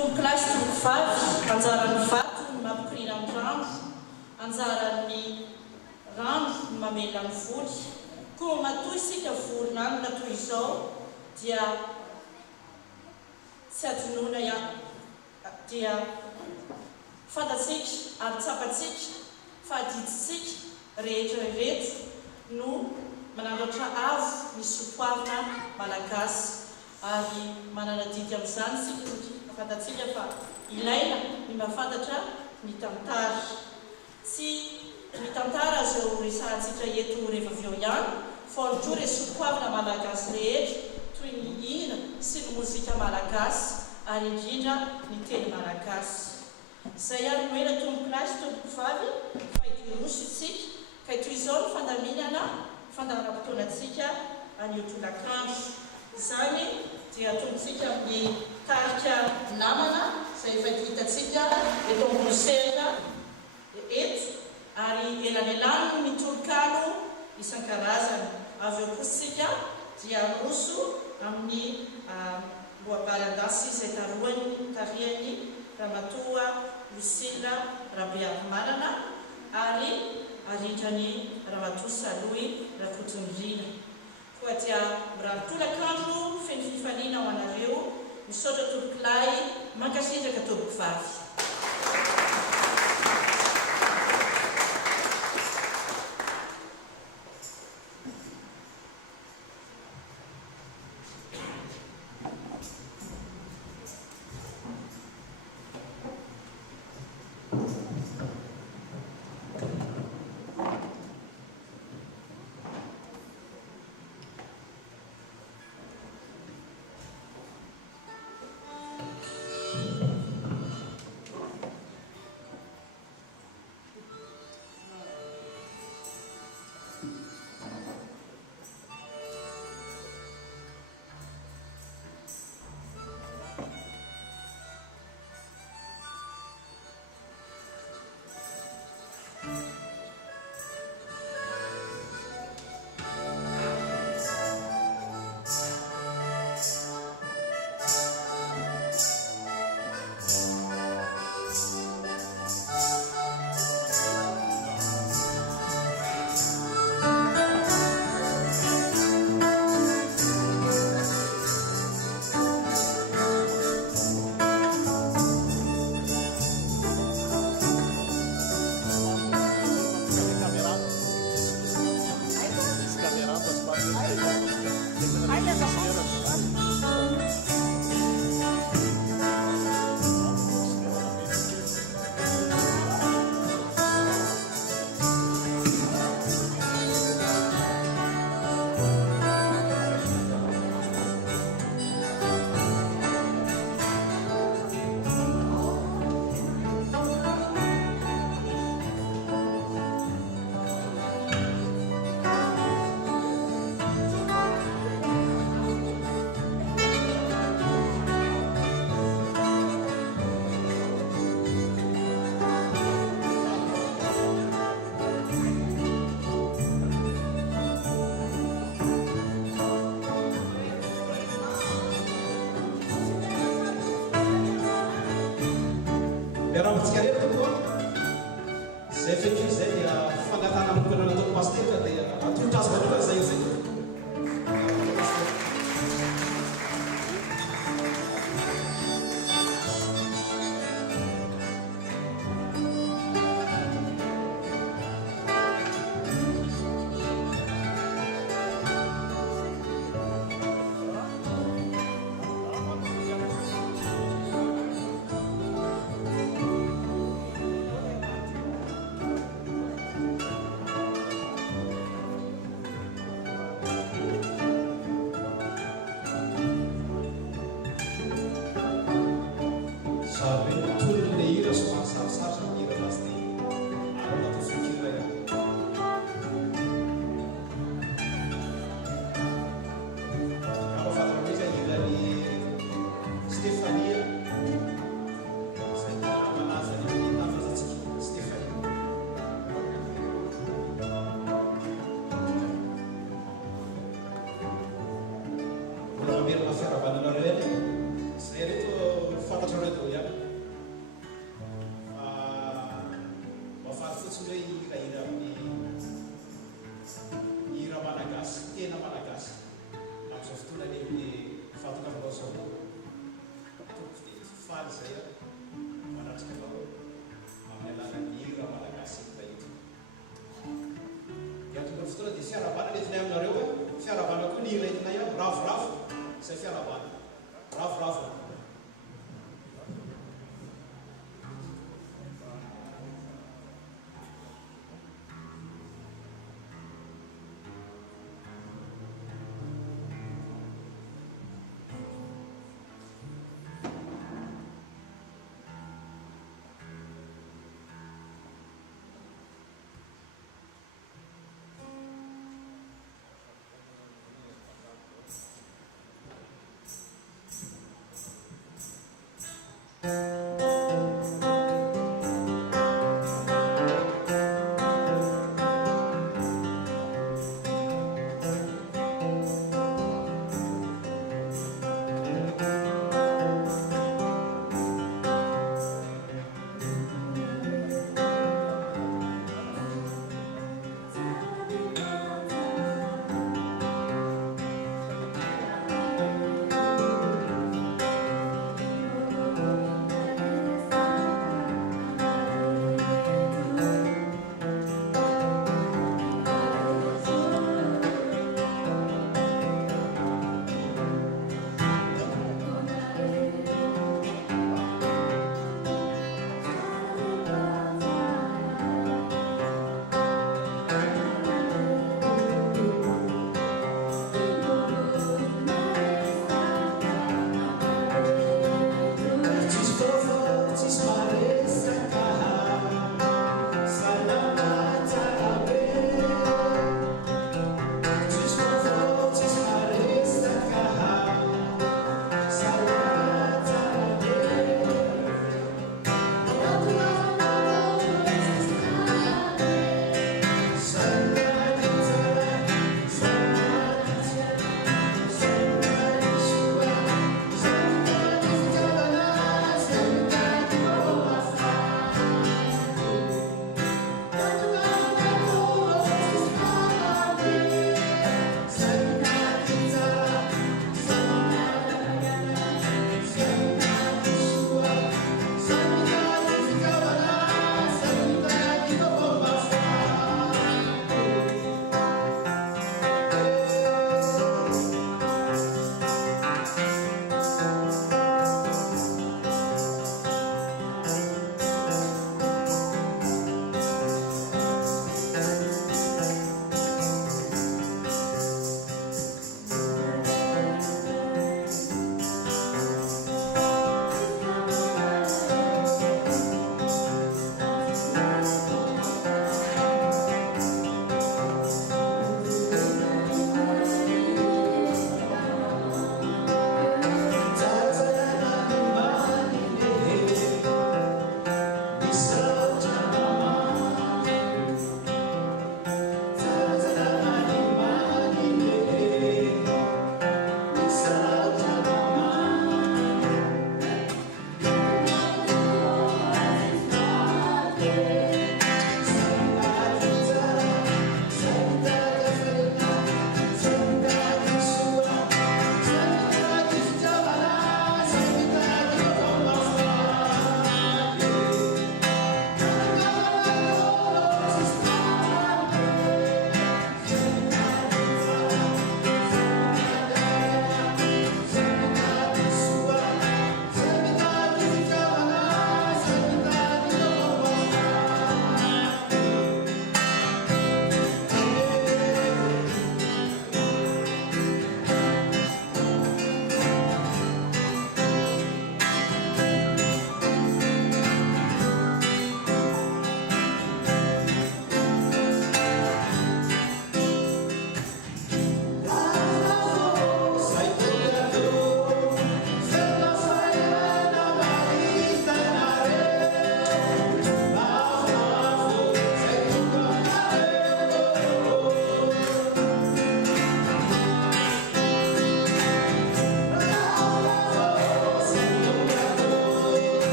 Tombokilasy tombokivavy, anjaran'ny vato ny mampikirina ny rano, anjaran'ny rano ny mamela ny voly. Koa matoy isika voronanona toy izao dia tsy adinoina ihany, dia fantatsika ary tsapatsika fa adiditsika rehetra rehetra no manamboatra avo ny soatoavina malagasy ary manana didy amin'izany sika satria fantatsika fa ilaina ny mahafantatra ny tantara. Tsy ny tantara izao resahantsika eto rehefa avy eo ihany, fa ohatry hoe soatoavina malagasy rehetra toy ny hira sy ny mozika malagasy ary indrindra ny teny malagasy. Izay ihany no ena tombokilasy tombokivavy fa idiroso isika ka toy izao ny fandaminana fandaharam-potoanantsika anio tolakandro. Izany dia tontsika amin'ny tarika namana izay efa hitantsika eto ambony eto ary elanelany ny tolokano isan-karazany. Avy eo kosika dia roso amin'ny lohabalandasy izay tarihany Ramatoa Lucila Rabeamanana ary arindrany Ramatoa Saloy Rakotondrina. Koa dia mirary tolakandro feno fifaliana ho anareo misaotra tombokolay mankasitraka tombokivavy. Miarahaba-tsika rehetra koa izay feky izay dia fangatana manokana nataoko pastera dia atolotra azy manokana zay zay.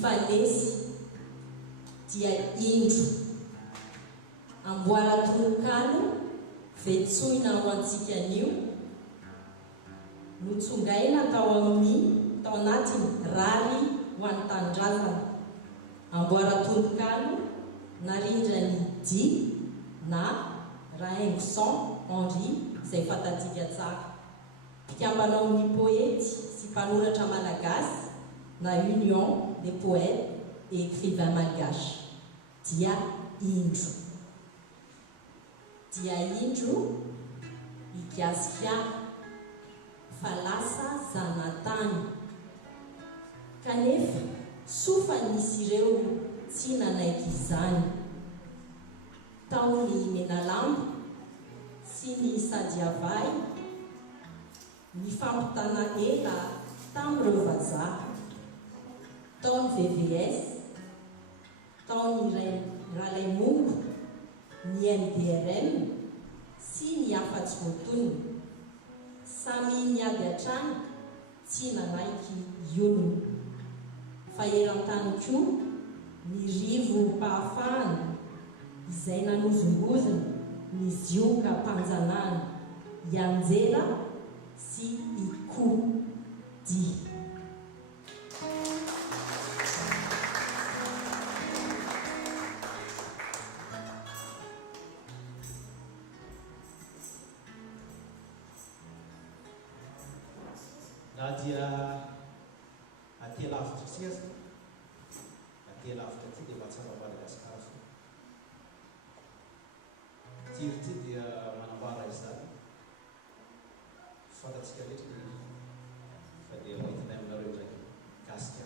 falesy dia indro amboara tolokano vetsoina ho antsika anio notsongaina tao anatiny rary ho an'ny tanindrazana amboara tolokano narindrany di na Raingosan Henri izay fatatsika tsara mpikambanao ny poety sy mpanoratra malagasy na Union des poètes et écrivains malgaches dia indro ikiasika fa lasa zanatany kanefa sofa nisy ireo tsy nanaiky izany tao ny Menalamba sy ny Sadiavay ny fampitana ela tamin'ireo vazaha tao ny VVS tao ny Ralaimongo ny MDRM sy ny afa-tsy voatonony samy niady hatrany tsy nanaiky ionony fa eran-tany koa ny rivo mpahafahany izay nanozongozony ny zioka mpanjanany ianjera sy ikody. Na dia atelavitra seza atelavitra ty dia mahatsara Madagasikara fo tiry ty dia manambara izany fantatsika rehetra fa dia hoentinay aminareo ndraiky gasika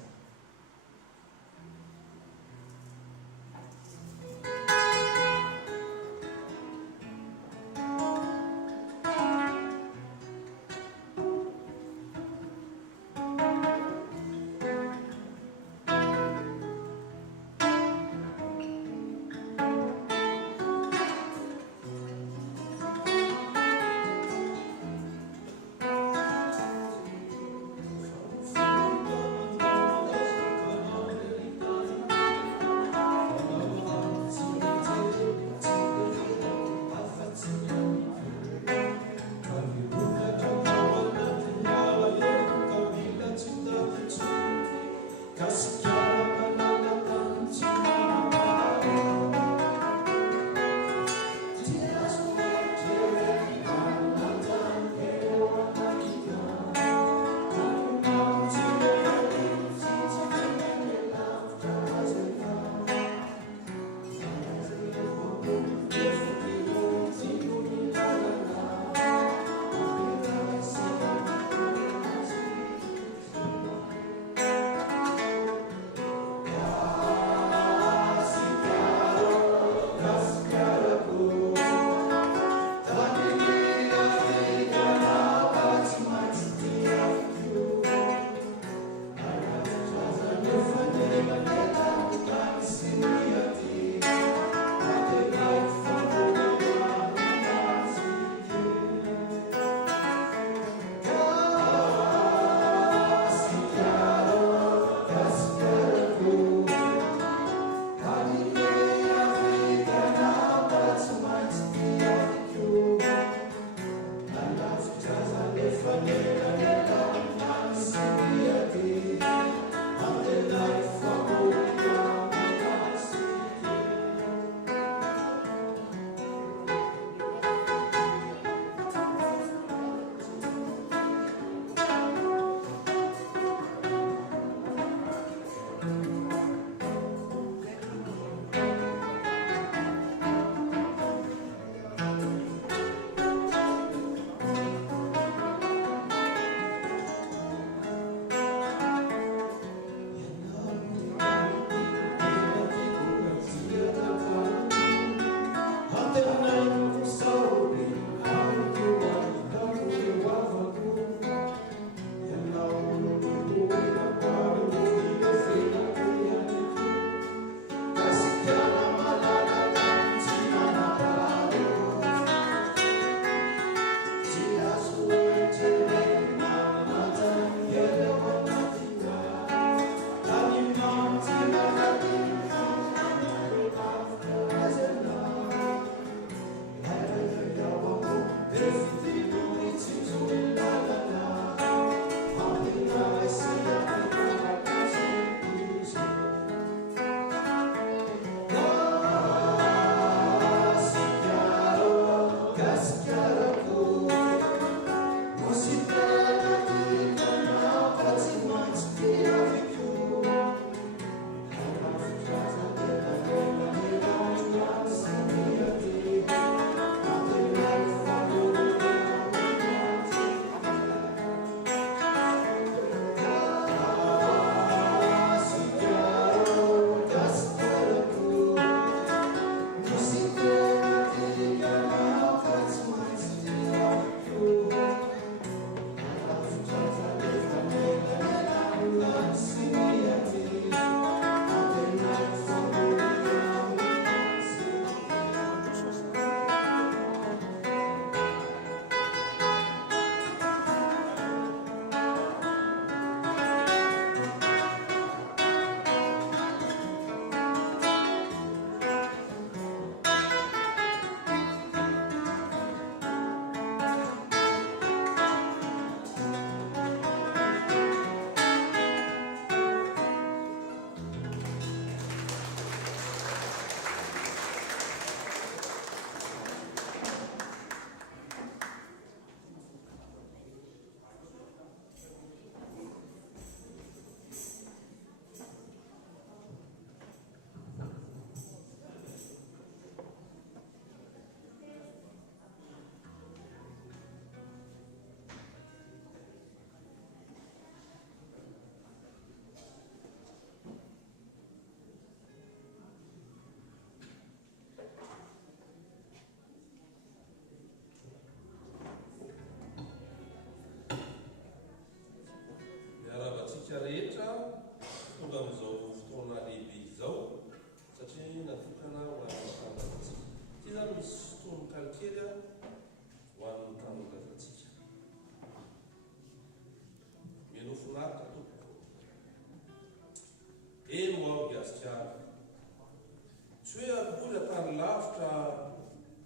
tany lavitra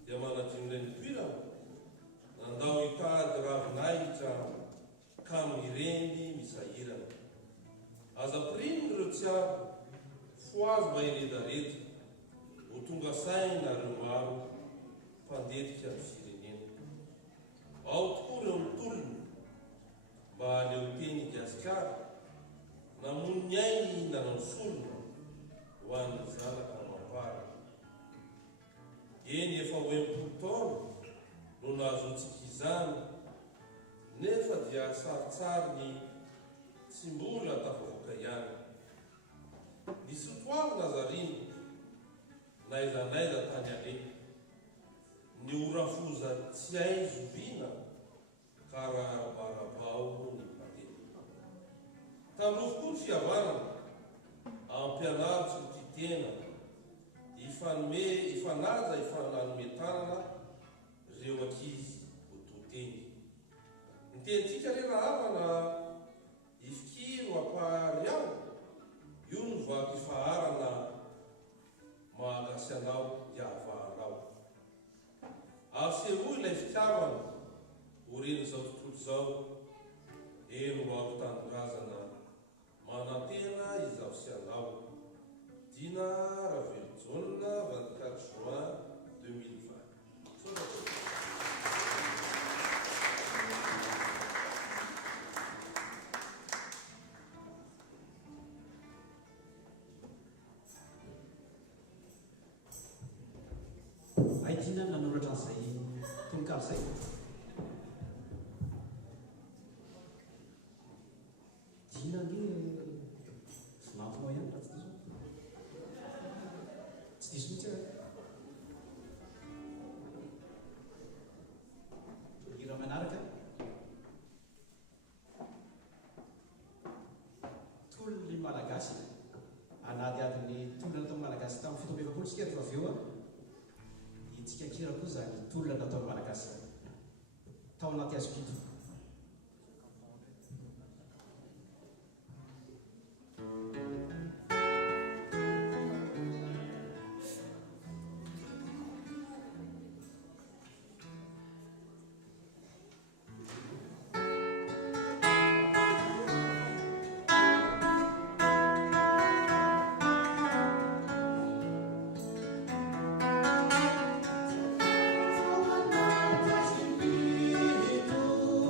dia manadinonay nitoirana nandao hitady ravinahitra ka mireny misahirana aza-pirininy ireo tsy aby foazy mba iredareta ho tonga saina reo maro mpandetika ny firenena ao tokoa reo mitolony mba aleo teny gasikara namoniny ainy nanao solona ho an'ny zanaka mampara eny efa hoem-polo taona no nahazoantsika izany nefa dia saritsary ny tsy mbola tafavoaka ihany ny sotoavy nazariny naizanaiza tany ale ny orafoza tsy hay zoviana ka rahabarabao ny mpandeha tandrofo koa ny fihavanana ampianaritsy ny titena ifanaja ifananometanana reo ankizy ho toteny ny tentsika re rahavana ifikiro apahary ao io ny vaky ifaharana mahagasy anao diavahanao asehoy ilay fitiavana oreny zao tontolo zao eno mbaako tanindrazana manantena izao sy anao dina ravelojona 24 juin 2020 aitina nanoratra an'izay tononkalo zay dina nge vinantonao ihany raha tsy diso mihitsy hira manaraka tolony malagasy anadiadiny tolona natao malagasy tamin'ny fito amby efapolo sika rehefa avy eo a itsika kira koa zany tolona natao malagasy tao anaty azopito Oh,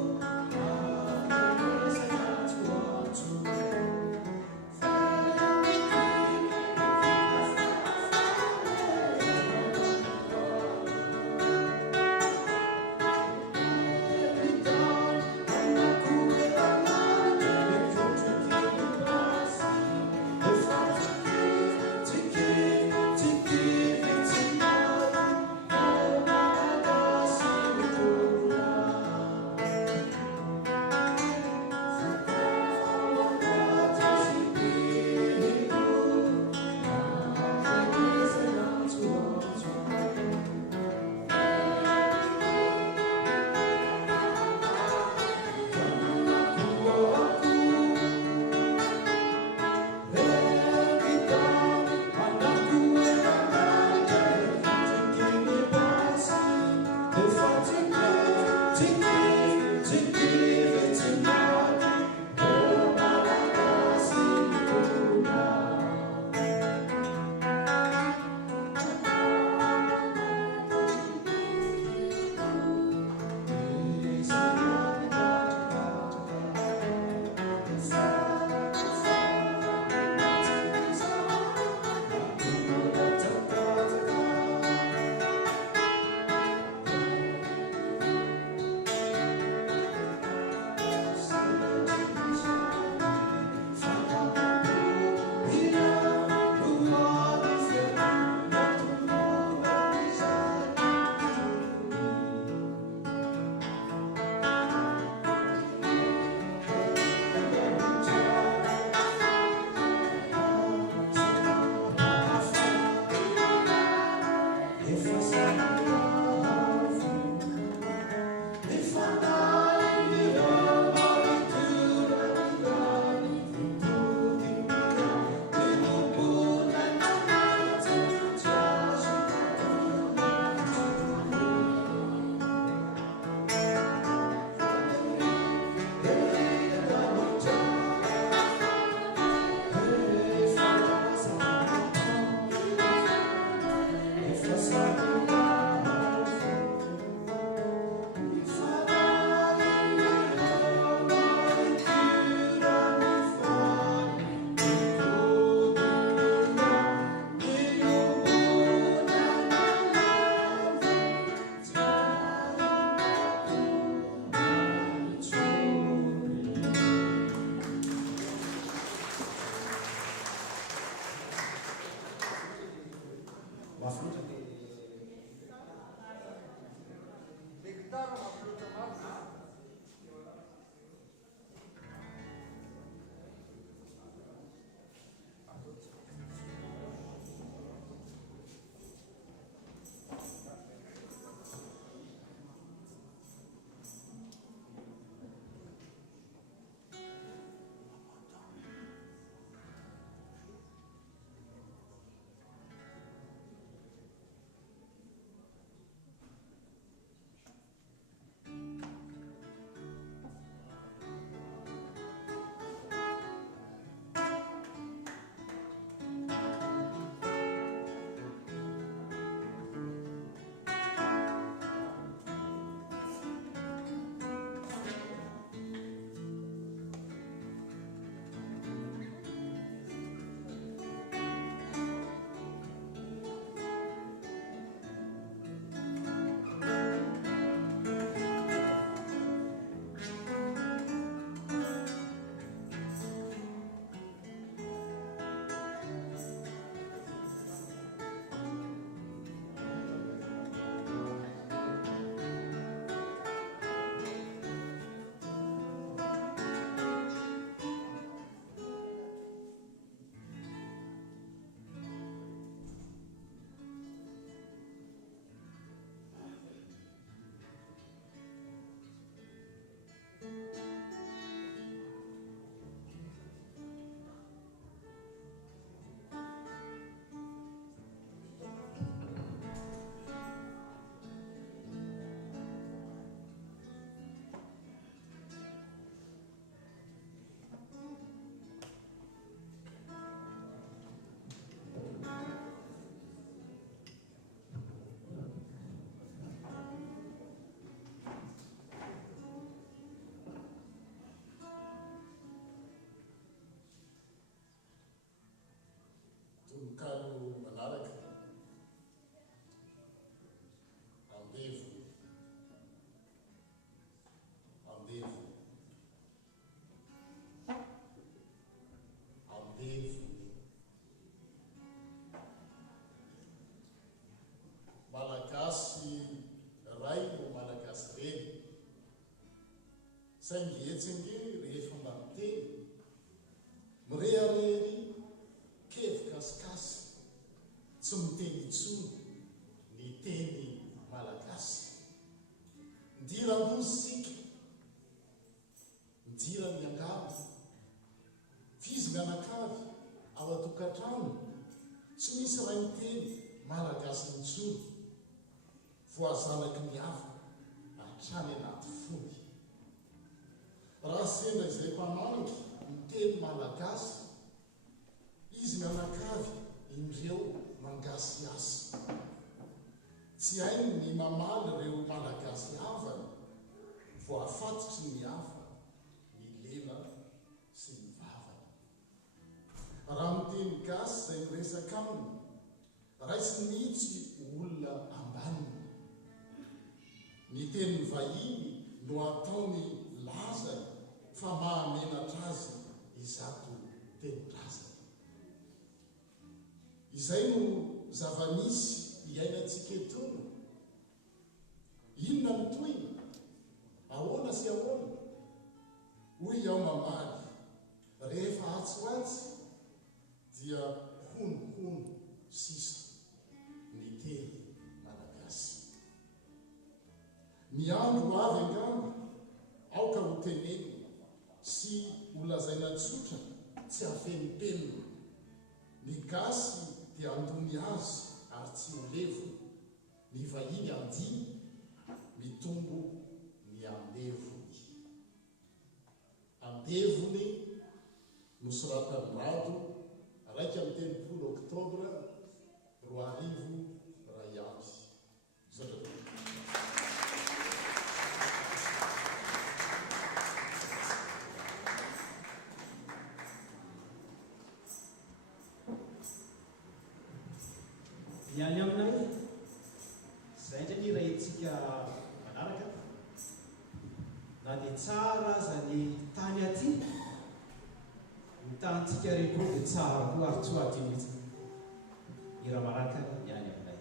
mafloatra dia tonikalo manaraka andevo andevo andevo malagasy ray no malagasy reny saingyetsinge rehefa manteny mireharery kevi-kasikasy tsy miteny itsony ny teny malagasy ndiram-bozysika midira miangavy fizynganakavy ao atokantrano tsy misy ray miteny malagasy nitsony voazanaky miava atrany anaty fony raha sendra izay mpamangy miteny malagasy izy mianakavy indreo mangasy asa tsy hainy ny mamaly ireo malagasy havany voafatotry ny hafa ny lela sy ny vavany raha miteny gasy izay miresaka aminy raisy mihitsy olona ambaniny ny tenyny vahiny no ataony lazany fa mahamenatra azy izato tenitrazany izay no zava-misy iainantsika etony inona mitoina ahoana sy ahoana hoy ao mamaly rehefa atsoatsy dia honohono sisa ny teny malagasy miandro avy angamba aoka ho teneny sy holazaina tsotra tsy hafenimpenina ny gasy dia andony azy ary tsy holevo ny vahiny andi mitombo ny andevony andevony nosoratany rado raika amin'ny telopolo oktobra 2000 ray avy zay iany aminay zay ndray ny rahentsika manaraka na dia tsara aza ny tany aty ny tanytsika rehekoa dia tsara koa ary tsy ho ady mihitsy ira maraka iany aminay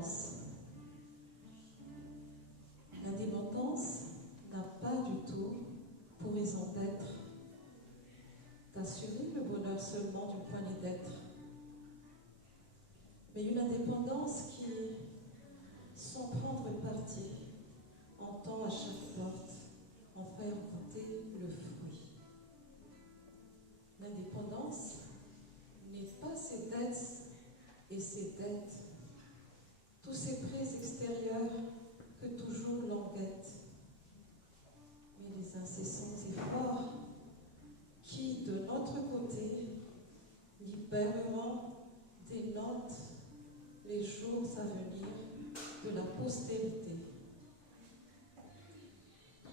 l'indépendance. L'indépendance n'a pas du tout pour raison d'être d'assurer le bonheur seulement d'une poignée d'êtres, mais une indépendance qui, sans prendre parti, entend à chaque porte en faire goûter le fruit. L'indépendance n'est pas ses dettes et ses dettes, tous ces prêts extérieurs que toujours l'on guette, mais les incessants efforts qui, de notre côté, libéreront des notes les jours à venir de la postérité.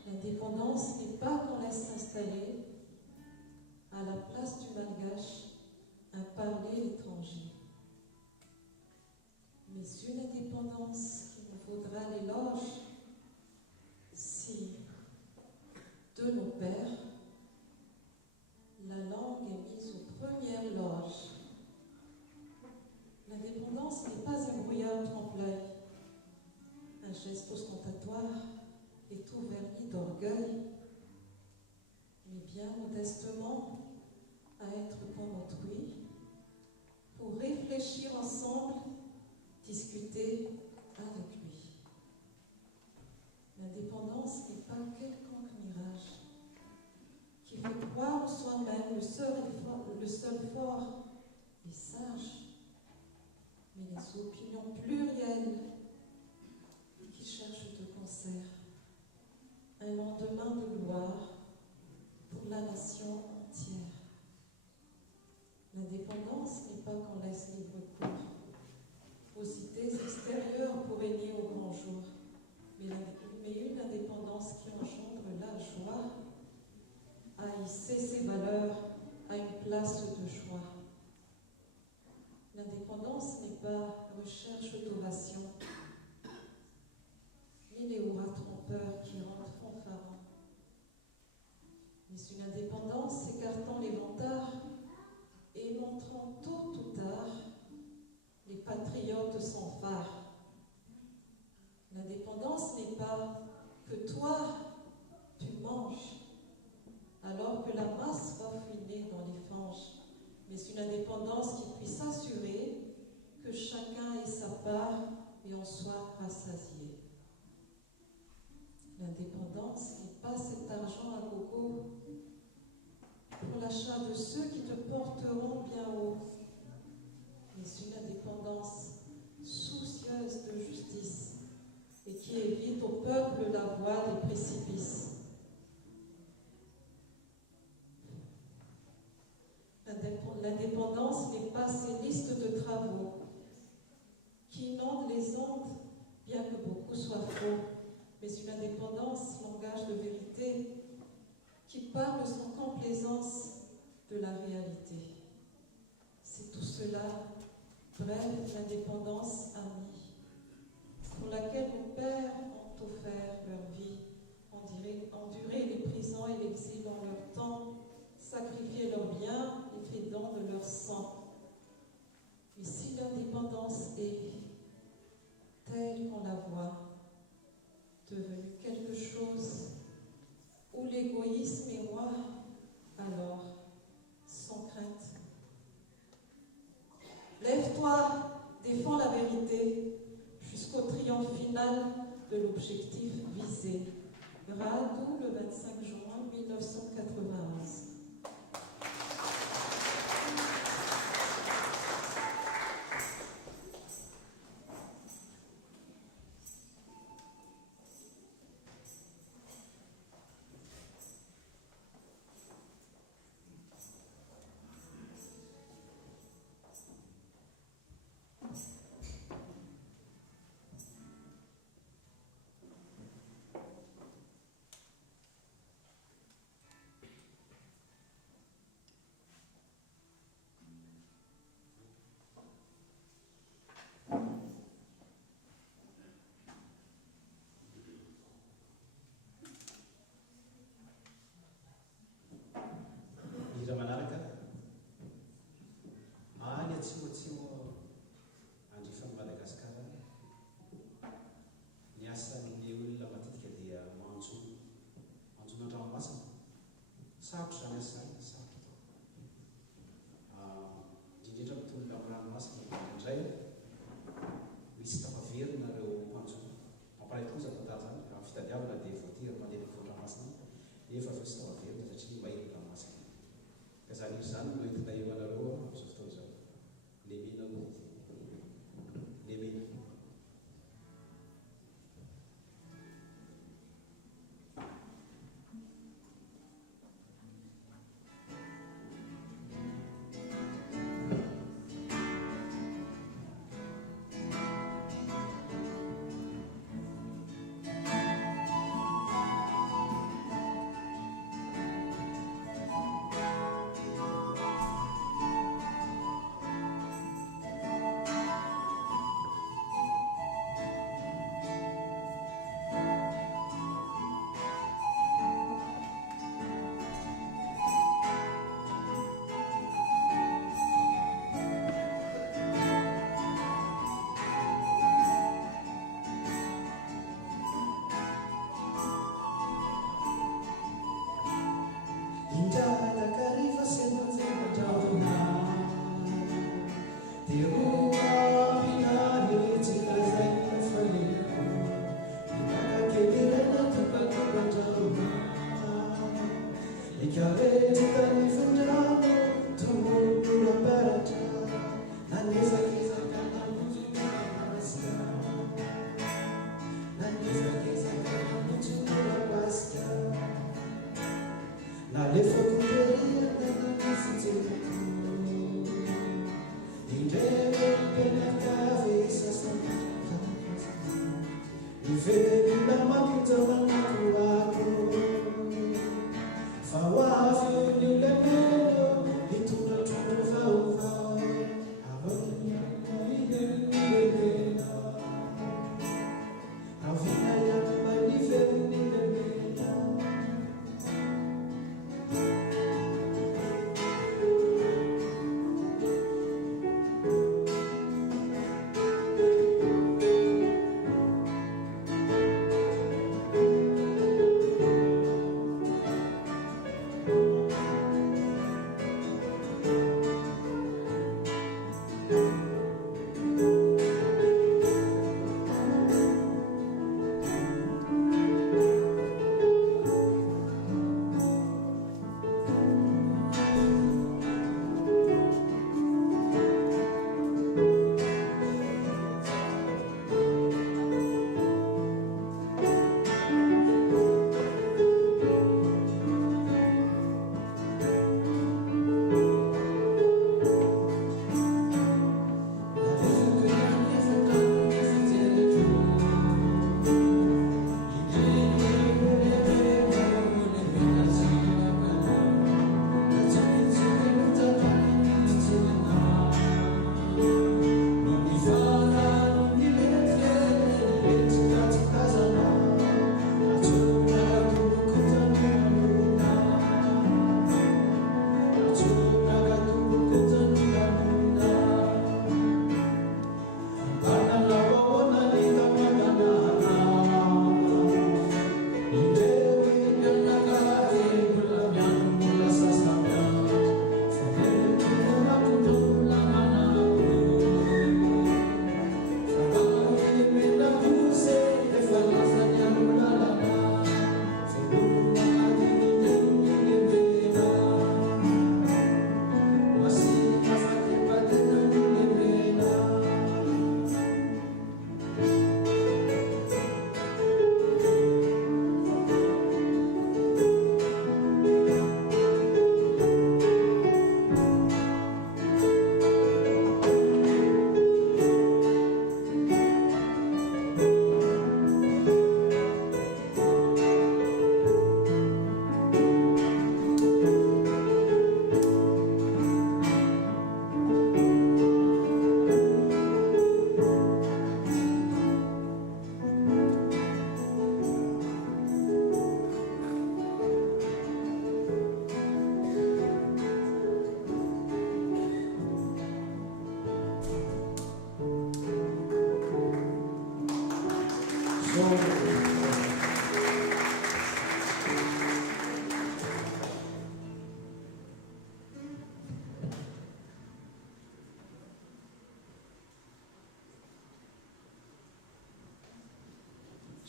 L'indépendance n'est pas qu'on laisse s'installer à la place du malgache un parler étranger, mais une indépendance qui nous vaudra l'éloge si, de nos pères, la langue est mise aux premières loges. L'indépendance n'est pas un brouillard trompe-l'œil, un geste ostentatoire et tout verni d'orgueil, mais bien modestement à être comme autrui, pour réfléchir ensemble, discuter avec lui. L'indépendance n'est pas quelconque mirage qui fait croire en soi-même le seul fort et sage, mais les opinions plurielles qui cherchent de concert un lendemain de gloire pour la nation entière. L'indépendance n'est pas qu'on laisse libre cours aux idées extérieures pour régner au grand jour, mais une indépendance qui engendre la joie à hisser ses valeurs à une place de choix. L'indépendance n'est pas recherche d'ovation, ni les hurrahs trompeurs qui rendent fanfarons, mais une indépendance écartant les vantards et montrant tôt ou tard les patriotes sans phare. L'indépendance n'est pas que toi, tu manges, alors que la masse va fouiner dans les fanges, mais une indépendance qui puisse assurer que chacun ait sa part et en soit rassasié. L'indépendance n'est pas cet argent à gogo pour l'achat de ceux qui te porteront bien haut, mais une indépendance soucieuse de justice et qui évite au peuple la voie des précipices. L'indépendance n'est pas ces listes de travaux qui inondent les ondes, bien que beaucoup soient faux, mais une indépendance, langage de vérité, qui parle sans complaisance de la réalité. C'est tout cela, bref, l'indépendance amie, pour laquelle nos pères ont offert leur vie, enduré les prisons et l'exil en leur temps, sacrifié leurs biens et fait don de leur sang. Mais si l'indépendance est, telle qu'on la voit, devenue quelque chose où l'égoïsme est roi, alors, sans crainte, lève-toi, défends la vérité, jusqu'au triomphe final de l'objectif visé. Radou, le 25 juin 1991. zany izany no entina eo anareo amin'izao fotoana izao. Nemina no nemina.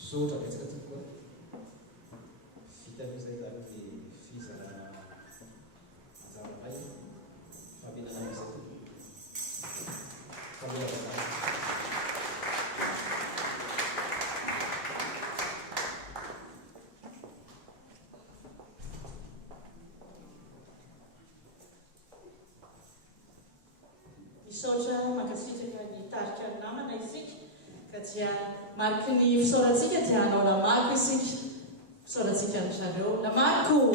Sotra betsaka tokoa vita amin'izay zany ny fizana anjara bay misaotra mankasitraka ny tarika ny namana isika ka dia mariky ny fisaorantsika dia hanao lamako isika fisaorantsika ny zareo lamako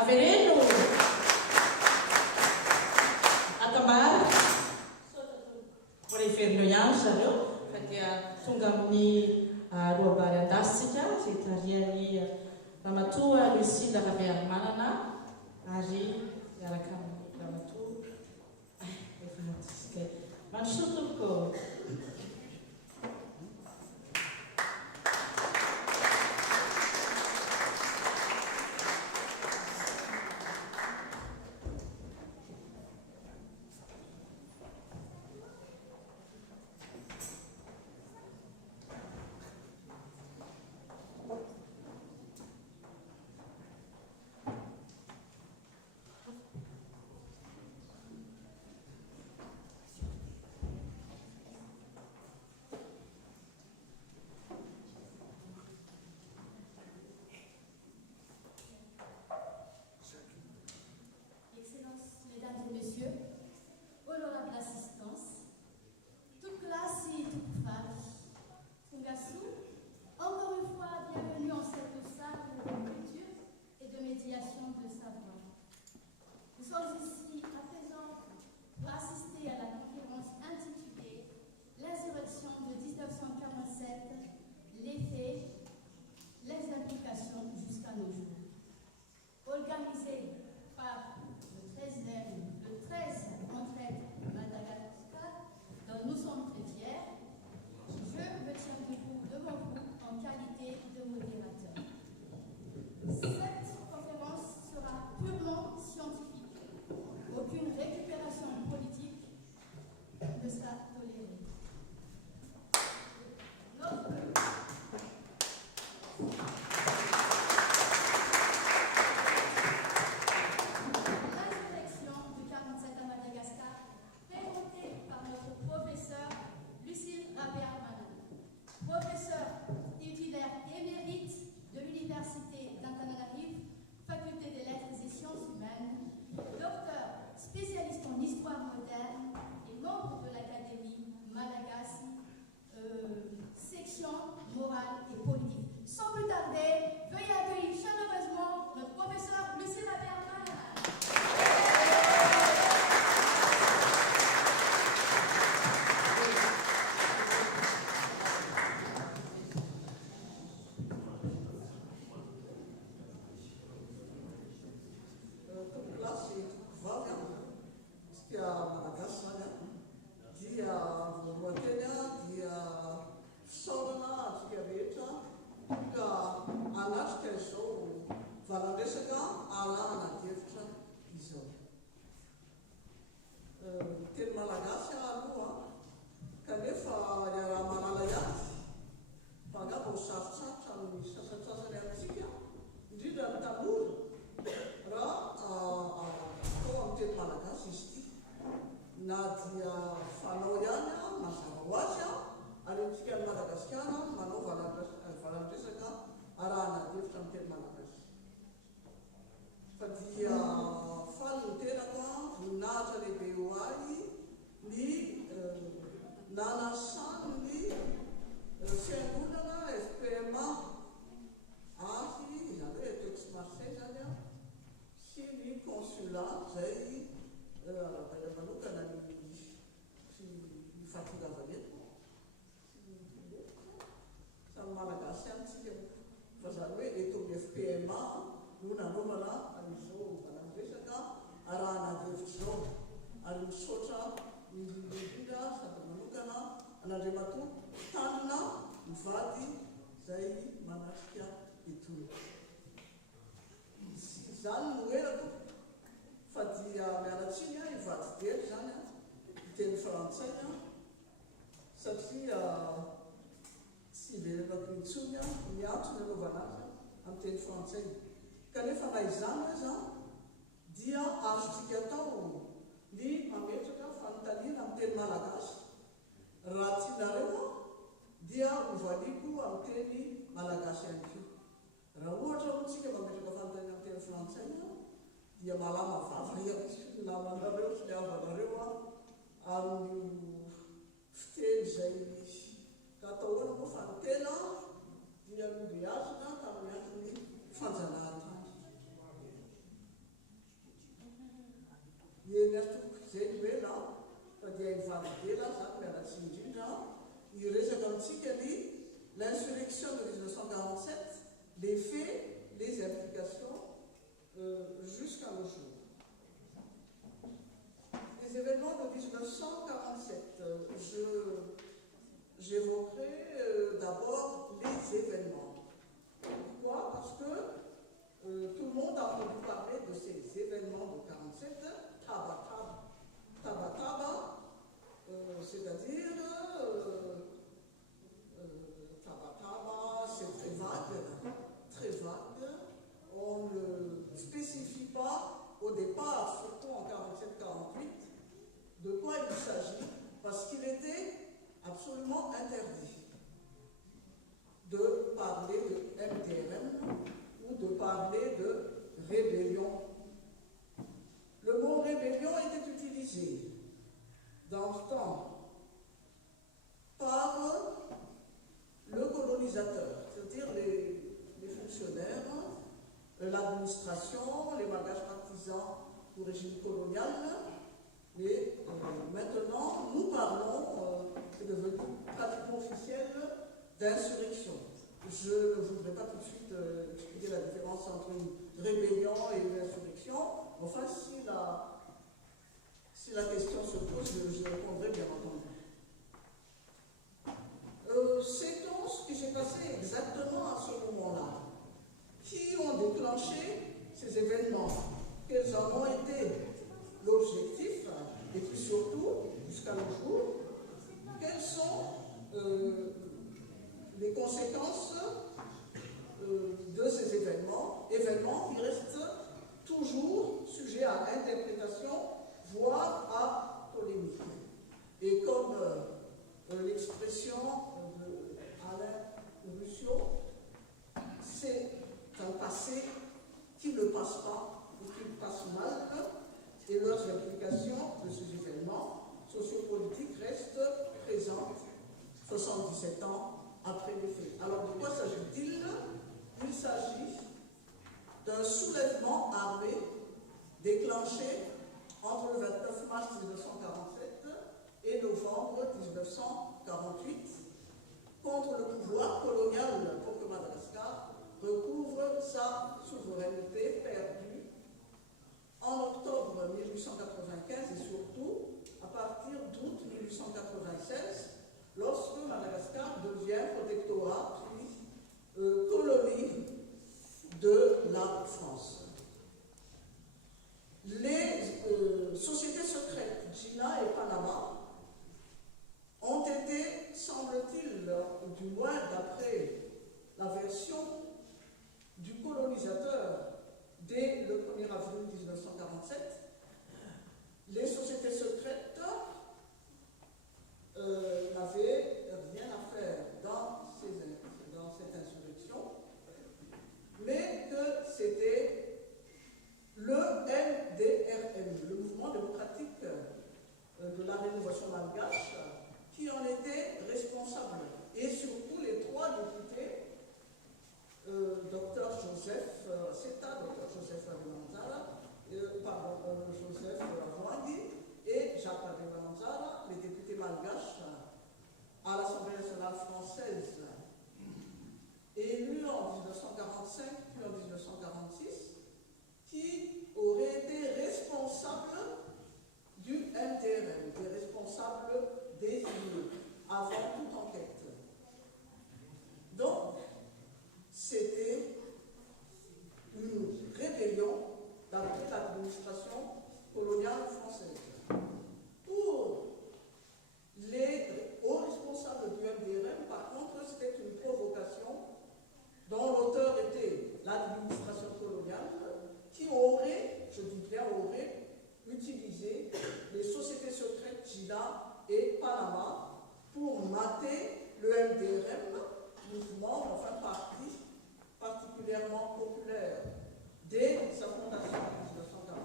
avereno atamara mbola iverino ihany zareo ka dia tonga amin'ny roabary andasitsika zay tarian'ny ramatoa Lucille Ravearmanana ary miaraka amin'ny ramatoa efa natisika manosotoko dia malama vavariako sy namanareo filiavanareo amin'ny fiteny izay katahoana moa fa ny tena dia mibeazina tamin'ny antony fanjanahantany. Eny atoko izay hoe na fa dia hivalidela zany miaratsy indrindra iresaka amintsika ny l'insurrection de 1947, les faits, les implications jusqu'à nos jours. Les événements de 1947, j'évoquerai d'abord les événements. Pourquoi? Parce que tout le monde a entendu parler de ces événements de 1947, Taba, c'est-à-dire Taba, c'est très vague. On ne spécifie pas au départ, surtout en 47-48, de quoi il s'agit, parce qu'il était absolument interdit de parler de MTRM ou de parler de rébellion. Le mot rébellion était utilisé dans ce temps par le colonisateur, c'est-à-dire les fonctionnaires, l'administration, les bagages partisans du régime colonial. Mais maintenant, nous parlons, c'est devenu pratiquement officiel, d'insurrection. Je ne voudrais pas tout de suite expliquer la différence entre une rébellion et une insurrection. Enfin, si la question se pose, je répondrai bien entendu. Sait-on ce qui s'est passé exactement à ce moment-là? Qui ont déclenché ces événements? Quels en ont été l'objectif? Et puis surtout, jusqu'à nos jours, quelles sont les conséquences de ces événements qui restent toujours sujets à interprétation, voire à polémique. Et comme l'expression d'Alain Ruscio, c'est un passé qui ne passe pas ou qui passe mal, et leurs implications de ces événements sociopolitiques restent présentes 77 ans après les faits. Alors de quoi s'agit-il? Il s'agit d'un soulèvement armé déclenché entre le 29 mars 1947 et novembre 1948 contre le pouvoir colonial pour que Madagascar recouvre sa souveraineté perdue en octobre 1895 et surtout à partir d'août 1896, lorsque Madagascar devient protectorat puis colonie de la France. Les sociétés secrètes Gina et Panama ont été, semble-t-il, du moins d'après la version du colonisateur dès le 1er avril 1947, les sociétés secrètes n'avaient rien à faire dans cette insurrection, mais que c'était le MDRM, le mouvement démocratique de la rénovation malgache, qui en était responsable. Et surtout les trois députés, Dr Joseph Seta, Dr Joseph Ademanzara, Joseph Avouandi et Jacques Ademanzara, les députés malgaches à l'Assemblée nationale française, élus en 1945 puis en 1946, qui auraient été responsables du MDRM, des responsables désignés avant toute enquête. Donc, c'était une rébellion d'après l'administration coloniale française. Pour les hauts responsables du MDRM, par contre, c'était une provocation dont l'auteur était l'administration coloniale qui aurait, je dis bien aurait, utilisé les sociétés secrètes Gina et Panama pour mater le MDRM, mouvement, enfin parti particulièrement populaire dès sa fondation en 1947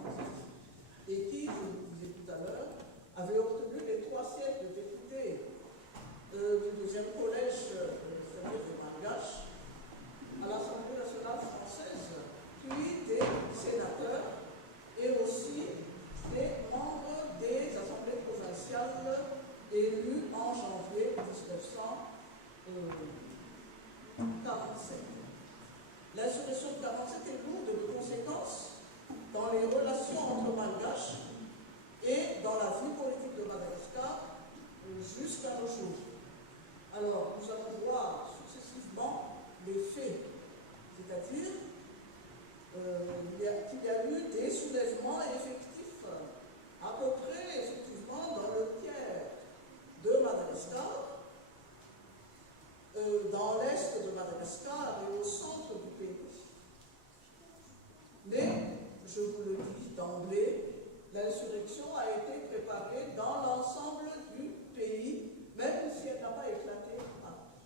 je vous le dis d'emblée, l'insurrection a été préparée dans l'ensemble du pays, même si elle n'a pas éclaté partout.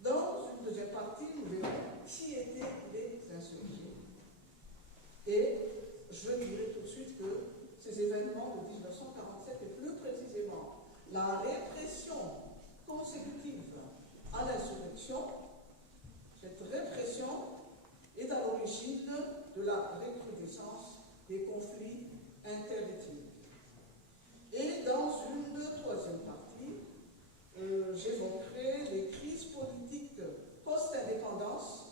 Dans une deuxième partie, nous verrons qui étaient les insurgés. Et je dirai tout de suite que ces événements de 1947 et plus précisément la répression consécutive à l'insurrection, cette répression est à l'origine de la recrudescence des conflits interethniques. Et dans une troisième partie, j'évoquerai les crises politiques post-indépendance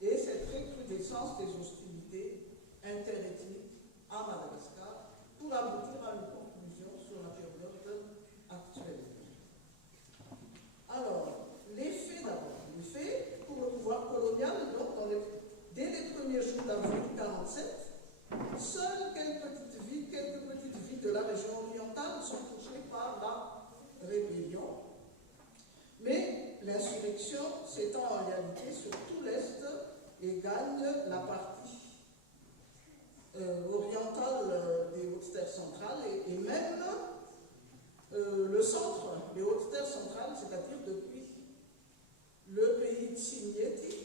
et cette recrudescence des hostilités interethniques à Madagascar pour aboutir à une conclusion sur la période actuelle. Alors, les faits d'abord. Les faits pour le pouvoir colonial, donc dès les premiers jours d'avril 1947, seules quelques petites villes de la région orientale sont touchées par la rébellion. Mais l'insurrection s'étend en réalité sur tout l'Est et gagne la partie orientale des Hautes-Terres centrales et même le centre des Hautes-Terres centrales, c'est-à-dire depuis le pays de Simieti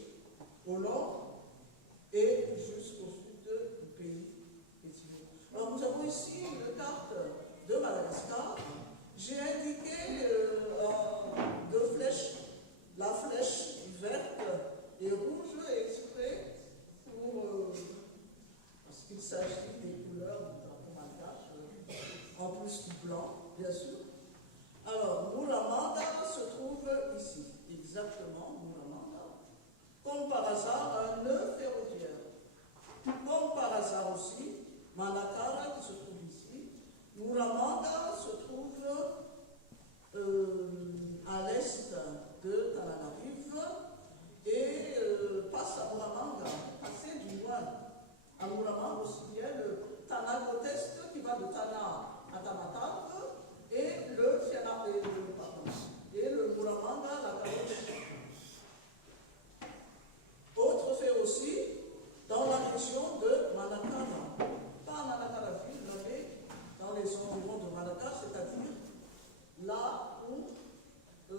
au nord et jusqu'au sud du pays d'Éthiopie. Alors nous avons ici une carte de Madagascar. J'ai indiqué deux flèches, la flèche verte et rouge exprès parce qu'il s'agit des couleurs du drapeau malgache, en plus du blanc, bien sûr. Alors, Muramanda se trouve ici, exactement, Muramanda. Comme par hasard, un nœud ferroviaire. Comme par hasard aussi, Manakara qui se trouve ici. Muramanda se trouve à l'est de Tananarive et passe à Muramanga, passer du loin. À Muramanga aussi, il y a le Tana Proteste qui va de Tana à Tamatave et le Muramanga à la Carotte. Autre fait aussi, dans la région de Manakara, pas Manakara-Ville, mais dans les environs de Manakara, c'est-à-dire là où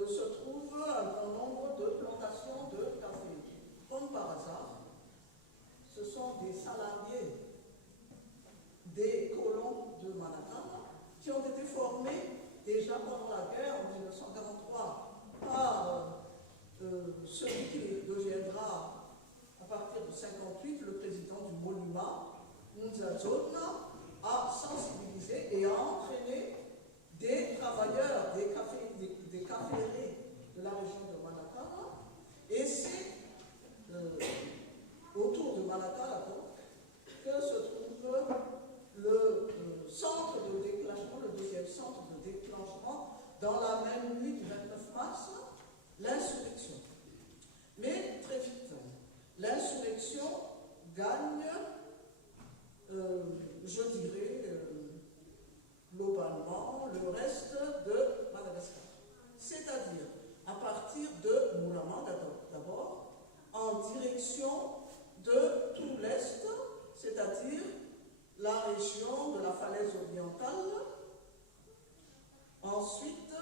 se trouve un grand nombre de plantations de café. Comme par hasard, ce sont des salariés des colons de Manakara qui ont été formés déjà pendant la guerre en 1943 par celui qui deviendra à partir de 1958 le président du MONUMA, Nzazona, a sensibilisé et a entraîné des travailleurs des caféiers de la région de Manakara, et c'est autour de Manakara que se trouve le centre de déclenchement, le deuxième centre de déclenchement, dans la même nuit du 29 mars, l'insurrection. Mais très vite, l'insurrection gagne, je dirais, globalement, le reste de Madagascar. C'est-à-dire, à partir de Muramanda d'abord, en direction de tout l'Est, c'est-à-dire la région de la falaise orientale, ensuite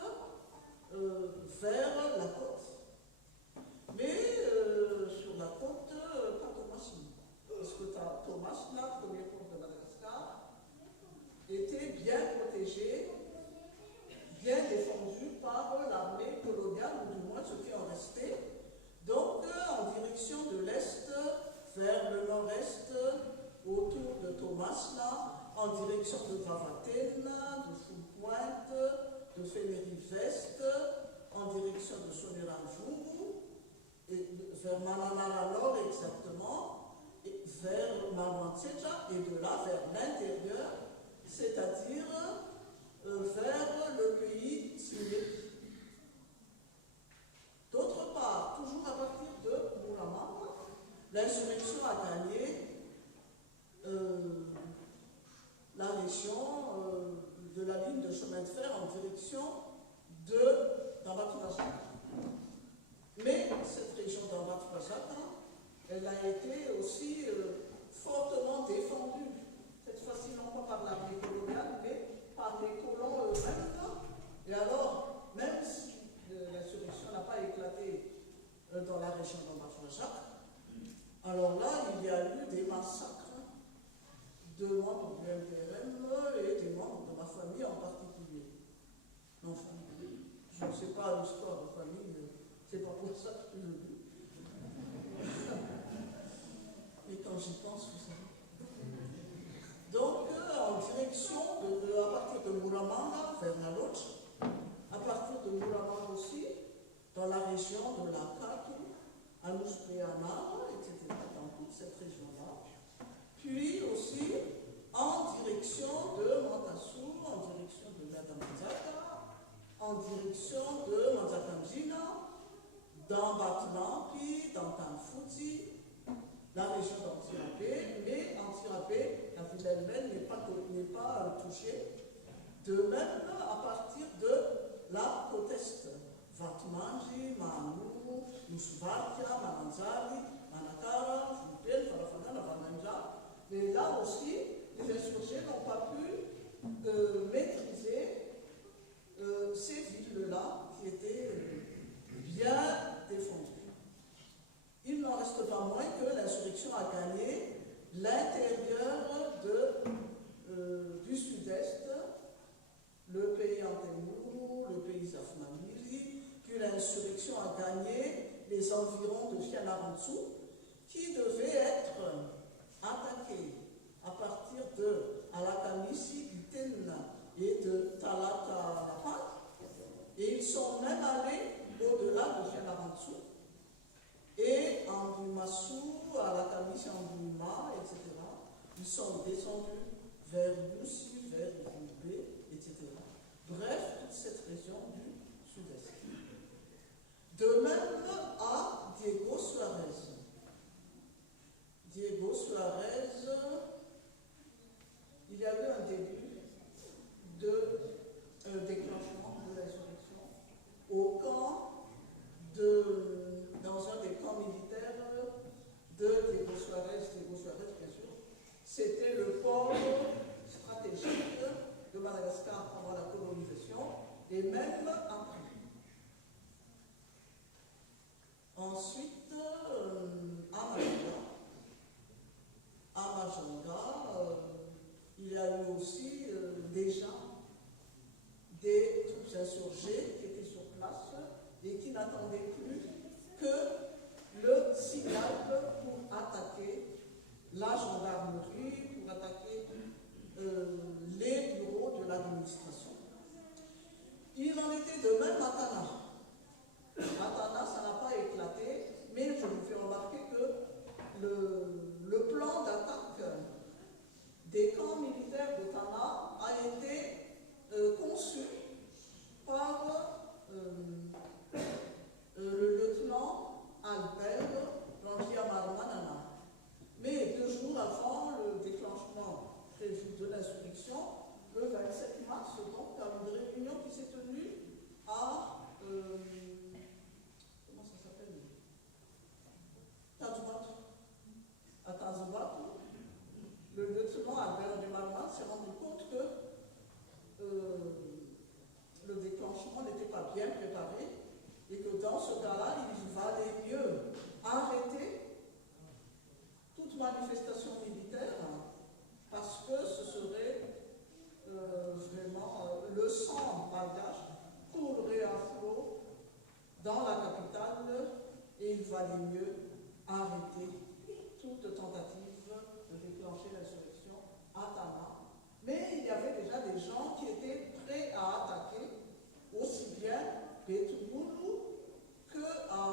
vers la côte. Mais sur la côte, pas Tomasna. Parce que Tomasna, premier port de Madagascar, était bien protégé, bien défendu par l'armée coloniale, ou du moins ce qui en restait. Donc, en direction de l'Est, vers le nord-est, autour de Tomasna, en direction de Gravaten, de Foulpointe, de Fénéry-Vest, en direction de Soneranjourou, et vers Mananara Nord exactement, et vers Marwantseja, et de là vers l'intérieur, c'est-à-dire vers le pays Tsingé. D'autre part, toujours à partir de Muramanga, l'insurrection a gagné la région de la ligne de chemin de fer en direction de Dambatouazaka. Mais cette région d'Ambatouazaka, elle a été aussi fortement défendue elle-même n'est pas touchée. De même, à partir de la proteste, Vatmanji, Manu, Musuvakia, Mananzali, Manakara, Filipen, Farafana, Vananja. Mais là aussi, les insurgés n'ont pas pu maîtriser ces villes-là qui étaient bien défendues. Il n'en reste pas moins que l'insurrection a gagné l'intérieur du sud-est, le pays Antemou, le pays Zafmamili, puis l'insurrection a gagné les environs de Fianarantsu, qui devaient être attaqués à partir de Alakamisi, Uten et de Talata-Napak, et ils sont même allés au-delà de Fianarantsu, et en Dumassou, Alakamisi, en Duma, etc. Ils sont descendus vers Bussi, vers Roubaix, etc. Bref, toute cette région du sud-est. De même à Diego Suarez. Diego Suarez, il y a eu un début de déclenchement de l'insurrection au camp dans un des camps militaires de Diego Suarez, bien sûr. C'était le port stratégique de Madagascar pendant la colonisation et même après. Ensuite, à Majanga, il y a eu aussi déjà des troupes insurgées qui étaient sur place et qui n'attendaient plus que le signal pour attaquer la gendarmerie, pour attaquer les bureaux de l'administration. Il en était de même à Tana. À Tana, ça n'a pas éclaté, mais je vous fais remarquer que le plan d'attaque des camps militaires de Tana a été conçu par le lieutenant Albert Rangiamarmanana. Mais 2 jours avant le déclenchement prévu de l'insurrection, le 27 mars, donc, à une réunion qui s'est tenue à comment ça s'appelle, Tazubatu. À Tazubatu, le lieutenant Albert Rangiamarmanana s'est rendu compte que le déclenchement n'était pas bien préparé et que dans ce cas-là, il valait mieux arrêter toute manifestation militaire parce que ce serait vraiment le sang malgache coulerait à flot dans la capitale et il valait mieux arrêter toute tentative de déclencher l'insurrection à Tana. Mais il y avait déjà des gens qui étaient prêts à attaquer aussi bien Betubulu qu'à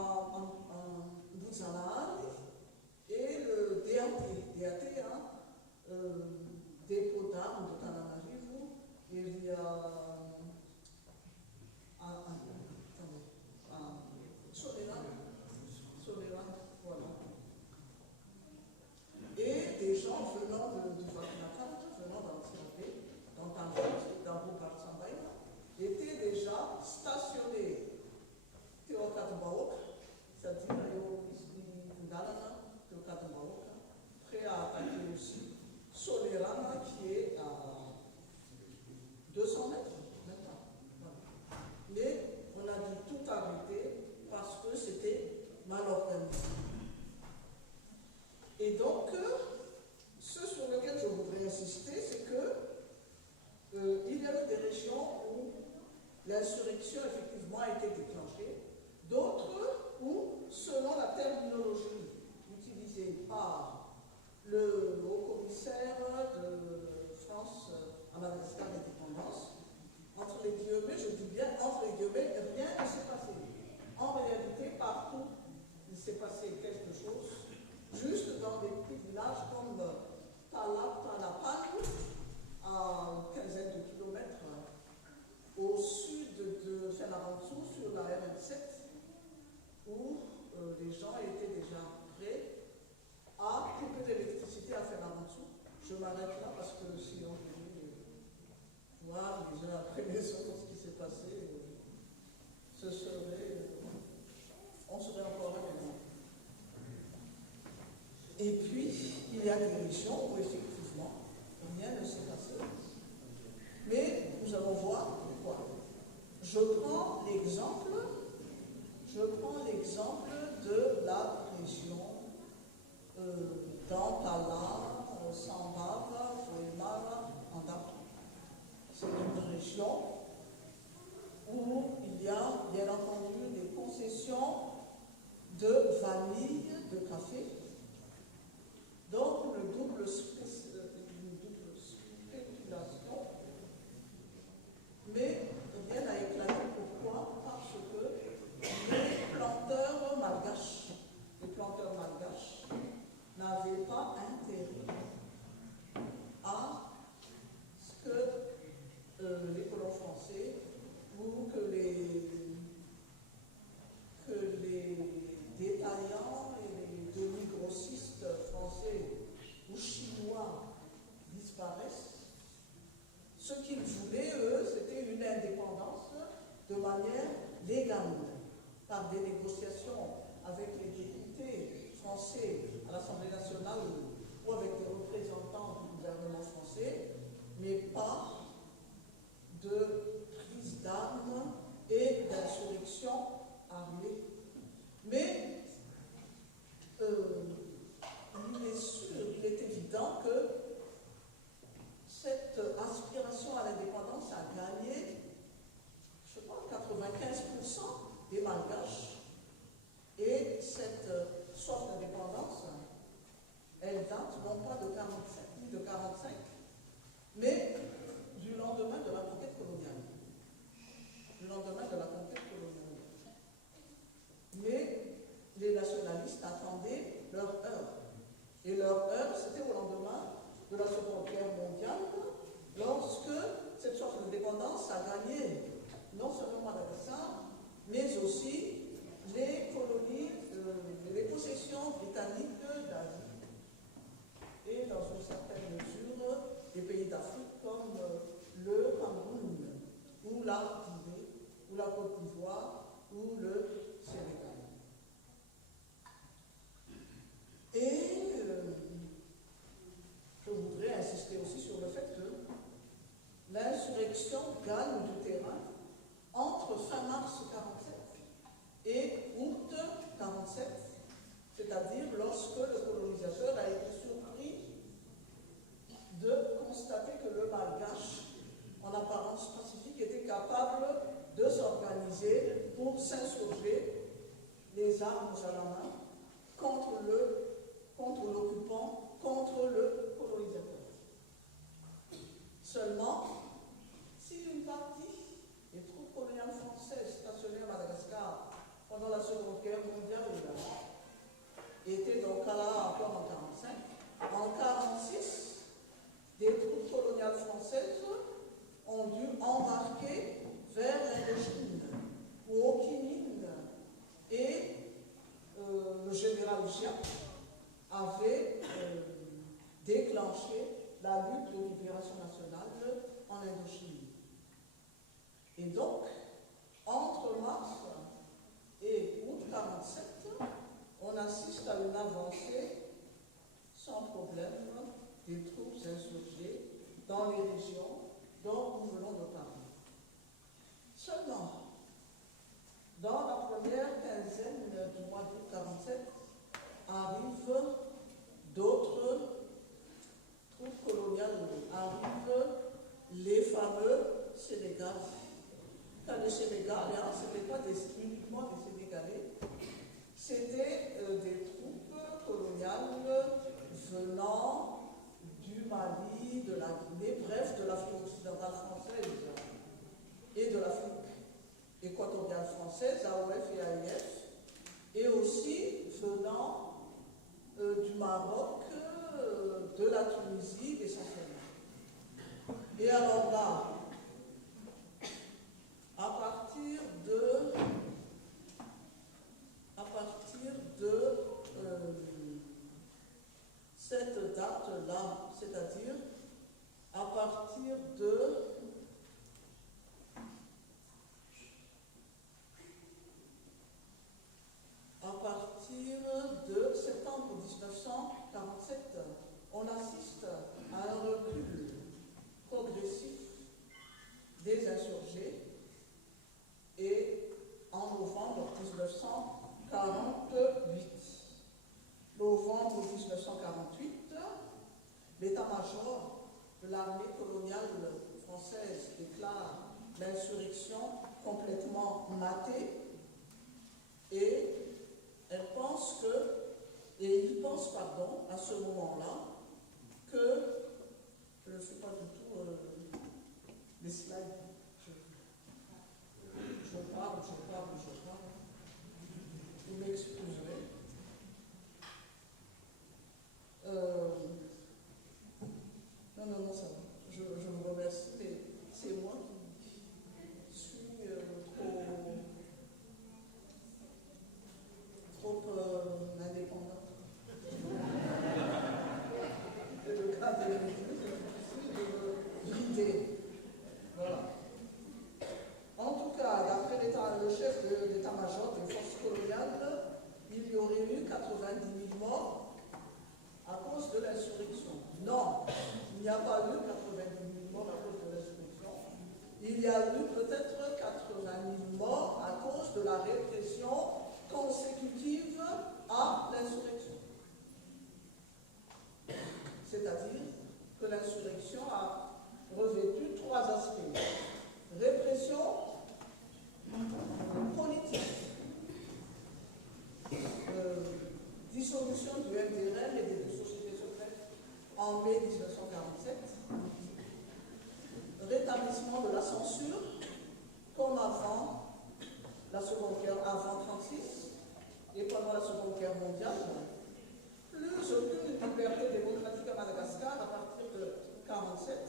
par des négociations avec les députés français à l'Assemblée nationale ou avec les représentants du gouvernement français, mais pas de prise d'armes et d'insurrection armée. Mais il est évident que cette aspiration à l'indépendance a gagné, je sais pas, 95% des Malgaches. Et cette soif d'indépendance, elle date non pas de 47 ni de 45, mais du lendemain de la conquête coloniale. Du lendemain de la conquête coloniale. Mais les nationalistes attendaient leur heure. Et leur heure, c'était au lendemain de la Seconde Guerre mondiale, lorsque cette soif d'indépendance a gagné non seulement Madagascar, mais aussi les colonies, les possessions britanniques d'Asie. Et dans une certaine mesure, des pays d'Afrique comme le Cameroun, ou la Guinée, ou la Côte d'Ivoire, ou le Sénégal. Et je voudrais insister aussi sur le fait que l'insurrection gagne du terrain entre fin mars 1947 et août 1947, c'est-à-dire lorsque le colonisateur a été surpris de constater que le Malgache, en apparence pacifique, était capable de s'organiser pour s'insurger, les armes à la main, contre l'occupant, contre le colonisateur. Seulement, si une partie des troupes coloniales françaises stationnées à Madagascar pendant la Seconde Guerre mondiale étaient donc là encore en 1945, en 1946, des troupes coloniales françaises ont dû embarquer vers l'Indochine, ou au Kinine, et le général Giap avait déclenché la lutte de libération nationale en Indochine. Et donc, entre mars et août 1947, on assiste à une avancée sans problème des troupes insurgées dans les régions dont nous venons de parler. Seulement, dans la première quinzaine du mois d'août 1947, arrivent d'autres troupes coloniales, arrivent les fameux Sénégal. Car les Sénégalais, ce n'était pas uniquement des Sénégalais, c'était des troupes coloniales venant du Mali, de la Guinée, bref, de l'Afrique occidentale française et de l'Afrique équatoriale française, AOF et AIF, et aussi venant du Maroc, de la Tunisie essentiellement. Et alors là, à partir de cette date-là, c'est-à-dire à partir de septembre 1947, on assiste à un recul progressif des insurgés et en novembre 1948, l'état-major de l'armée coloniale française déclare l'insurrection complètement matée et il pense à ce moment-là que je ne fais pas du tout les slides. Je parle. Vous m'excuserez. Non, ça va. Je vous remercie, mais c'est moi qui suis trop indépendante. Et le cas de l'idée. Voilà. En tout cas, d'après le chef de l'état-major des forces de la répression consécutive à l'insurrection. C'est-à-dire que l'insurrection a revêtu trois aspects. Répression politique, dissolution du MDRL et des deux sociétés secrètes en mai 1947, rétablissement de la censure, comme avant la Seconde Guerre, avant 1936 et pendant la Seconde Guerre mondiale, plus aucune liberté démocratique à Madagascar à partir de 1947.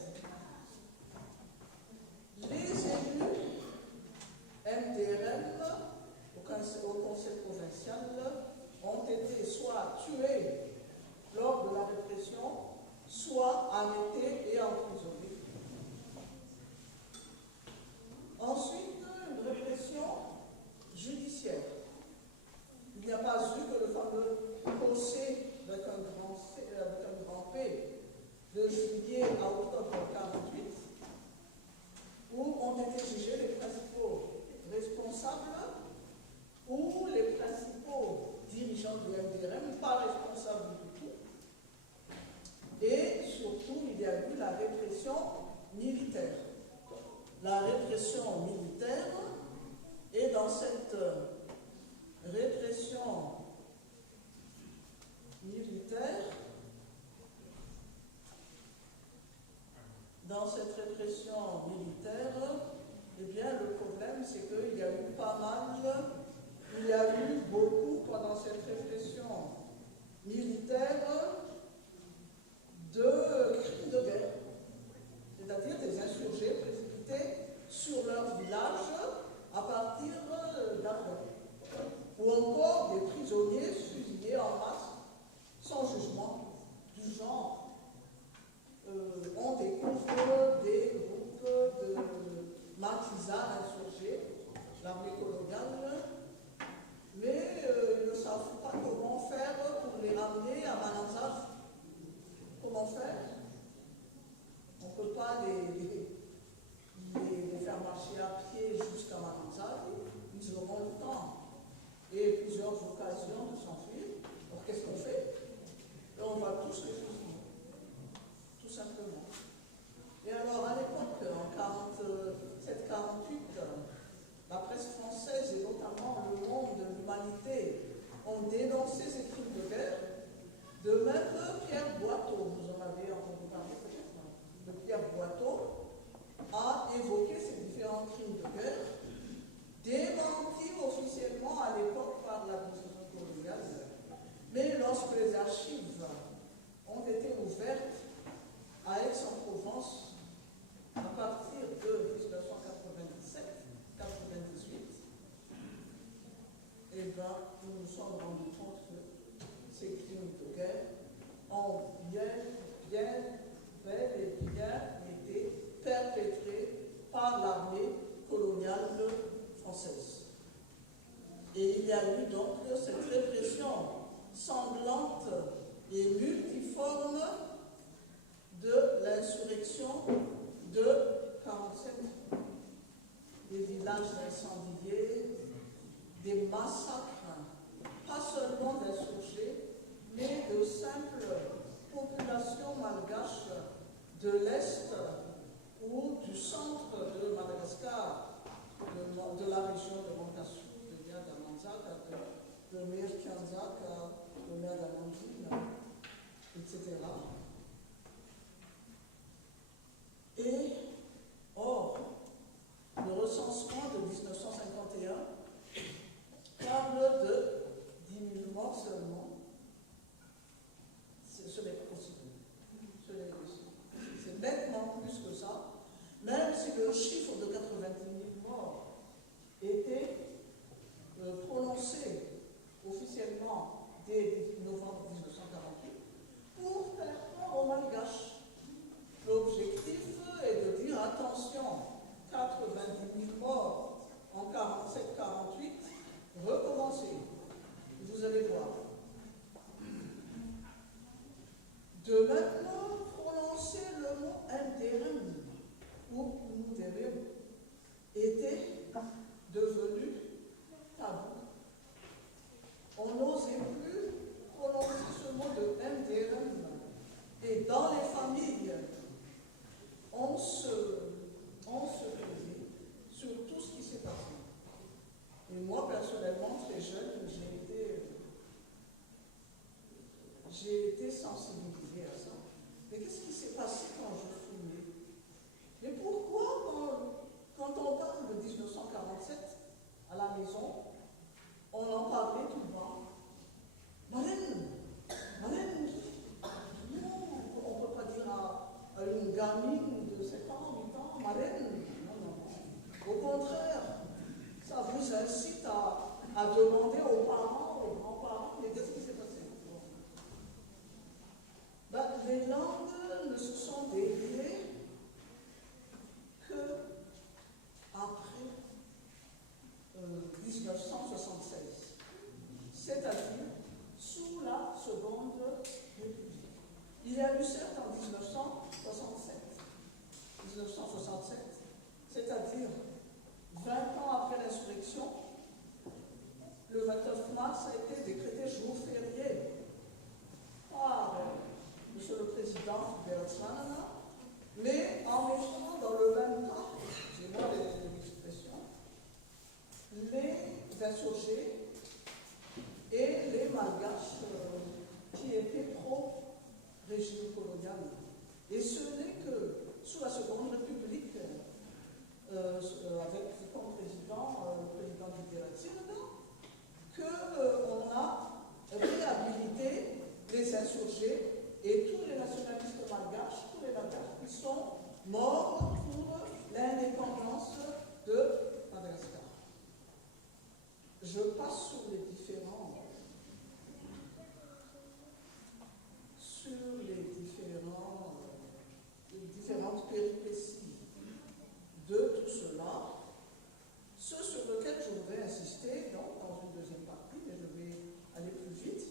Les élus MDRL au Conseil provincial ont été soit tués lors de la répression, soit arrêtés et emprisonnés. Ensuite, une répression judiciaire. Il n'y a pas eu que le fameux procès avec un grand P de juillet à octobre 1948, où ont été jugés les principaux responsables ou les principaux dirigeants du MDRM, pas responsables du tout. Et surtout, il y a eu la répression militaire. La répression militaire, et dans cette répression militaire, eh bien, le problème, c'est qu'il y a eu pas mal, il y a eu beaucoup pendant cette répression militaire de crimes de guerre, c'est-à-dire des insurgés précipités sur leur village à partir d'armes, ou encore des prisonniers fusillés en masse sans jugement, du genre on découvre des groupes de maquisards insurgés, l'armée coloniale, mais ils ne savent pas comment faire pour les ramener à Mananzar. Comment faire? On ne peut pas les faire marcher à pied jusqu'à Mananzar, ils auront le temps et plusieurs occasions de s'enfuir. Alors qu'est-ce qu'on fait? On va tous les fusiller, tout simplement. Et alors à l'époque, en 47-48, la presse française et notamment Le Monde de l'Humanité ont dénoncé ces crimes de guerre. De même, Pierre Boiteau, vous en avez entendu parler peut-être, de Pierre Boiteau, a évoqué ces différents crimes de guerre, démentis officiellement à l'époque par l'administration coloniale. Mais lorsque les archives ont été ouvertes à Aix-en-Provence à partir de 1997-98, eh bien, nous nous sommes rendus compte que ces crimes de guerre ont bien bel et bien été perpétrés par l'armée coloniale française. Et il y a eu donc cette répression sanglante et multiforme de l'insurrection de 1947. Des villages incendiés, des massacres, pas seulement d'insurgés, mais de simples populations malgaches de l'Est ou du centre de Madagascar, de la région de Mankassou, de Niadamanzak, de Merkanzak, de Niadamandine, etc. Et, or, le recensement de 1951 parle de 10 000 morts seulement. Ce n'est pas possible. C'est nettement plus que ça, même si le chiffre de 90 000 morts était prononcé officiellement dès novembre 1948 pour faire peur aux Malgaches. L'objectif est de dire attention, 90 000 morts en 47-48, recommencez. Vous allez voir. De maintenant prononcer le mot MDRM ou MDRM gamine de 7 ans, 8 ans, marraine. Non, non, non. Au contraire, ça vous incite à demander aux parents, aux grands-parents, mais qu'est-ce qui s'est passé? Ben, les langues ne se sont déliées que après 1976, c'est-à-dire sous la Seconde République. Il y a eu certes en 1967, c'est-à-dire 20 ans après l'insurrection, le 29 mars a été décrété jour férié par Monsieur le Président Bertman, mais en mettant dans le même temps, j'ai moi l'expression, les insurgés et les malgaches qui étaient pro-régime colonial. Et ce n'est que sous la Seconde République, avec comme président le président Duterte, qu'on a réhabilité les insurgés et tous les nationalistes malgaches, tous les malgaches qui sont morts pour l'indépendance de Madagascar. Je passe sur les différentes péripéties de tout cela. Ce sur lequel je voudrais insister, donc, dans une deuxième partie, mais je vais aller plus vite,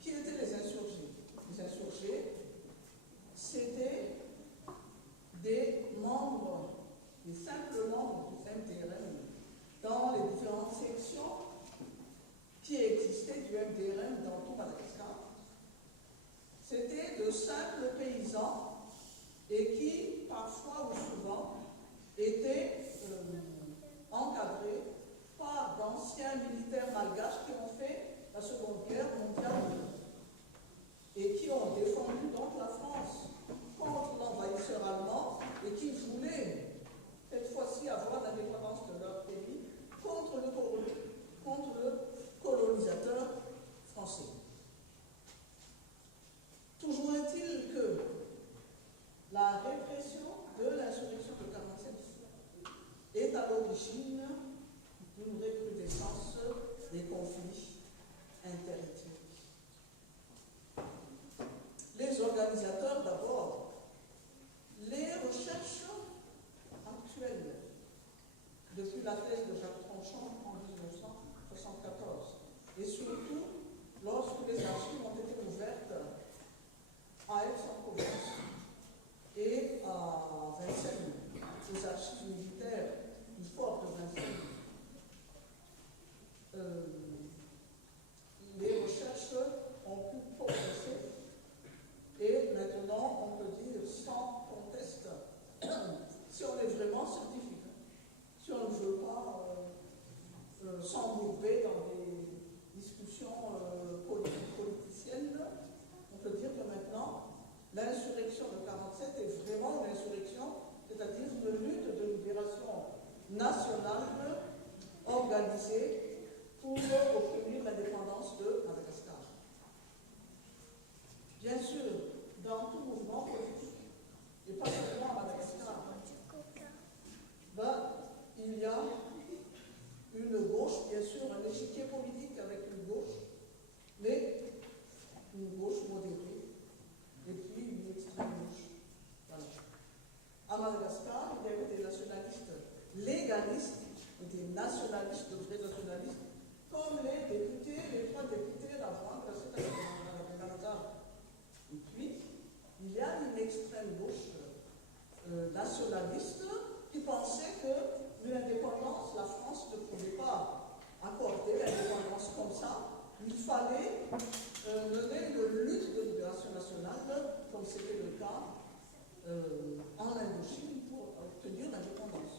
qui étaient les insurgés. Les insurgés, c'était des membres, des simples membres du MDRM dans les différentes sections qui existaient du MDRM dans tout Madagascar. C'était de simples paysans et qui, parfois ou souvent, étaient encadrés par d'anciens militaires malgaches qui ont fait la Seconde Guerre mondiale et qui ont défendu donc la France contre l'envahisseur allemand et qui voulaient cette fois-ci avoir l'indépendance de leur pays contre le colonisateur français. Toujours est-il que la répression de l'insurrection de 1947 est à l'origine d'une recrudescence des conflits interethniques. Les organisateurs, d'abord, les recherches actuelles depuis la thèse de Jacques Tronchon en 1974, et surtout lorsque les archives ont été ouvertes à Aix-en-Provence et à Vincennes, les archives militaires du fort de Vincennes. Les recherches ont pu progresser et maintenant on peut dire sans conteste, si on est vraiment scientifique, si on ne veut pas s'embourber dans des discussions politiciennes, on peut dire que maintenant l'insurrection de 1947 est vraiment une insurrection, c'est-à-dire une lutte de libération nationale organisée pour obtenir l'indépendance de Madagascar. Bien sûr, dans tout mouvement politique, et pas seulement à Madagascar, il y a une gauche, bien sûr, un échiquier politique avec une gauche, mais une gauche modérée, et puis une extrême gauche. Voilà. À Madagascar, il y avait des nationalistes légalistes, des nationalistes, de vrais nationalistes, comme les députés, les 3 députés d'avant, et puis, il y a une extrême gauche nationaliste qui pensait que l'indépendance, la France ne pouvait pas accorder l'indépendance comme ça. Il fallait mener une lutte de libération nationale, comme c'était le cas en Indochine, pour obtenir l'indépendance.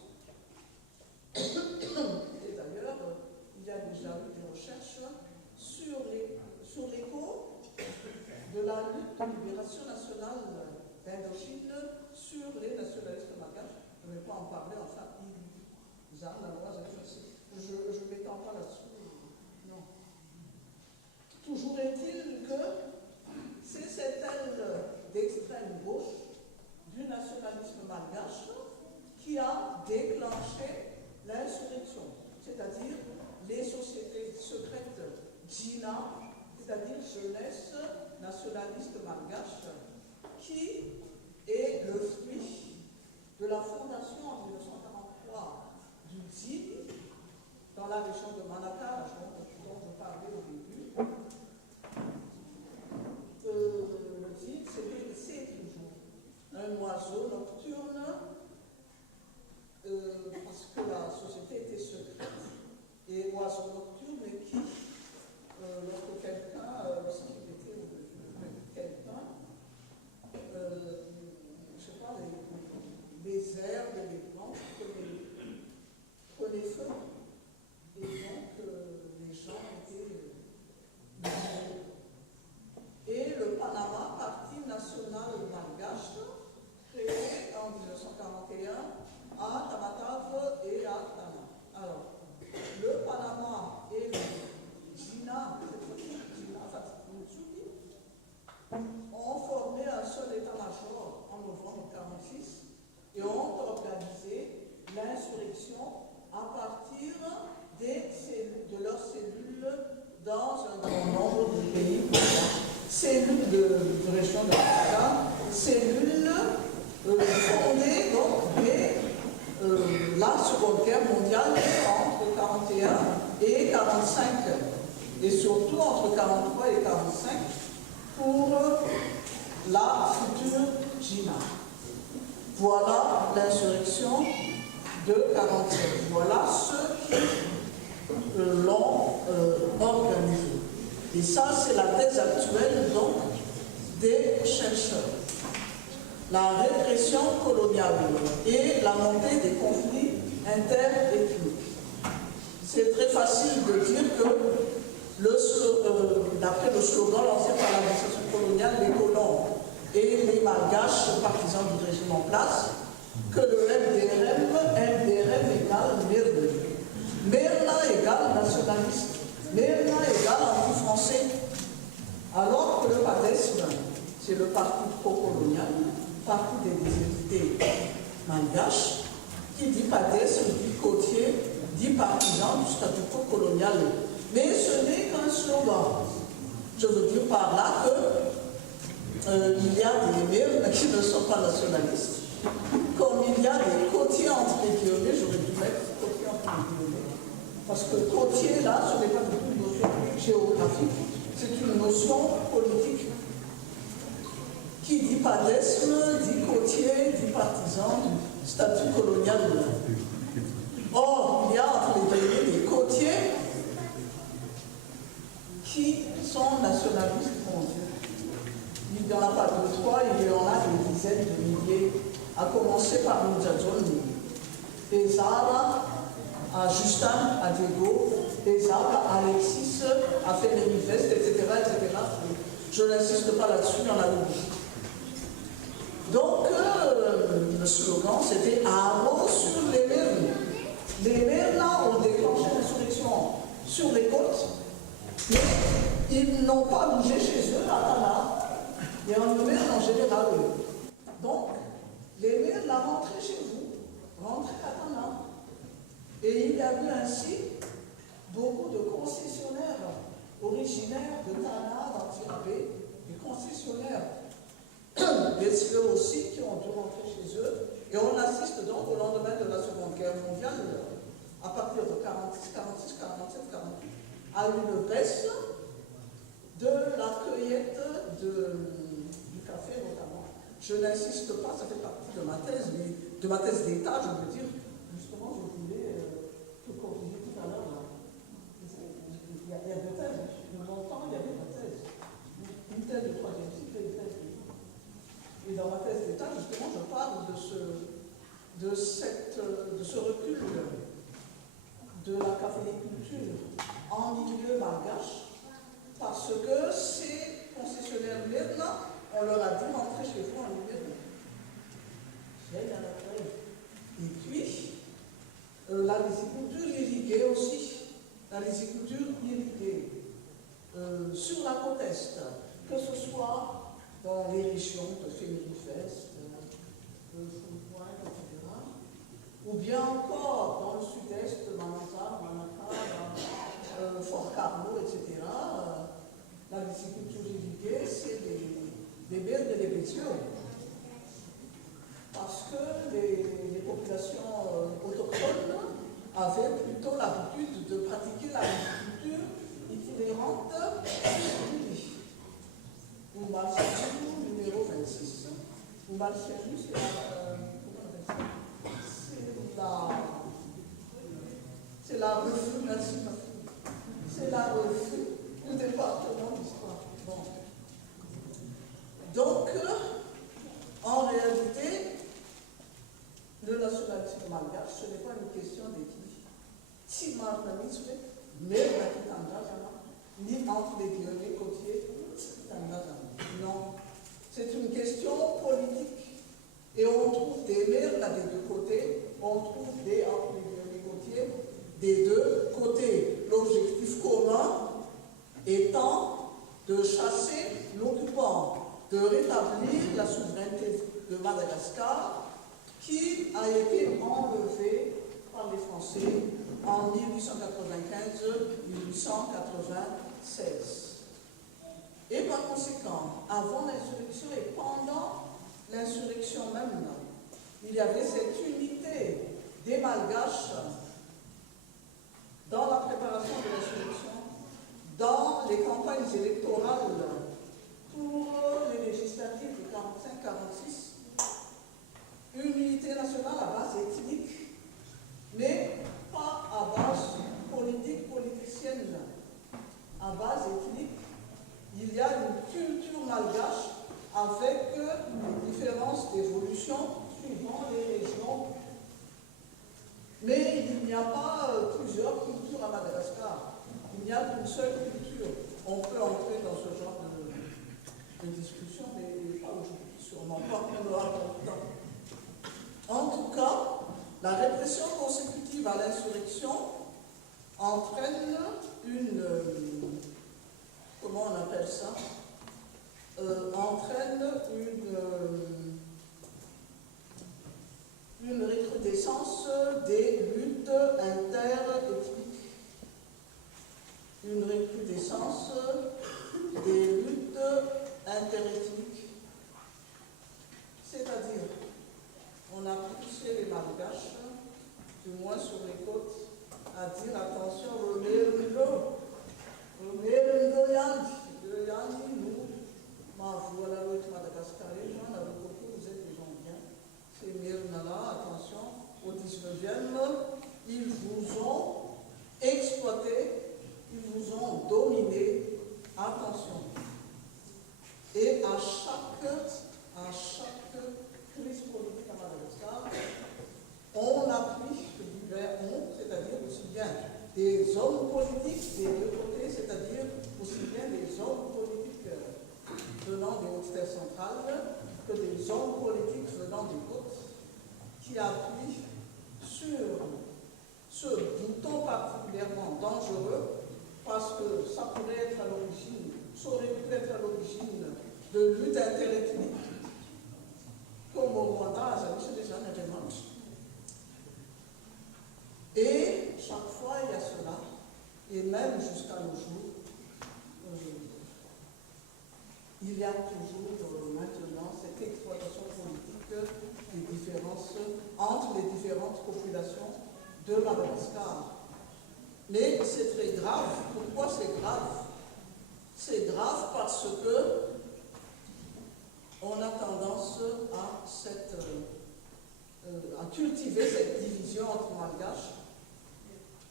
Et d'ailleurs, il y a déjà eu des recherches sur l'écho de la lutte de libération nationale d'Indochine sur les nationalistes malgaches. Je ne vais pas en parler, enfin, je ne m'étends pas là-dessus. Non. Toujours est-il que c'est cette aile d'extrême gauche du nationalisme oiseaux nocturnes, parce que la société était secrète, et oiseaux nocturnes qui, lorsqu'il était quelqu'un, je sais pas, les herbes et les plantes prenaient feu, et donc les gens étaient et le Panama, parti national malgache, créé en 1941 à Tamatave et à Tana. Alors, le Panama et le Gina, ont formé un seul état-major en novembre 1946 et ont organisé l'insurrection à partir de leurs cellules dans un grand nombre de pays, cellules de région de l'Afrique, cellules fondées donc dès la Seconde Guerre mondiale entre 1941 et 1945, et surtout entre 1943 et 1945 pour la future Gina. Voilà l'insurrection de 1947. Voilà ceux qui l'ont organisé. Et ça, c'est la thèse actuelle donc des chercheurs. La répression coloniale et la montée des conflits interethniques. C'est très facile de dire que, d'après le slogan lancé par l'administration coloniale, les colons et les malgaches partisans du régime en place, que le MDRM égale Mirna. Mirna égale nationaliste. Mirna égale anti-français. Alors que le PADESM, c'est le parti pro-colonial, parti des déshérités malgaches, qui dit PADESM, dit côtier, dit partisan du statu quo colonial. Mais ce n'est qu'un slogan. Je veux dire par là que il y a des Mirna qui ne sont pas nationalistes, comme il y a des côtiers entre guillemets, j'aurais dû mettre côtier entre guillemets. Parce que côtier, là, ce n'est pas du tout une notion géographique, c'est une notion politique. Qui dit padesme, dit côtier, dit partisan du statut colonial. Or, il y a entre les deux des côtiers qui sont nationalistes mondiaux. Il n'y en a pas deux, trois, il y en a des dizaines de milliers, à commencer par Mujadjoni, Pesara, à Justin, à Diego, Pesara, à Alexis, à Féminifest, etc., etc. Je n'insiste pas là-dessus, il y en a beaucoup. Donc, le slogan, c'était « Aro sur les Mernes ». Les Mernes ont déclenché l'insurrection sur les côtes, mais ils n'ont pas bougé chez eux, à Tana, et en Mernes en général. Donc, les Mernes rentrez chez vous, rentrez à Tana. Et il y a eu ainsi beaucoup de concessionnaires originaires de Tana, d'Antirabé, des concessionnaires des aussi qui ont dû rentrer chez eux. Et on assiste donc au lendemain de la Seconde Guerre mondiale, à partir de 46, 46, 47, 48, à une baisse de la cueillette du café notamment. Je n'insiste pas, ça fait partie de ma thèse, mais de ma thèse d'État, je veux dire, justement, je voulais tout corriger tout à l'heure. Il y a deux thèses, de longtemps il y avait deux thèses. Une thèse de troisième cycle et une thèse de... Et dans ma thèse d'État, justement, je parle de ce recul de la caféiculture en milieu malgache, parce que ces concessionnaires Merna, on leur a dit rentrer chez vous en milieu. Et puis, la lisiculture irriguée aussi, la lisiculture irriguée sur la côte est, que ce soit dans les régions de Féminifest, de Foulpoint, etc., ou bien encore dans le sud-est de Manasa, Manaka, Fort Carlo, etc. La lisiculture irriguée, c'est des berges et des bétiaux. Parce que les populations autochtones avaient plutôt l'habitude de pratiquer la lisiculture itinérante sur l'île. Ou Marseille, numéro 26, Ou Malchérie, c'est la revue, merci, c'est la revue du département d'histoire. Bon. Donc, en réalité, le nationalisme malgache, ce n'est pas une question d'éthique. Si malgache, mais ni entre les guillemets côtiers, non. C'est une question politique. Et on trouve des maires là des deux côtés, on trouve des entre les guillemets côtiers des deux côtés. L'objectif commun étant de chasser l'occupant, de rétablir la souveraineté de Madagascar qui a été enlevée par les Français en 1895-1896. Et par conséquent, avant l'insurrection et pendant l'insurrection même, il y avait cette unité des Malgaches dans la préparation de l'insurrection, dans les campagnes électorales pour les législatives de 45-46, une unité nationale à base ethnique, mais pas à base politique, politicienne, à base ethnique. Il y a une culture malgache avec des différences d'évolution suivant les régions. Mais il n'y a pas plusieurs cultures à Madagascar. Il n'y a qu'une seule culture. On peut entrer dans ce genre de discussion, mais pas aujourd'hui, sûrement pas, on aura pas le temps. En tout cas, la répression consécutive à l'insurrection entraîne une... comment on appelle ça, entraîne une recrudescence des luttes interethniques. Une recrudescence des luttes interethniques. C'est-à-dire, on a poussé les Malgaches, du moins sur les côtes, à dire attention, voilà l'autre Madagascar, les gens, là, le côté, vous êtes des gens bien. Ces Mirnala, attention, au 19e, ils vous ont exploité, ils vous ont dominé, attention. Et à chaque crise politique à Madagascar, on appuie, je dirais on, c'est-à-dire aussi bien des hommes politiques des deux côtés, c'est-à-dire aussi bien des hommes politiques venant des Hautes-Terres centrales que des hommes politiques venant des côtes qui appuient sur ce bouton particulièrement dangereux parce que ça pourrait être à l'origine, ça aurait pu être à l'origine de luttes interethniques comme au Rwanda, c'est déjà un élément. Et chaque fois il y a cela, et même jusqu'à nos jours, il y a toujours maintenant cette exploitation politique des différences entre les différentes populations de Madagascar. Mais c'est très grave. Pourquoi c'est grave? C'est grave parce que on a tendance à cultiver cette division entre Malgaches,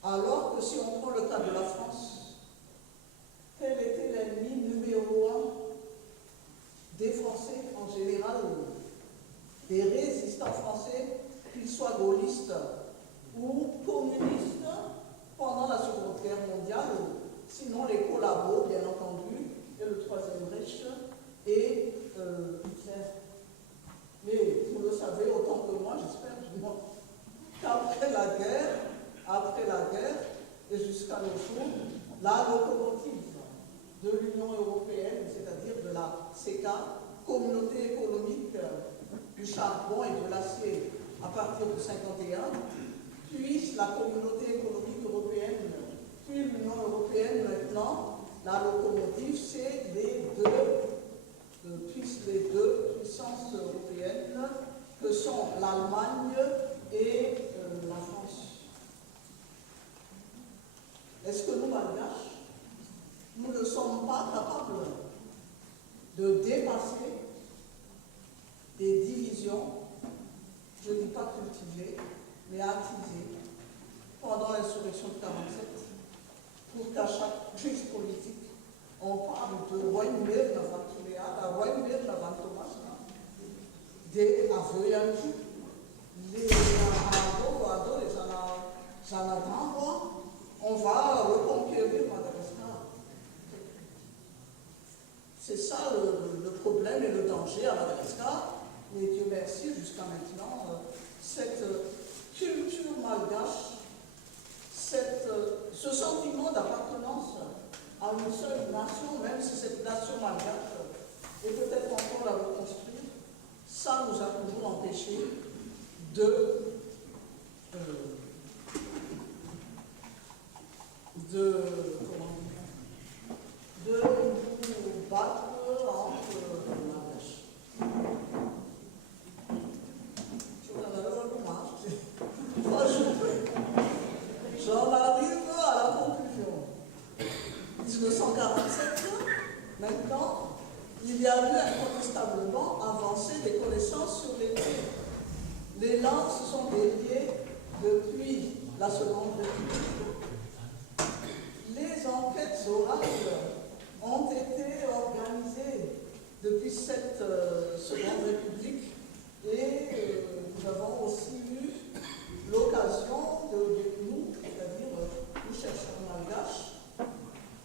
alors que si on prend le cas de la France, quel était l'ennemi numéro 1 des Français en général, des résistants français, qu'ils soient gaullistes ou communistes pendant la Seconde Guerre mondiale, sinon les collabos, bien entendu, et le Troisième Reich et Hitler. Mais vous le savez autant que moi, j'espère, qu'après la guerre, et jusqu'à nos jours, la locomotive de l'Union européenne, c'est-à-dire de la CECA, Communauté économique du charbon et de l'acier à partir de 1951, puis la Communauté économique européenne, puis l'Union européenne maintenant, la locomotive, c'est les deux puissances européennes que sont l'Allemagne et la France. Est-ce que nous, Malgaches, nous ne sommes pas capables de dépasser des division, je ne dis pas cultivée, mais attisée pendant l'insurrection de 47, pour qu'à chaque crise politique, on parle de Weinberg avant Tuléa, Weinberg avant Thomas, des aveux les on va reconquérir Madagascar. C'est ça le problème et le danger à Madagascar. Mais Dieu merci, jusqu'à maintenant, cette culture malgache, ce sentiment d'appartenance à une seule nation, même si cette nation malgache est peut-être encore à reconstruire, ça nous a toujours empêché de nous battre entre Malgaches. J'en arrive à la conclusion. 1947, maintenant, il y a eu incontestablement avancé des connaissances sur les faits. Les langues se sont déliées depuis la Seconde République. Les enquêtes orales ont été organisées depuis cette Seconde République et nous avons aussi eu l'occasion nous, c'est-à-dire nous chercheurs malgaches,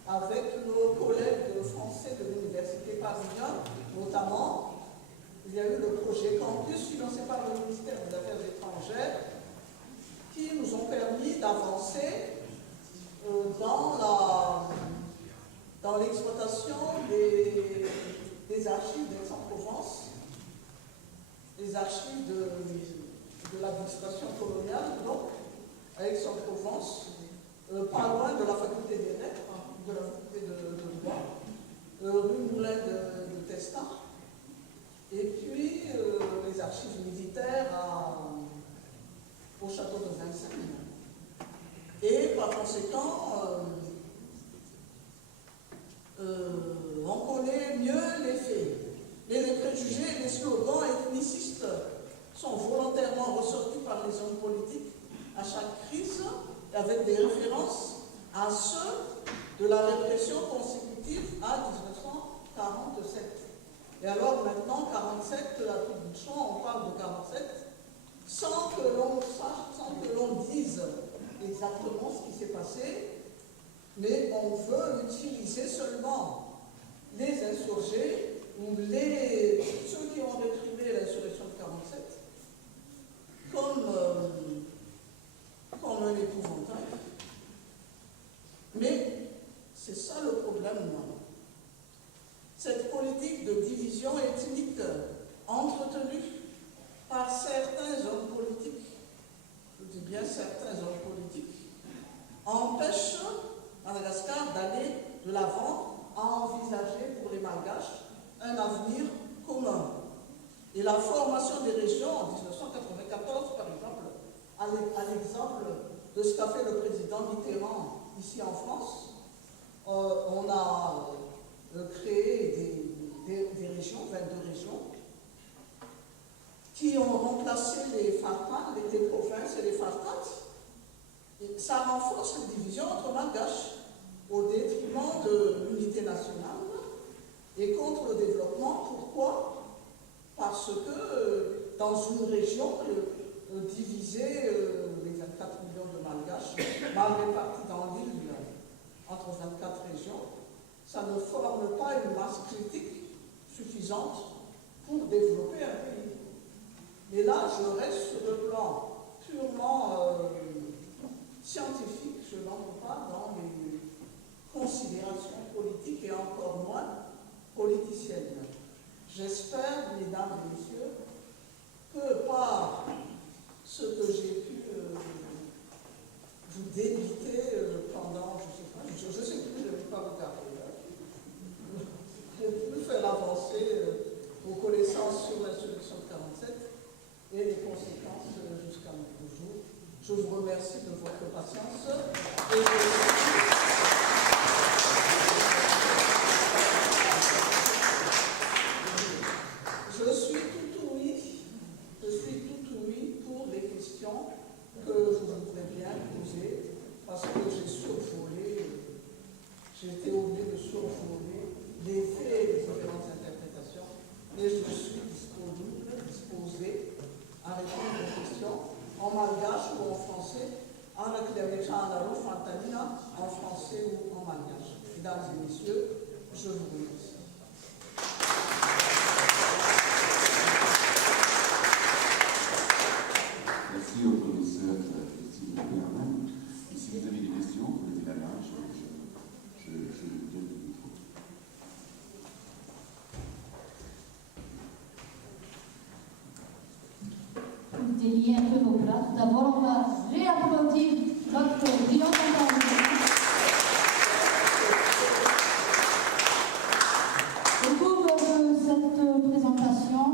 avec nos collègues français de l'Université Paris, notamment, il y a eu le projet Campus financé par le ministère des Affaires étrangères qui nous ont permis d'avancer dans l'exploitation des archives d'Aix-en-Provence, les archives de l'administration coloniale, donc, à Aix-en-Provence, pas loin de la faculté des lettres, de la faculté de droit, rue Moulin de Testin, et puis les archives militaires au château de Vincennes. Et par conséquent, on connaît mieux les faits. Mais les préjugés et les slogans ethnicistes sont volontairement ressortis par les hommes politiques à chaque crise, avec des références à ceux de la répression consécutive à 1947. Et alors maintenant, 47, à tout bout de champ, on parle de 47, sans que l'on sache, sans que l'on dise exactement ce qui s'est passé, mais on veut utiliser seulement les insurgés ou ceux qui ont réprimé l'insurrection de 47 comme un épouvantail. Mais c'est ça le problème, moi. Cette politique de division ethnique entretenue par certains hommes politiques, je dis bien certains hommes politiques, empêche Madagascar d'aller de l'avant à envisager pour les Malgaches un avenir commun. Et la formation des régions en 1994, par exemple, à l'exemple de ce qu'a fait le président Mitterrand ici en France, on a créé des régions, 22 régions, qui ont remplacé les fartans, les provinces et les fartats. Et ça renforce les divisions entre Malgaches au détriment de l'unité nationale et contre le développement. Pourquoi? Parce que dans une région divisée, les 24 millions de Malgaches, mal répartis dans l'île entre 24 régions, ça ne forme pas une masse critique suffisante pour développer un pays. Mais là, je reste sur le plan purement scientifique, je n'entre pas dans les considérations politiques et encore moins politiciennes. J'espère, mesdames et messieurs, que par ce que j'ai pu vous débiter pendant, je ne sais plus, je ne vais pas vous garder. J'ai pu faire avancer vos connaissances sur l'insurrection de 47 et les conséquences jusqu'à nos jours. Je vous remercie de votre patience. Je suis tout oui français, en acclamation à la roue Fantalina, en français ou en malgache. Mesdames et messieurs, je vous remercie. Merci au professeur Christine Bernard. Et si vous avez des questions, vous levez la main, je donne le micro. Délier un peu nos places. D'abord, on va réapplaudir notre Guillaume Montagnier. Au cours de cette présentation,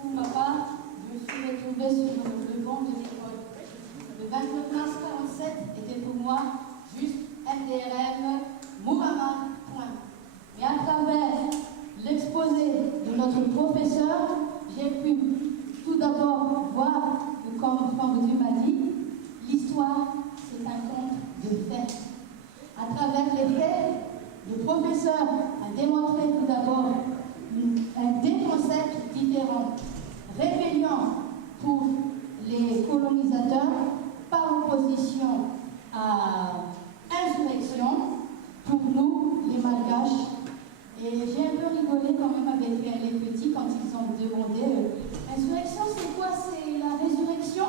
pour ma part, je me suis retrouvée sur le banc de l'école. Le 29 mars 47 était pour moi juste MDRM, Mourama, point. Mais à travers l'exposé de notre professeur, j'ai pu tout d'abord voir que, comme Franck Dieu m'a dit, l'histoire, c'est un conte de faits. À travers les faits, le professeur a démontré tout d'abord des concepts différents. Rébellion pour les colonisateurs par opposition à insurrection pour nous, les Malgaches. Et j'ai un peu rigolé quand même avec les petits quand ils ont demandé insurrection, c'est quoi? C'est la résurrection?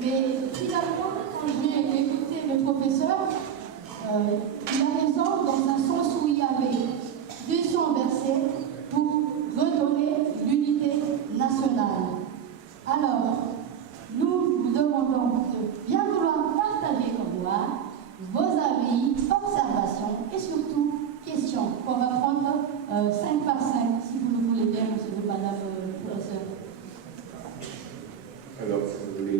Mais finalement, quand j'ai écouté le professeur, il a raison dans un sens où il y avait 200 versets pour redonner l'unité nationale. Alors, nous vous demandons de bien vouloir partager comme moi vos avis, observations et surtout questions qu'on va prendre 5 par 5, si vous le voulez bien, monsieur et madame le professeur. Alors, si vous voulez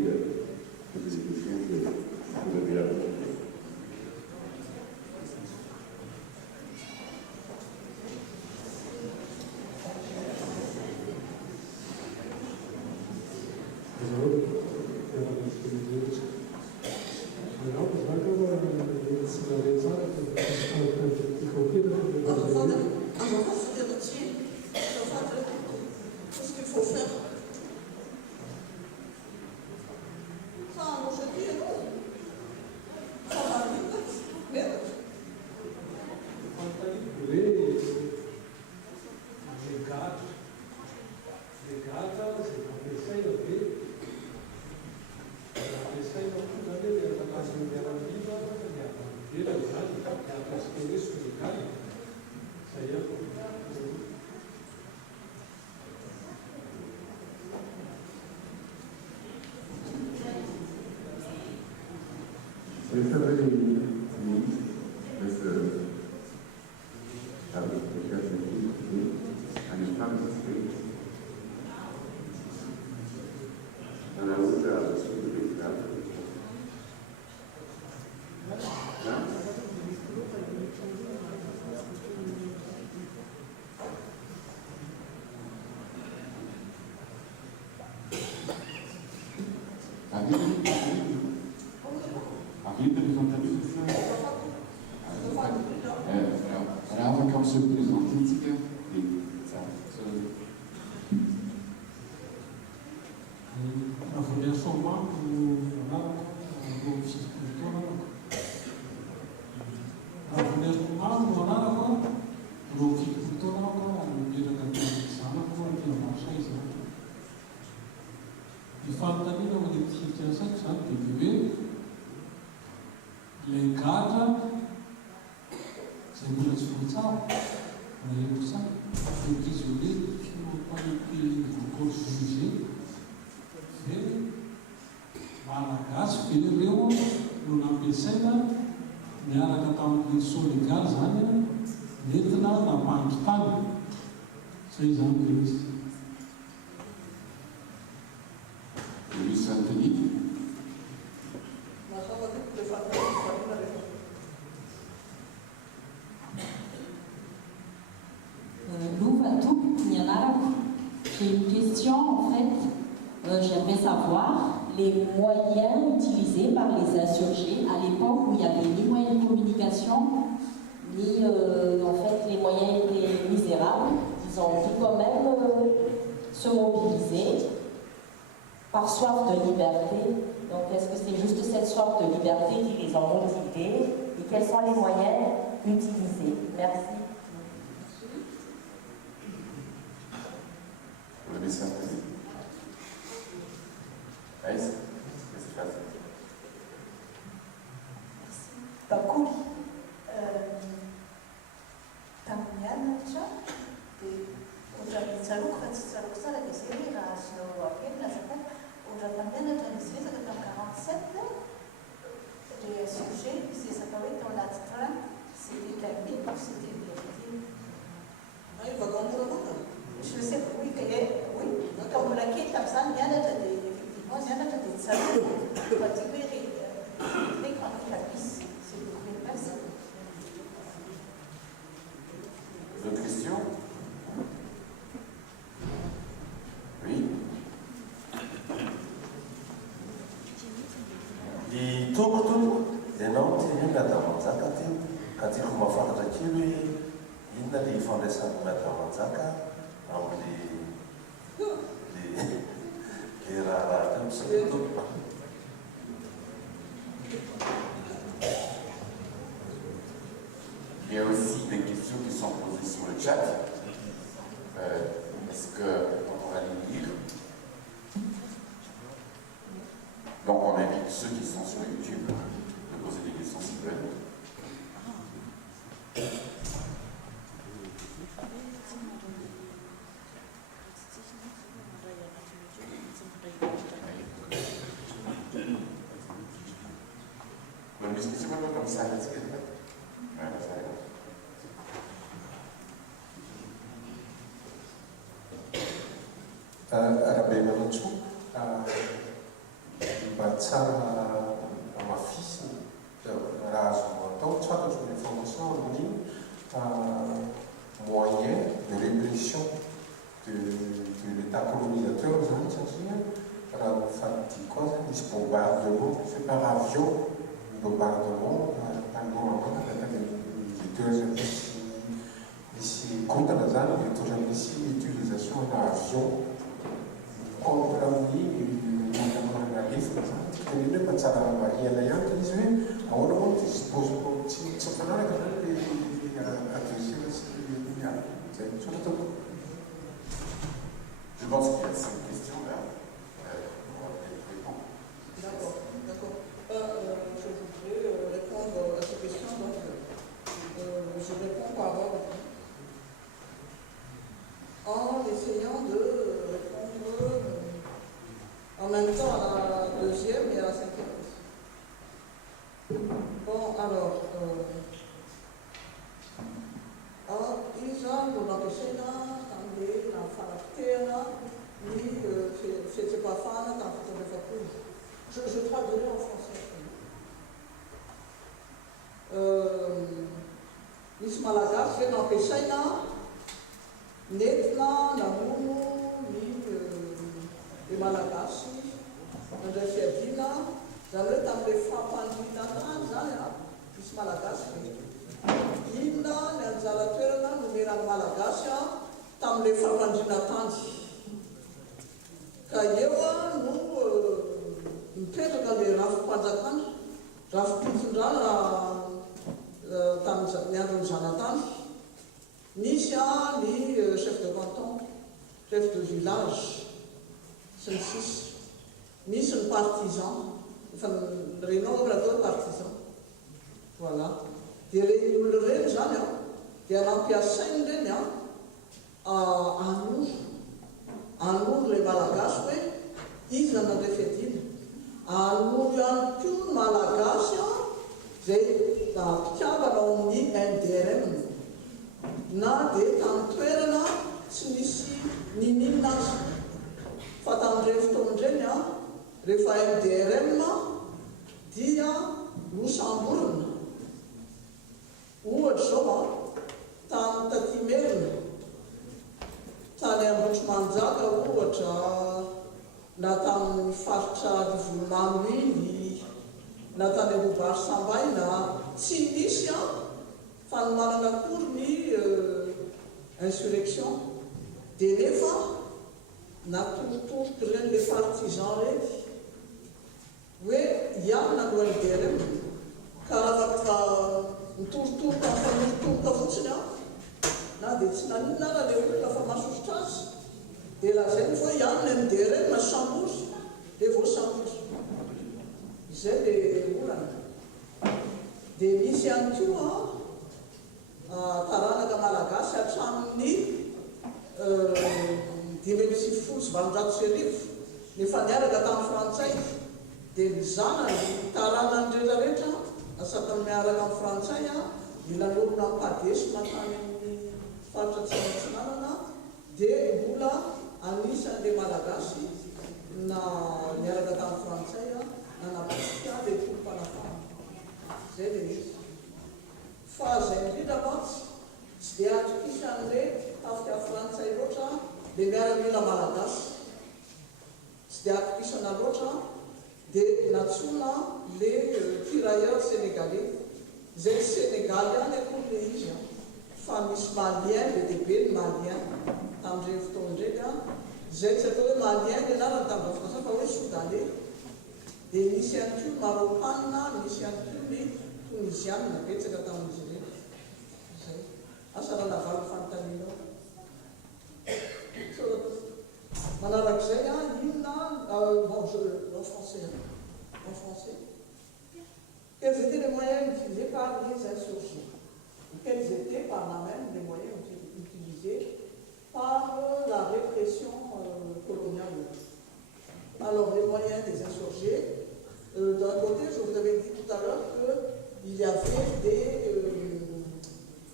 poser des questions, vous avez la parole. J'ai une question en fait. J'aimerais savoir les moyens utilisés par les insurgés à l'époque où il n'y avait ni moyens de communication, ni en fait les moyens étaient misérables. Ils ont dû quand même se mobiliser. par soif de liberté. Donc, est-ce que c'est juste cette soif de liberté qui les a motivés et quels sont les moyens utilisés? Merci. Vous l'avez synthétisé. Aïs, qu'est-ce que c'est? Bakuli. Tamiana, Ujabitsaruk, Ratsaruksa, la série, la Slovaquie, la Japan, Ujabamiana, Janisvisa, en 47, les sujets, c'est séparé dans l'astreinte, c'était terminé, c'était vérité. Ah, il va grandir le monde. Je sais, oui, oui, comme la quête comme ça, il y en a effectivement, il y en a des salons, particuliers, très grands services, c'est beaucoup de personnes. D'autres questions? Oui. Di tokotoko ianao ty miadamanjaka ty ka tiako mahafantatra kely hoe inona le ifandraisan'ny miadamanjaka amin'le raha ty misakotoko. Il y a aussi des questions qui sont posées sur le chat. Est-ce qu'on va les lire? Donc on invite ceux qui sont sur YouTube de poser des questions s'ils veulent. Donc, c'est pas comme ça, là, c'est Arabe Maritso, mba tsara mafisy raha azo atao tsara azo information amin'ny moyen de répression de l'état colonisateur zany satria raha mifanity koa zany misy bombardement fait par avion bombardement taloha les toerana misy kontana zany le toerana misy utilisation na avion contre amin'ny lefa zany teneny hoe mba tsara mariana ihany izy hoe ahoana moa ty suppose tsy fanaraka zany le adressé sy miala zay soratako. Je pense qu'il y a 5 questions là. On va peut-être répondre. D'accord, d'accord. Je voudrais répondre à ces questions. Donc, je réponds par ordre. En essayant de répondre en même temps à la deuxième et à la cinquième question. Bon, alors, Isa, dans la scène, la Falactera, ni c'est pas fan, je traduirai en français. Nisy malagasy ve nampiasaina nentina namono ny malagasy nandray fiadiana zany hoe tamin'le fampandriana tany zany a misy malagasy ve inona ny anjara toerana nomerany malagasy a tamin'le fampandriana tany ka eo a no mipetraka le rafim-panjakana rafim-pitsindrana tamin'ny andron'ny zanatany nisy a ny chef de canton chef de village sy ny sisy nisy ny partisan efa renao raha atao partisan voilà dia reny olona reny zany a dia nampiasainy reny a anoro le malagasy hoe izy nandray fiadiana anoro ihany koa malagasy a zay mpitiavana ao amin'ny NDRM na dia tamin'ny toerana tsy misy nininona azy fa tamin'ireny fotoan'ireny a rehefa NDRM dia nosamborona ohatra zao a tamin'ny Tatimerina tany Ambotrimanjaka ohatra na tamin'ny faritra Livolomano iny na tany Ambobary Sambaina tsy misy a fa ny manana akory ny insurrection dia nefa naturturtureny le partisan reky hoe iamina lohan'dereny ka afaka mitorotoroka mifanorotoroka fotsiny aho na dia tsy nanina raha le olona fa masosotra azy dia lazainy fa iamina am'dereny masambozy dia voasambozy izay le olana dia misy ihany koa taranaka malagasy hatramin'ny 570 nefa niaraka tamin'ny frantsay dia mizanany taranany rehetrarehetra asata miaraka amin'ny frantsay ilanorona ampadesy matany amin'ny faritra tsinanana dia mbola anisan'le malagasy na niaraka tamin'ny frantsay nanapika le tolom-panafana zay le izy fa zay indrindra matsy tsy dia atokisan'le tafika frantsay loatra le miaramila malagasy tsy dia atokisana loatra dia natsona le tirailleur sénégalais zay Sénégal any akory le izy fa misy malien be deabe ny malien tamin'ireny fotoana ndraiky zay tsy atao hoe malien ny anarany tamin'ny français fa hoe soudanais dia misy ihany koa marocanina misy ihany koa ny tunisianina betsaka tamin'izy ireny zay asa raha navalo fanontaniana manarak'izay inona en français quels étaient les moyens utilisés par les insurgés ou quels étaient par là même les moyens utilisés par la répression coloniale. Alors les moyens des insurgés, d'un côté je vous avais dit tout à l'heure qu'il y avait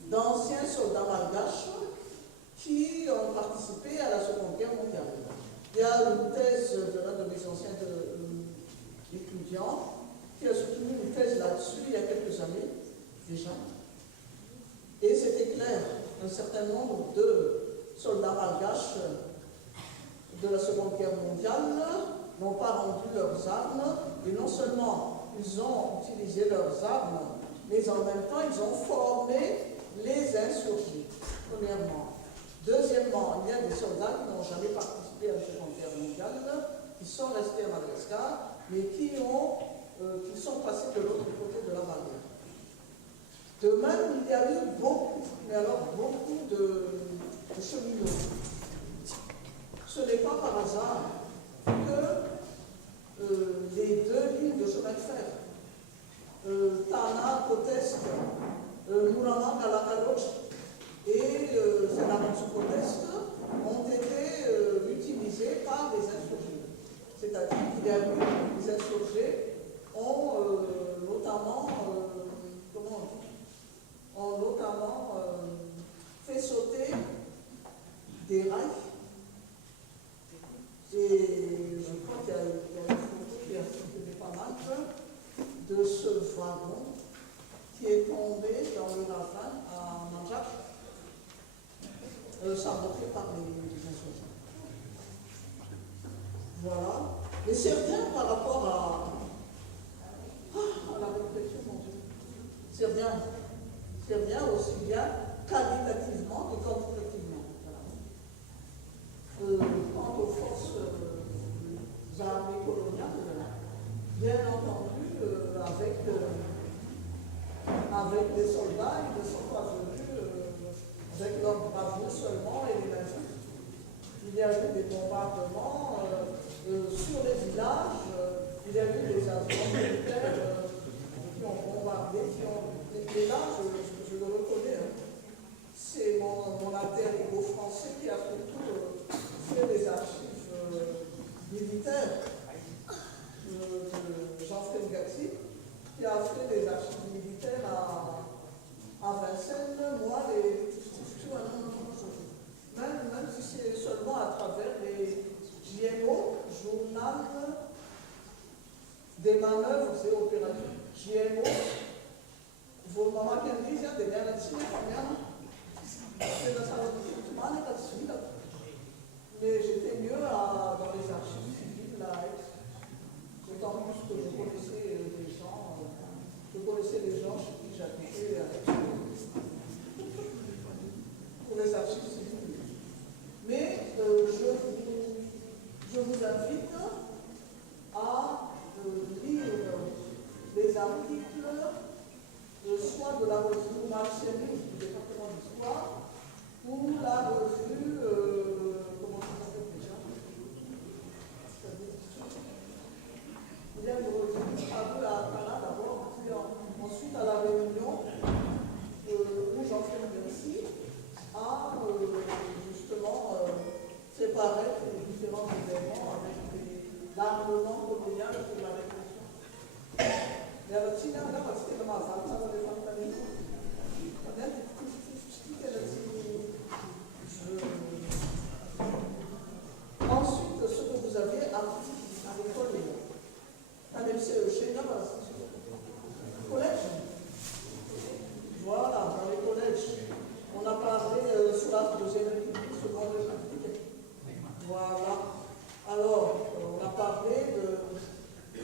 d'anciens soldats malgaches qui ont participé à la Seconde Guerre mondiale. Il y a une thèse de l'un de mes anciens étudiants qui a soutenu une thèse là-dessus il y a quelques années déjà. Et c'était clair, un certain nombre de soldats malgaches de la Seconde Guerre mondiale n'ont pas rendu leurs armes, et non seulement ils ont utilisé leurs armes, mais en même temps ils ont formé les insurgés, premièrement. Deuxièmement, il y a des soldats qui n'ont jamais participé à la Seconde Guerre mondiale, qui sont restés à Madagascar, mais qui sont passés de l'autre côté de la barrière. De même, il y a eu beaucoup, mais alors beaucoup de cheminots. Ce n'est pas par hasard que les deux lignes de chemin de fer, Tana, Kotest, Mourama, Kalakaloch et Senamotsu-Kotest ont été utilisés par les insurgés. C'est-à-dire qu'il y a eu les insurgés ont notamment fait sauter des rails. Et je crois qu'il y a une photo qui a circulé pas mal de ce wagon qui est tombé dans le ravin à Manjak, saboté par les insurgents. Voilà. Mais c'est rien par rapport à la réflexion, mon Dieu. C'est rien. C'est rien aussi bien qualitativement que quantitativement. Voilà. Quant aux forces armées coloniales, bien entendu, avec des soldats, ils ne sont pas venus avec leur bravoure seulement et les mains vides. Il y a eu des bombardements sur les villages, il y a eu des avions militaires qui ont bombardé, et là, je le reconnais, c'est mon alter ego français qui a surtout fait des archives militaires de Jean-Frédéric Gaxi, qui a fait des archives militaires à Vincennes, moi, même si c'est seulement à travers les JMO, Journal des manœuvres et opérations. JMO, vous m'avez dit, il y a des liens là-dessus, mais j'étais mieux dans les archives civiles à Aix. D'autant plus que je connaissais les gens chez qui j'habitais à Aix. Pour les archives civiles. Mais je vous vous invite à lire les articles soit de la revue Marcelli du département d'histoire ou la revue, comment ça s'appelle déjà? Il y a une revue à Cana d'abord, puis ensuite à la Réunion, où Jean-Philippe Bercy a justement séparé les différents événements avec l'armement colonial pour la répression. Et alors, si là, c'est comme ça, ça va les faire. Ensuite, ce que vous avez appris à l'école, à l'MCE, chez nous, collège. Voilà, dans les collèges. On a parlé sur la deuxième république, seconde république. Voilà. Alors, on a parlé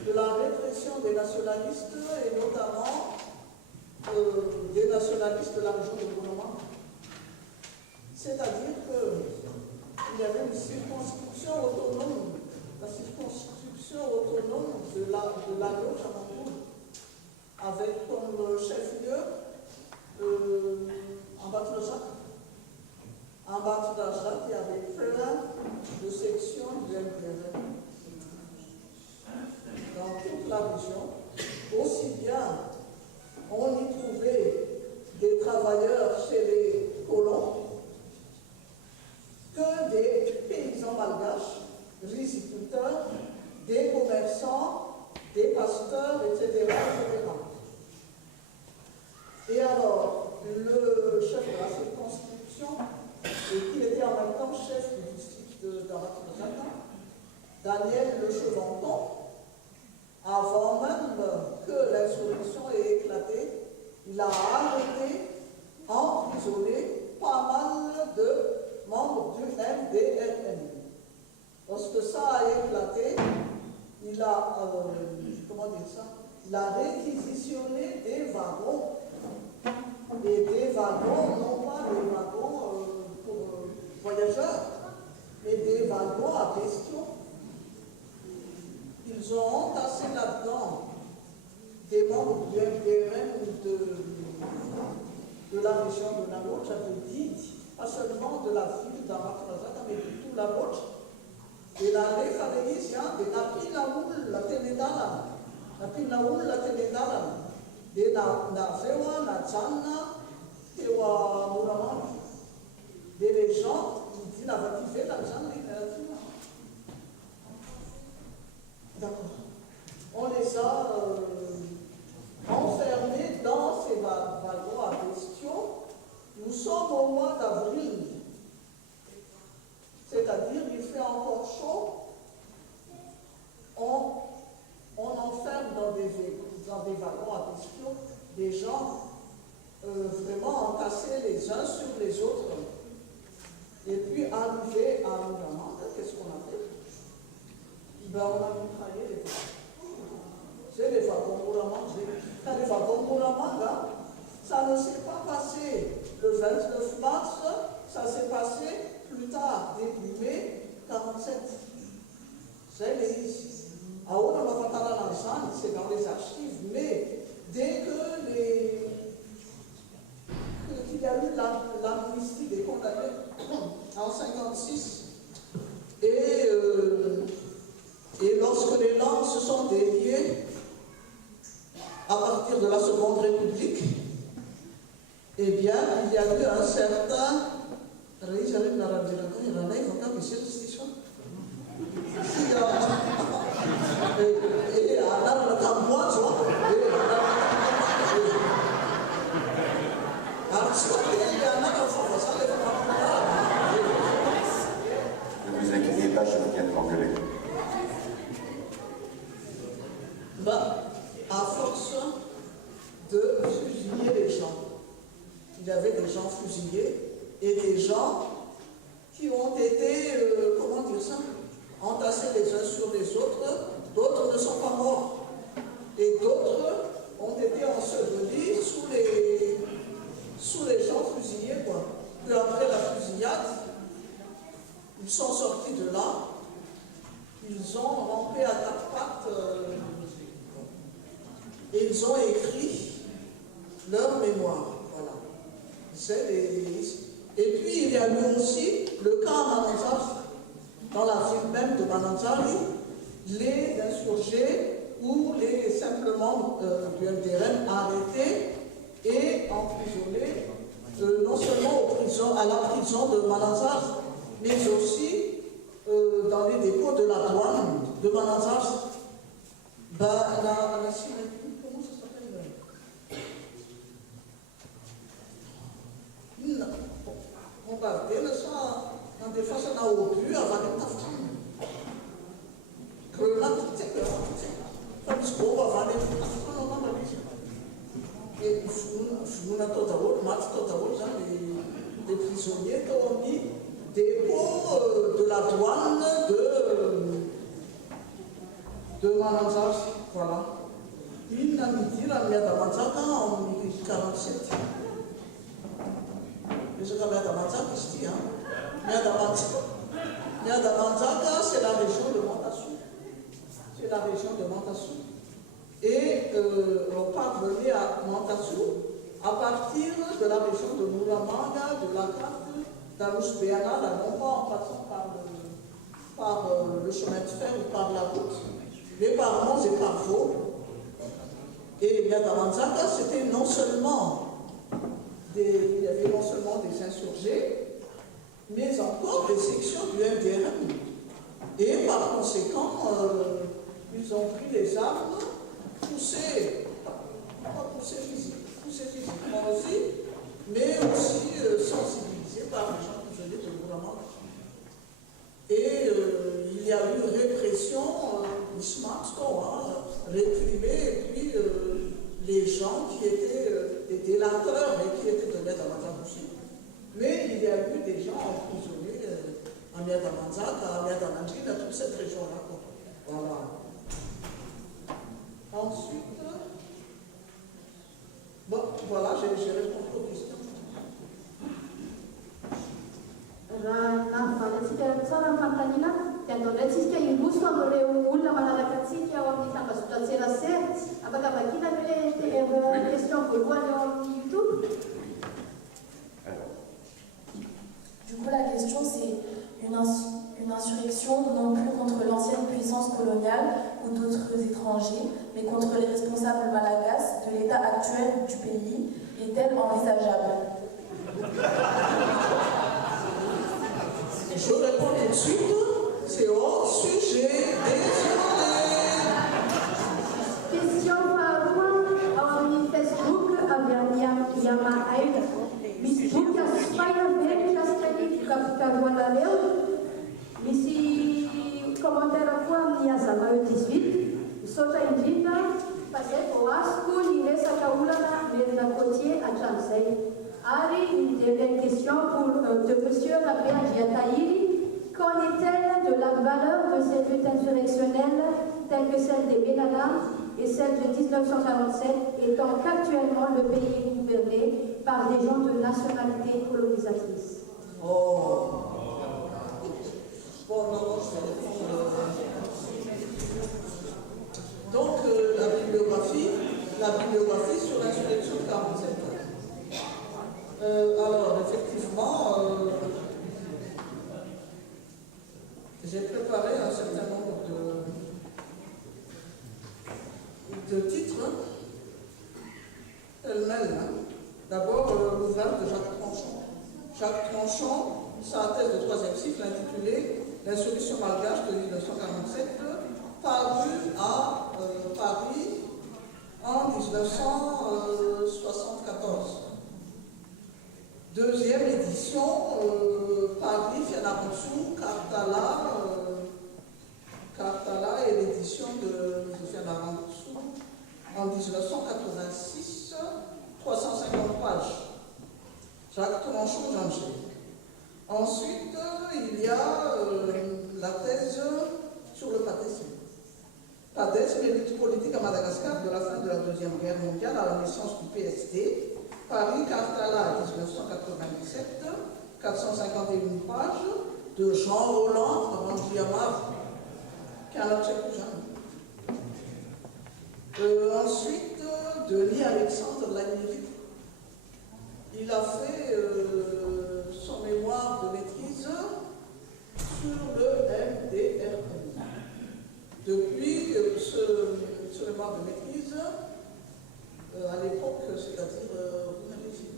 de la répression des nationalistes et notamment des nationalistes de la région de Gounomang. C'est-à-dire qu'il y avait une circonscription autonome, la circonscription autonome de la gauche à Mantoul, avec comme chef-lieu Ambattarajac. Ambattarajac, il y avait plein de sections du MPR. Dans toute la région, aussi bien on y trouvait des travailleurs chez les colons que des paysans malgaches, riziculteurs, des commerçants, des pasteurs, etc. Et alors, le chef de la circonscription, et qui était en même temps chef du district d'Ambattarajac, Daniel Le Chevanton, avant même que l'insurrection ait éclaté, il a arrêté, emprisonné pas mal de membres du MDRN. Lorsque ça a éclaté, il a, il a réquisitionné des wagons. Et des wagons, non pas des wagons pour voyageurs, mais des wagons à bestiaux. Ils ont entassé là-dedans des membres du MDRN de la région de la Loche, j'avais dit, pas seulement de la ville d'Ambattarajac, mais de tout la Loche. Et la référence, de Napinaoul, la Ténédala, Napinaoul, la Ténédala, de Navewa, Natjana, Tewa Muraman, des gens qui disent la vativée, la Jana, d'accord. On les a enfermés dans ces wagons à bestiaux. Nous sommes au mois d'avril, c'est-à-dire il fait encore chaud. On enferme dans des wagons à bestiaux des gens vraiment entassés les uns sur les autres. Et puis arrivé à Mouraman, qu'est-ce qu'on a fait? Ben, on a mitraillé les wagons. C'est les wagons Mouraman. Quand les wagons Mouraman, ça ne s'est pas passé le 29 mars, ça s'est passé plus tard, début mai 47. C'est les c'est dans les archives, mais dès qu'il y a eu l'amnistie des condamnés en 56, et lorsque les langues se sont déliées à partir de la Seconde République, eh bien, il y a eu un certain ils ont rampé à quatre pattes et ils ont écrit leur mémoire. Voilà. Et puis il y a eu aussi le cas à Mananzari, dans la ville même de Mananzari, les insurgés ou les simplement du MDRM arrêtés et emprisonnés, non seulement à la prison de Mananzari, mais aussi dans les dépôts de la douane de Mananzari. Comment ça s'appelle? On va dire ça, dans des fois, ça n'a aucun but avant de t'affronter. Que là, tu sais que Francisco avant de t'affronter, on va dire. Et nous avons tous les prisonniers qui ont mis des pots de la douane de Mananzari. Voilà. Une amitié, la mère d'Amanzaka en 1947. Mais ce que la mère d'Amanzaka, c'est hein. Mère d'Amanzaka, c'est la région de Mantassou. C'est la région de Mantassou. Et on parvenait à Mantassou à partir de la région de Mouramanga, de la carte d'Arouspéana, non pas en passant par le chemin de fer ou par la route, mais par Mons et par Vaud. Et Yadamanzaka, c'était non seulement il y avait non seulement des insurgés, mais encore des sections du MDRM. Et par conséquent, ils ont pris les armes, poussés physiquement aussi, mais aussi sensibilisés par les gens qui venaient de Mouramanga. Et il y a eu une répression, réprimée, et puis les gens qui étaient des délateurs et qui étaient de Miadamanzaka aussi. Mais il y a eu des gens emprisonnés à Miadamanzaka, à Miadamanjine, à toute cette région-là. Voilà. Ensuite, bon, voilà, j'ai répondu aux questions. Nafalatsika tsara ny fanontaniana dia andaondratsika indroso amin'ireo olona manaraka antsika ao amin'ny tambazotra-tserasera afaka vakina hoe question voalohany ao amin'ny YouTube. Du coup, la question, c'est une insurrection non plus contre l'ancienne puissance coloniale ou d'autres étrangers, mais contre les responsables malagasy de l'état actuel du pays. Est-elle envisageable? Je réponds tout de suite, c'est hors sujet, désolé. Question en Facebook avec Yama Aida. Facebook a spajna very lastany fikaroana misy commentaire koa amin'ny Azamao 18 misaotra indrindra fa zay vao azoko ny resaka olana Merina Côtier hatramin'izay. Ari, une dernière question de monsieur Rabé Adjiataïri. Qu'en est-elle de la valeur de cette lutte insurrectionnelle telle que celle des Benana et celle de 1947, étant qu'actuellement le pays est gouverné par des gens de nationalité colonisatrice? Oh. Bon, non, je vais répondre. Donc, la bibliographie sur l'insurrection de 47. Alors, effectivement, j'ai préparé un certain nombre de titres pêle-mêle. D'abord, l'ouvrage de Jacques Tranchant. Jacques Tranchant, sa thèse de 3e cycle intitulée L'insurrection malgache de 1947, paru à Paris en 1974. Deuxième édition, Paris, Fianarantsoa, Cartala et l'édition de Fianarantsoa en 1986, 350 pages. Jacques Tranchant, Jean-Gé. Ensuite, il y a la thèse sur le padisme. Padisme et lutte politique à Madagascar de la fin de la Deuxième Guerre mondiale à la naissance du PSD. Paris, Cartala, 1997, 451 pages, de Jean Roland, Rangiamar, 15 alors c'est plus jeune. Ensuite, Denis Alexandre Lagnier, il a fait son mémoire de maîtrise sur le MDRN. Depuis ce mémoire de maîtrise, à l'époque, c'est-à-dire, vous m'avez dit,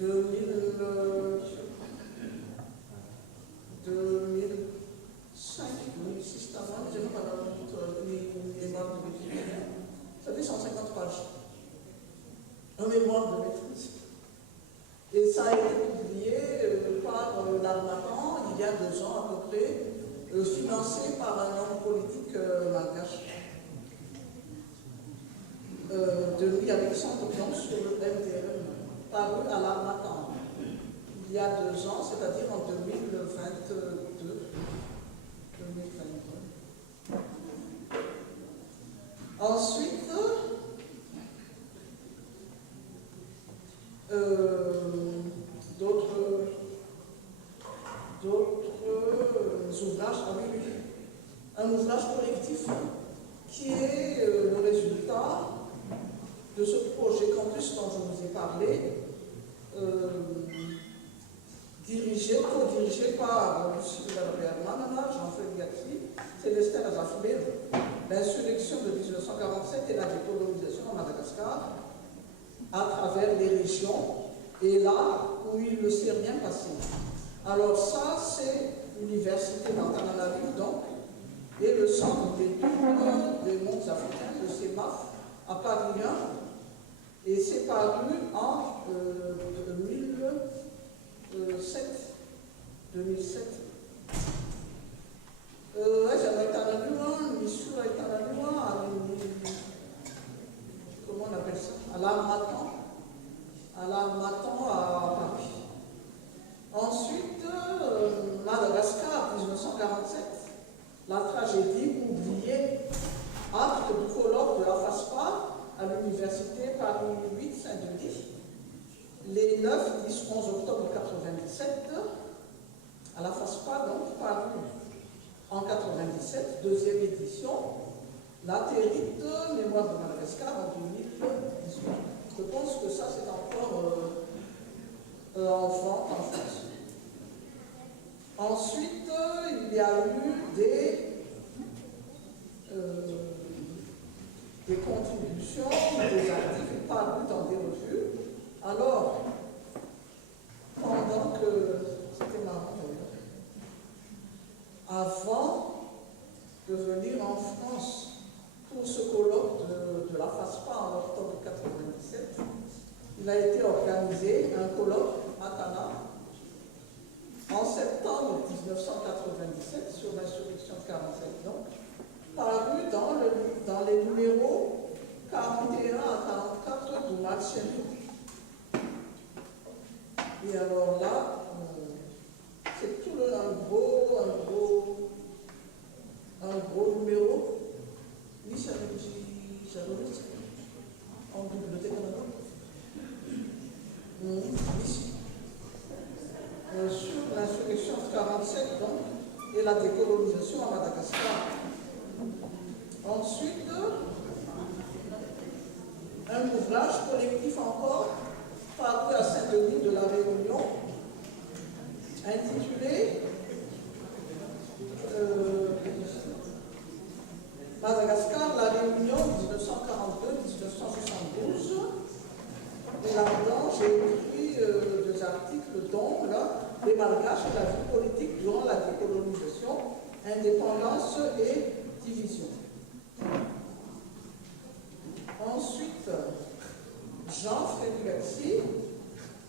2005, 2006, je n'ai pas dans les mémoires de maîtrise. Ça fait 150 pages. Un mémoire de maîtrise. Et ça a été publié par l'Armatan il y a 2 ans à peu près, financé par un homme politique malgache. Denis Alexandre, donc sur le MDRN, paru à l'Armatan il y a 2 ans, c'est-à-dire en 2022. Ensuite, d'autres ouvrages, un ouvrage collectif qui est le résultat de ce projet campus dont je vous ai parlé, co-dirigé par Lucie Berman, Jean-Frédéric Gatti, Célestin Azafoué, l'insurrection de 1947 et la décolonisation à Madagascar à travers les régions et là où il ne s'est rien passé. Alors ça, c'est l'université d'Antananarivo, donc, et le centre d'études des mondes africains, le CEMAF, à Paris 1, et c'est paru en 2007. Comment on appelle ça? À l'Armatan à Paris. Ensuite, Madagascar, 1947, la tragédie oubliée, acte du colloque de la FASPA à l'université Paris 8 Saint-Denis, les 9, 10, 11 octobre 1997, à la FASPA, donc, paru en 1997, 2e édition, la terrible mémoire de Madagascar en 2018. Je pense que ça, c'est encore en vente en France. Ensuite, il y a eu des contributions, des articles parus dans des revues. Alors, pendant que, c'était marrant d'ailleurs, avant de venir en France pour ce colloque de la FASPA en octobre 1997, il a été organisé un colloque à Tana en septembre 1997 sur l'insurrection de 47, donc, paru dans les numéros 41 à 44 du Marché. Et alors là, c'est tout un gros numéro, en bibliothèque ici, sur l'insurrection de 47 donc, et la décolonisation à Madagascar. Ensuite, un ouvrage collectif encore, paru à Saint-Denis de la Réunion, intitulé Madagascar, la Réunion 1942-1972. Et là-dedans, j'ai écrit 2 articles, dont là, les Malgaches et la vie politique durant la décolonisation, indépendance et division. Ensuite, Jean-Frédéric Gatti,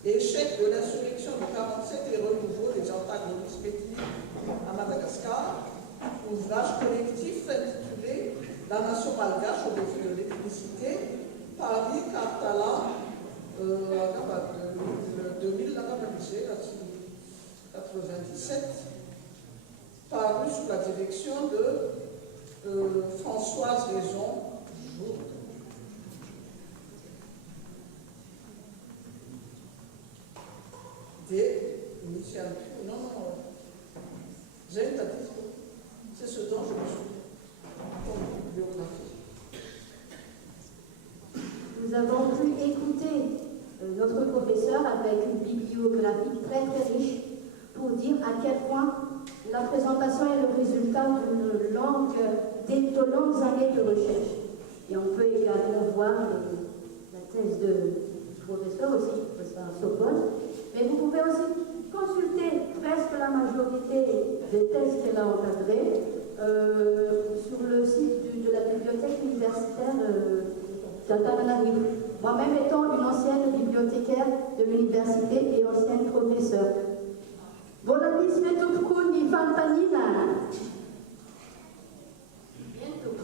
échec de l'insurrection de 1947 et renouveau des antagonismes ethniques à Madagascar, ouvrage collectif intitulé La nation malgache au défi de l'électricité, Paris, Cartala, 2097, paru sous la direction de Françoise Raison. Des initiales. Non, j'ai une statistique. C'est ce dont je me souviens. Nous avons pu écouter notre professeur avec une bibliographie très très riche pour dire à quel point la présentation est le résultat de longues années de recherche. Et on peut également voir la thèse du professeur aussi, le professeur Sorbonne. Mais vous pouvez aussi consulter presque la majorité des thèses qu'elle a encadrées sur le site de la bibliothèque universitaire d'Antananarivo. Moi-même étant une ancienne bibliothécaire de l'université et ancienne professeure. Volani Svetukuni Fantanina. Bientôt.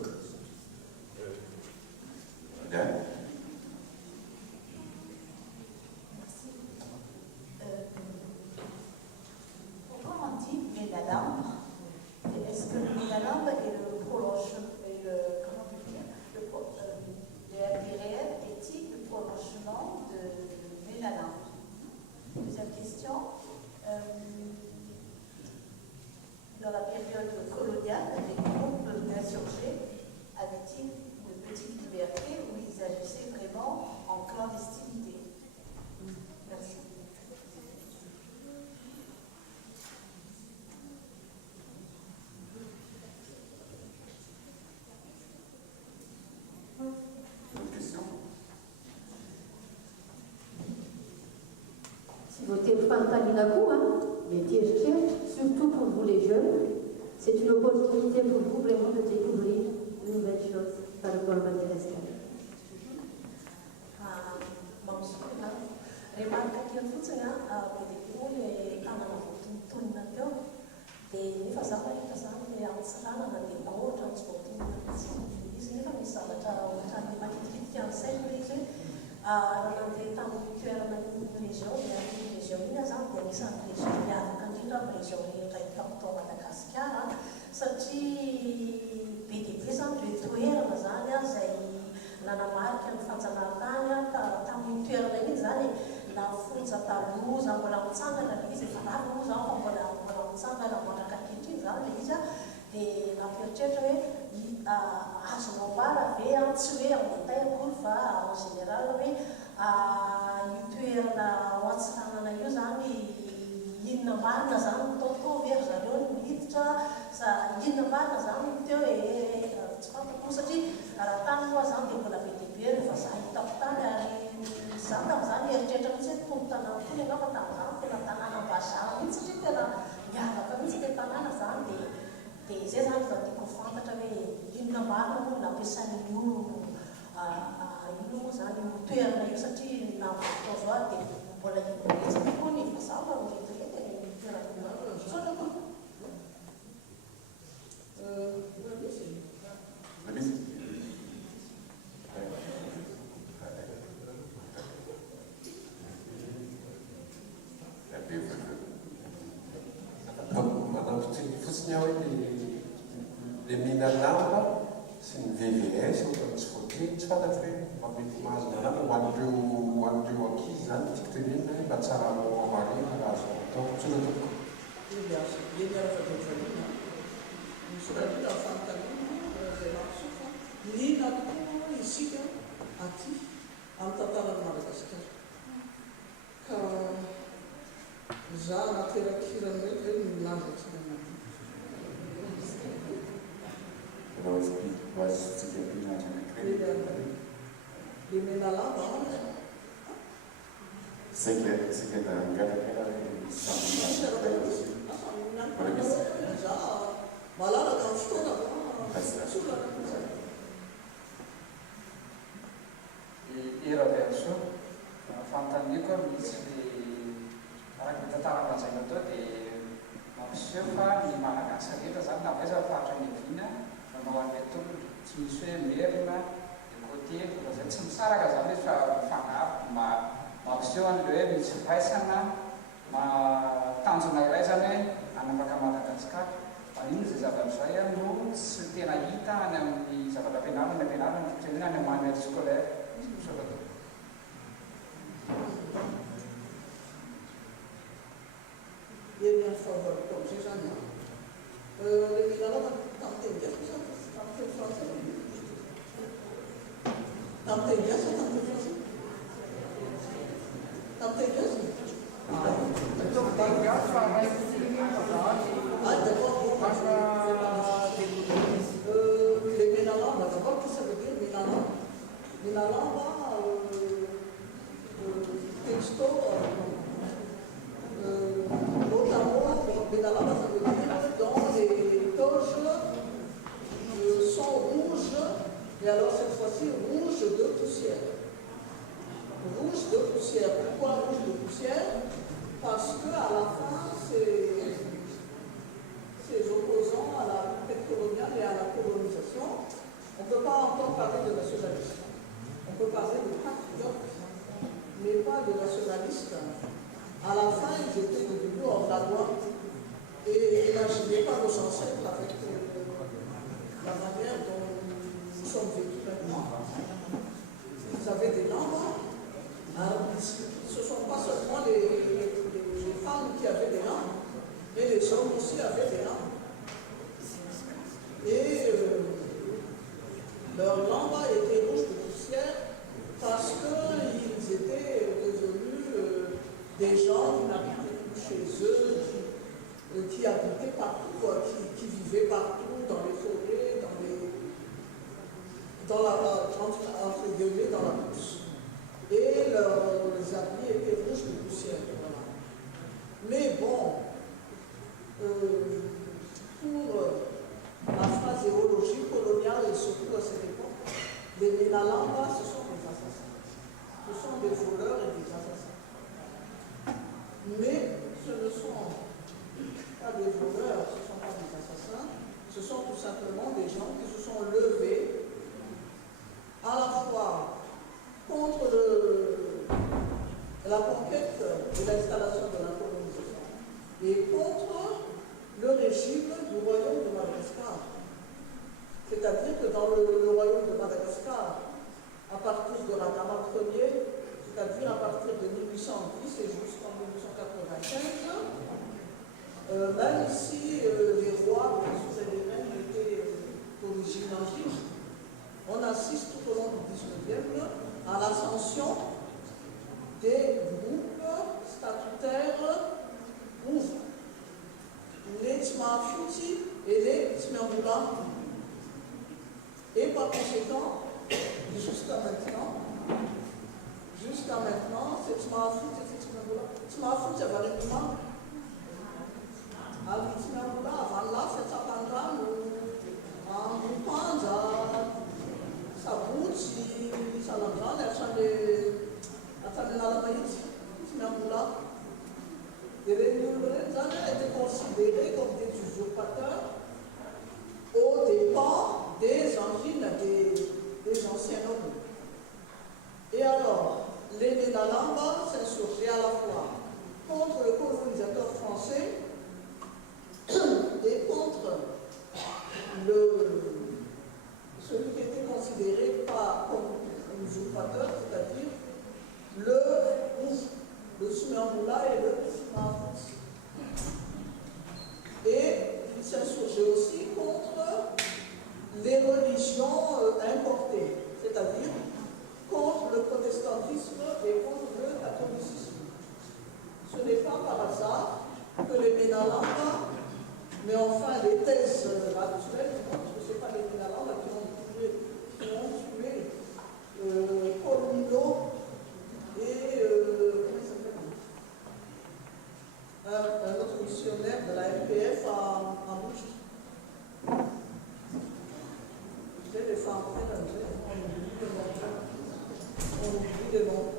Comment on dit Médalambe? Est-ce que le Médalambe est le prolongement, comment on peut dire, le réel est-il le prolongement de Médalambe? Deuxième question. Dans la période coloniale, les groupes insurgés avaient-ils une petite liberté où ils agissaient vraiment en clandestinité? Merci. Une question? Si vous êtes Fantaminaku, mais surtout pour vous les jeunes, c'est une opportunité pour vous vraiment de découvrir de nouvelles choses par rapport à Madagascar. Remarque kely fotsiny bediako le tanana voatontonina teo dia nefa za mahita zany le antsinanana dia ohatra tsy voatonina izy nefa misy zavatra ohatran'ny makitikitika an'izay hoe izy raha nandeha tamin'ny toerana région dia amin'ny région iny zany dia anisan'ny région miavaka indrindra amin'ny région rehetra hita tao Madagasikara satria be dia be zany ireo toerana zany izay nanamarika ny fanjanahantany tamin'ny toerana iny zany na fonja taloza mbola mitsangana le izy efa rano moa zany fa mbola mitsangana mandraka ankehitriny zany le izy dia nampieritreritra hoe azonao mbara ve tsy hoe amin'itay akory fa en général hoe io toerana ho antsinanana io zany inona marina zany mitaotao very zareo ny miditra inona marina zany teo tsy fantako satria raha tany moa zany dia mbola be dia be rehefa za hitako tany ary za tamin'izany eritreritra mihitsy hoe tony tanàna tony angamba tamin'izany tena tanàna mbazara mihitsy satria tena miavaka mihitsy le tanàna zany dia izay zany fa tiako fantatra hoe inona marina moa nampiasan'io ino moa zany toerana io satria na tao zao dia mbola itsy tokoa ny fazava miretirety ny toerana sotra koa. Fotsiny aho hoe le mihinanamba sy ny VVS ohatrany tsy voatery tsy fantatro hoe mamety mahazona lamba ho an'ireo ankizy zany tiako tenenina hoe mba tsara marina raha azo atao tsona tokoa. Lina tokoa isika aty amin'ny tantanan'i Madagasikara ka za naterakirana hoe milaza tsirana aty. Le Menalamba c'est clair malalaka amin'ny fotoana solana Era verso fantaniko misy araka ny tantaram-bazaina tao dia mampiseho fa ny malagasy rehetra zany na vaiza fahatra ny vina manao an'ilay tolona tsy misy hoe merina de côté zay tsy misaraka zany hoe fa fanampy mampiseho an'ilay hoe misy vaisana tanjona iray zany hoe anapaka Madagasikara ino zay zavatra zay no tsy tena hita any amin'ny zavatra ampianarana any amin'ny manuel scolaire. Eny fahavarota amin'izay zany le milalava tamin'ny teny gasy tamin'ny teny français tamin'ny teny gasy tamin'ny teny français Minalamba, texto, notamment, Minalamba, ça veut dire dans les toges sont rouges, et alors cette fois-ci rouge de poussière. Rouge de poussière. Pourquoi rouge de poussière? Parce qu'à la fin, ces opposants à la conquête coloniale et à la colonisation, on ne peut pas encore parler de nationalisme. On peut parler de patriotes, mais pas de nationalistes. À la fin, ils étaient devenus hors la loi et n'imaginez pas nos ancêtres avec la manière dont nous sommes vécus maintenant. Ils avaient des langues. Ce ne sont pas seulement les femmes qui avaient des langues, mais les hommes aussi avaient des langues. Et leur langue était rouge de poussière parce qu'ils étaient devenus des gens qui n'habitaient plus chez eux, qui habitaient partout, qui vivaient partout, dans les forêts, dans la brousse. Et les habits étaient rouges de poussière. Voilà. Mais bon, pour la phraséologie coloniale, et surtout à cette époque, les Minalamba, ce sont des assassins. Ce sont des voleurs et des assassins. Mais ce ne sont pas des voleurs, ce ne sont pas des assassins, ce sont tout simplement des gens qui se sont levés à la fois contre la conquête et l'installation de la colonisation et contre le régime du royaume de Madagascar. C'est-à-dire que dans le royaume de Madagascar, à partir de Radama Ier, c'est-à-dire à partir de 1810 et jusqu'en 1895, même si les rois et les reines étaient d'origine angile, on assiste tout au long du 19e à l'ascension des groupes statutaires ouvres, les Tsmafuti et les Tsmiamboula. Et par conséquent, jusqu'à maintenant, c'est Tsmafuti et Tsmiamboula. Tsmafuti avait un imam. Alors, Tsmiamboula, avant là, c'est Sapandra, en Panza. Sabuti, Salamran, les Réunionnais étaient considérés comme des usurpateurs au dépens des angines des anciens nobles. Et alors, les Minalamba s'insurgeaient à la fois contre le colonisateur français et contre celui qui était considéré comme un usurpateur, c'est-à-dire le Tsmiamboula et le Tsmafuti. Et il s'insurgeait aussi contre les religions importées, c'est-à-dire contre le protestantisme et contre le catholicisme. Ce n'est pas par hasard que les Minalamba, mais enfin les thèses actuelles montrent que ce n'est pas les Minalamba qui ont tué Paul Mino et comment il s'appelle, un autre missionnaire de la MPF à Bouche. Les femmes, on oublie les noms.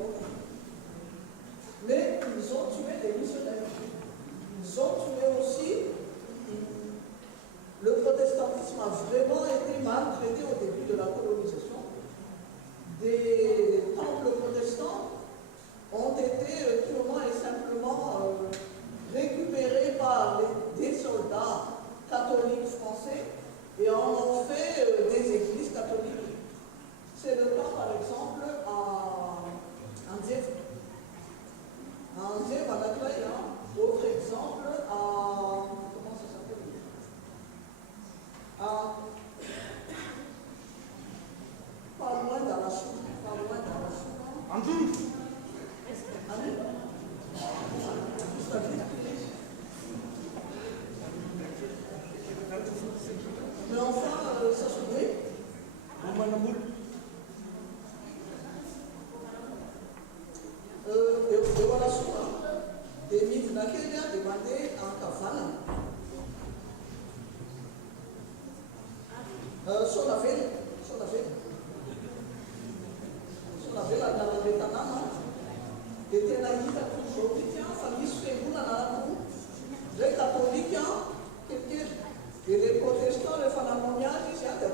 Mais ils ont tué des missionnaires. Ils ont tué aussi. Le protestantisme a vraiment été maltraité au début de la colonisation. Des temples protestants ont été purement et simplement récupérés par des soldats catholiques français et en ont fait des églises catholiques. C'est le cas par exemple à Nzef. À Nzef, à Naklaya. Autre exemple comment ça s'appelle? Pas loin dans la Choue. Mais enfin, ça se fait. Et les protestants, les fanamoniales, ils ont des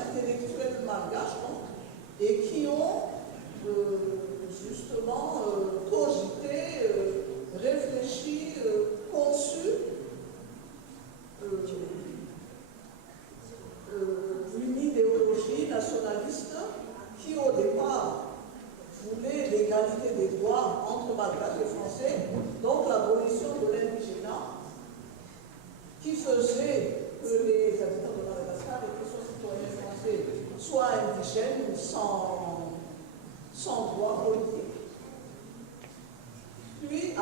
intellectuels malgaches et qui ont justement cogité, réfléchi, conçu une idéologie nationaliste qui au départ voulait l'égalité des droits entre Malgaches et Français, donc l'abolition de l'indigénat, qui faisait que les habitants de Madagascar et que soient citoyens français soient indigènes sans droit politique. Puis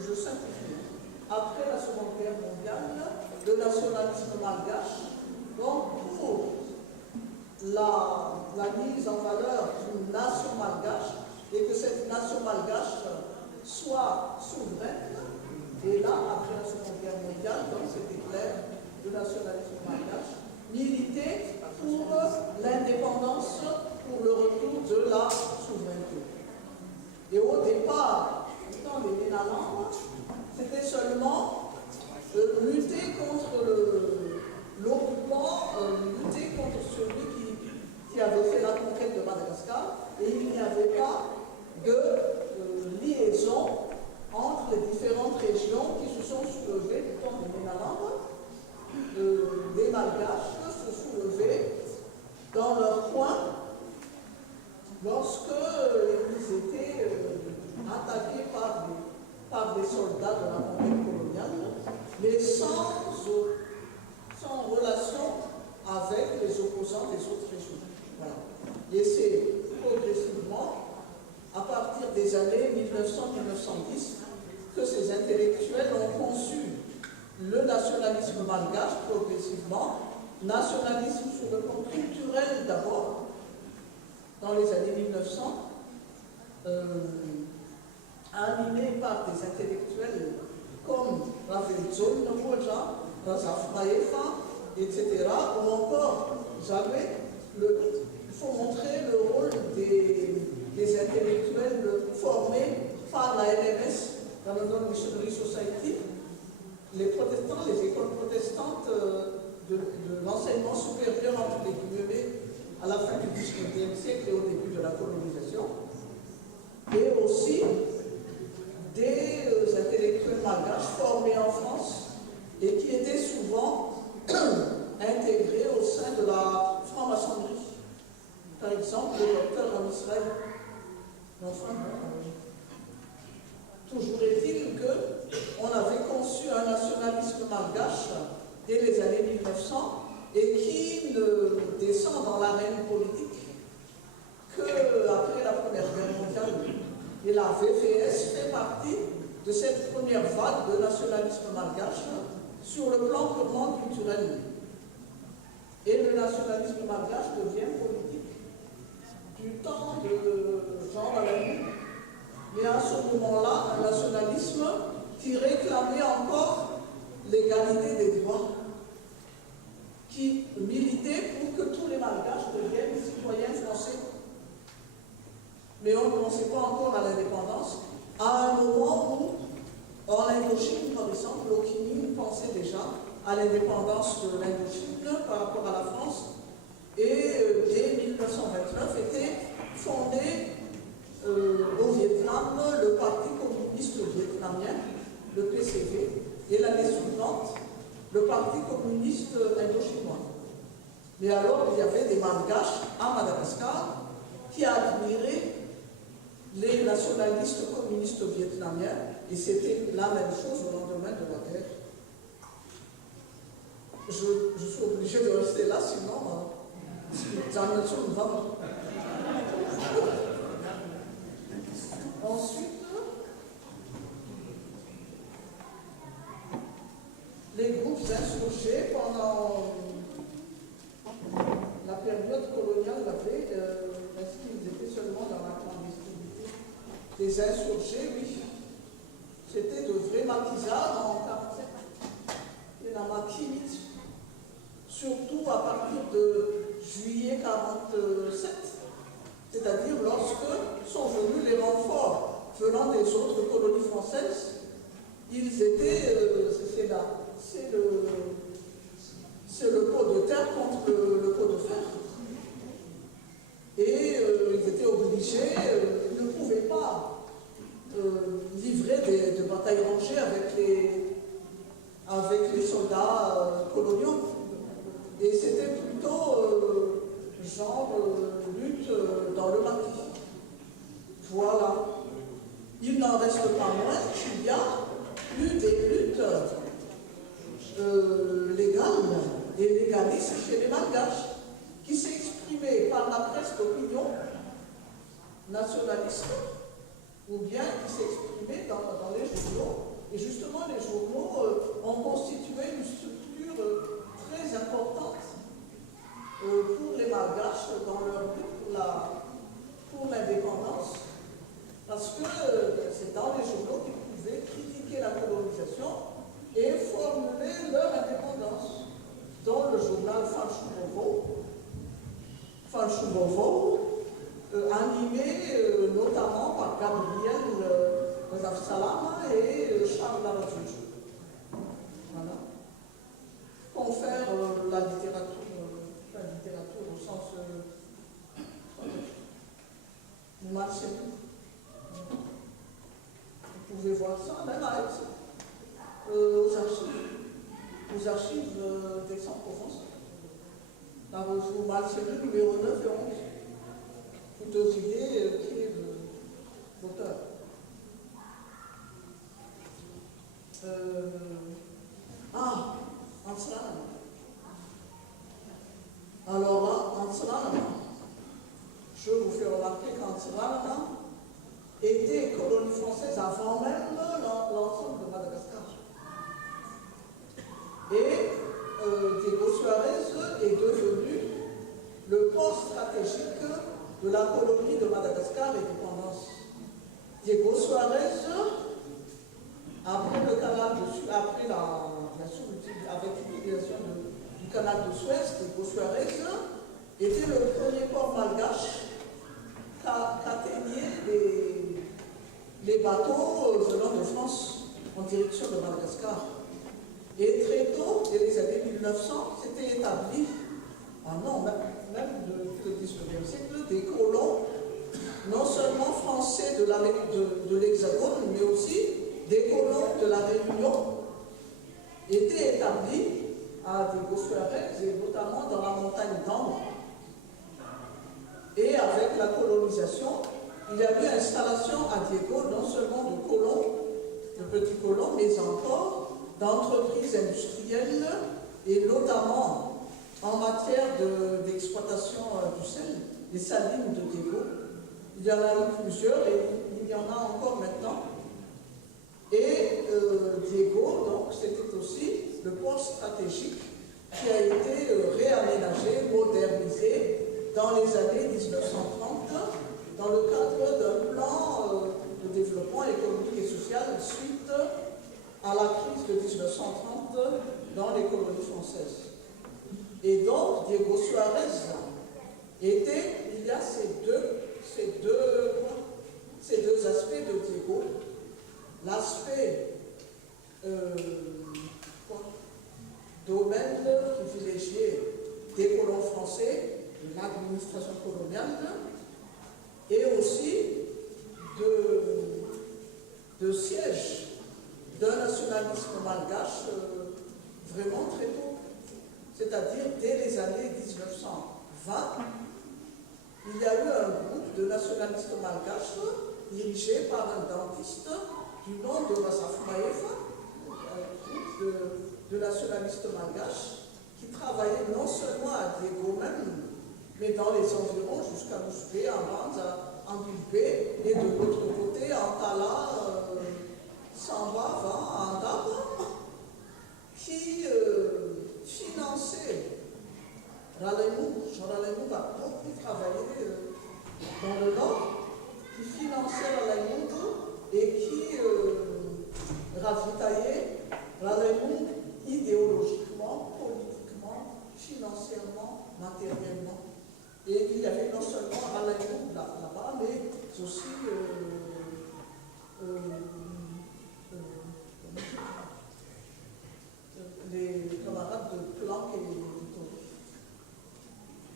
je simplifie, après la Seconde Guerre mondiale, le nationalisme malgache, donc pour la mise en valeur d'une nation malgache et que cette nation malgache soit souveraine, et là, après la Seconde Guerre mondiale, donc c'était clair, le nationalisme malgache militait pour l'indépendance, pour le retour de la souveraineté. Et au départ, dans les Ménalandes, c'était seulement lutter contre l'occupant, lutter contre celui qui avait fait la conquête de Madagascar, et il n'y avait pas de liaison entre les différentes régions qui se sont soulevées du temps des Ménalandes. Les Malgaches se soulevaient dans leur coin lorsque ils étaient attaqués par des soldats de la conquête coloniale, mais sans relation avec les opposants des autres régions. Voilà. Et c'est progressivement, à partir des années 1900-1910, que ces intellectuels ont conçu le nationalisme malgache progressivement, nationalisme sur le plan culturel d'abord, dans les années 1900, animé par des intellectuels comme Ravelzon, Novoja, Razaf Maïfa, etc., ou encore Javé. Il faut montrer le rôle des intellectuels formés par la LMS, dans le London Missionary Society, les protestants, les écoles protestantes de l'enseignement supérieur, entre les guillemets, à la fin du XVIIIe siècle et au début de la colonisation, et aussi des intellectuels malgaches formés en France et qui étaient souvent intégrés au sein de la franc-maçonnerie. Par exemple, le docteur en Israël. Toujours est-il qu'on avait conçu un nationalisme malgache dès les années 1900 et qui ne descend dans l'arène politique qu'après la Première Guerre mondiale. Et la VVS fait partie de cette première vague de nationalisme malgache sur le plan purement culturel. Et le nationalisme malgache devient politique du temps de Jean Valagny, mais à ce moment-là, un nationalisme qui réclamait encore l'égalité des droits, qui militait pour que tous les Malgaches deviennent citoyens français. Mais on ne pensait pas encore à l'indépendance, à un moment où, en Indochine, par exemple, Lokini pensait déjà à l'indépendance de l'Indochine par rapport à la France, et dès 1929 était fondé au Vietnam le Parti communiste vietnamien, le PCV, et l'année suivante, le Parti communiste indo-chinois. Mais alors, il y avait des Malgaches à Madagascar qui admiraient les nationalistes communistes vietnamiens, et c'était la même chose au lendemain de la guerre. Je suis obligée de rester là, sinon, ne va pas. Ensuite, les groupes insurgés pendant la période coloniale l'avaient, est-ce qu'ils étaient seulement dans la clandestinité? Les insurgés, oui. C'était de vrais maquisards en 1947. Et la maquise, surtout à partir de juillet 1947, c'est-à-dire lorsque sont venus les renforts venant des autres colonies françaises. Ils étaient, c'est le pot de terre contre le pot de fer. Et ils étaient obligés, ils ne pouvaient pas livrer des batailles rangées avec les soldats coloniaux. Et c'était plutôt genre lutte dans le maquis. Voilà. Il n'en reste pas moins qu'il y a eu des luttes légales et légalistes chez les Malgaches, qui s'est exprimée par la presse d'opinion nationaliste, ou bien qui s'est exprimée dans les journaux. Et justement, les journaux ont constitué une structure très importante pour les Malgaches dans leur lutte pour l'indépendance, parce que c'est dans les journaux qu'ils pouvaient critiquer la colonisation et formuler leur indépendance, dont le journal Fanchoubovo, animé notamment par Gabriel Salama et Charles Laratouche. Voilà. Confère la littérature au sens marché. Vous pouvez voir ça même à Aix, aux archives d'Aix-en-Provence. Dans le marché numéro 9 et 11. Vous devinez qui est l'auteur. Antslan. Alors, Antslan, je vous fais remarquer qu'Antslan était colonie française avant même l'ensemble de Madagascar. Et Diego Suarez est devenu le port stratégique de la colonie de Madagascar et dépendance. Diego Suarez, après le canal de Suez, avec l'utilisation du canal de Suez, Diego Suarez était le premier port malgache qu'atteignaient les bateaux venant de France en direction de Madagascar. Et très tôt, dès les années 1900, s'était établi, même depuis le XIXe siècle, des colons, non seulement français de l'Hexagone, mais aussi des colons de la Réunion, étaient établis à Diego Suarez, et notamment dans la montagne d'Ambre. Et avec la colonisation, il y a eu installation à Diego non seulement de colons, de petits colons, mais encore d'entreprises industrielles, et notamment en matière d'exploitation du sel, les salines de Diego. Il y en a eu plusieurs et il y en a encore maintenant. Et Diego, donc, c'était aussi le port stratégique qui a été réaménagé, modernisé dans les années 1930, dans le cadre d'un plan de développement économique et social suite à la crise de 1930 dans les colonies françaises. Et donc, Diego Suarez était, il y a ces deux aspects de Diego. L'aspect domaine privilégié des colons français, de l'administration coloniale, et aussi de siège d'un nationalisme malgache vraiment très tôt. C'est-à-dire dès les années 1920, il y a eu un groupe de nationalistes malgaches dirigé par un dentiste du nom de Wassaf Maïf, un groupe de nationalistes malgaches qui travaillaient non seulement à Diego même, mais dans les environs jusqu'à Mouspé, en Bande, en Bilbé, et de l'autre côté, en Tala, Samba, Van, en Dab, qui finançaient Raleigh-Mou. Jean Raleigh-Mou a beaucoup travaillé dans le Nord, qui finançait Raleigh-Mou et qui ravitaillait Raleigh-Mou idéologiquement, politiquement, financièrement, matériellement. Et il y avait non seulement Raleigh-Mou là-bas, mais aussi les camarades de Planck et Vittori.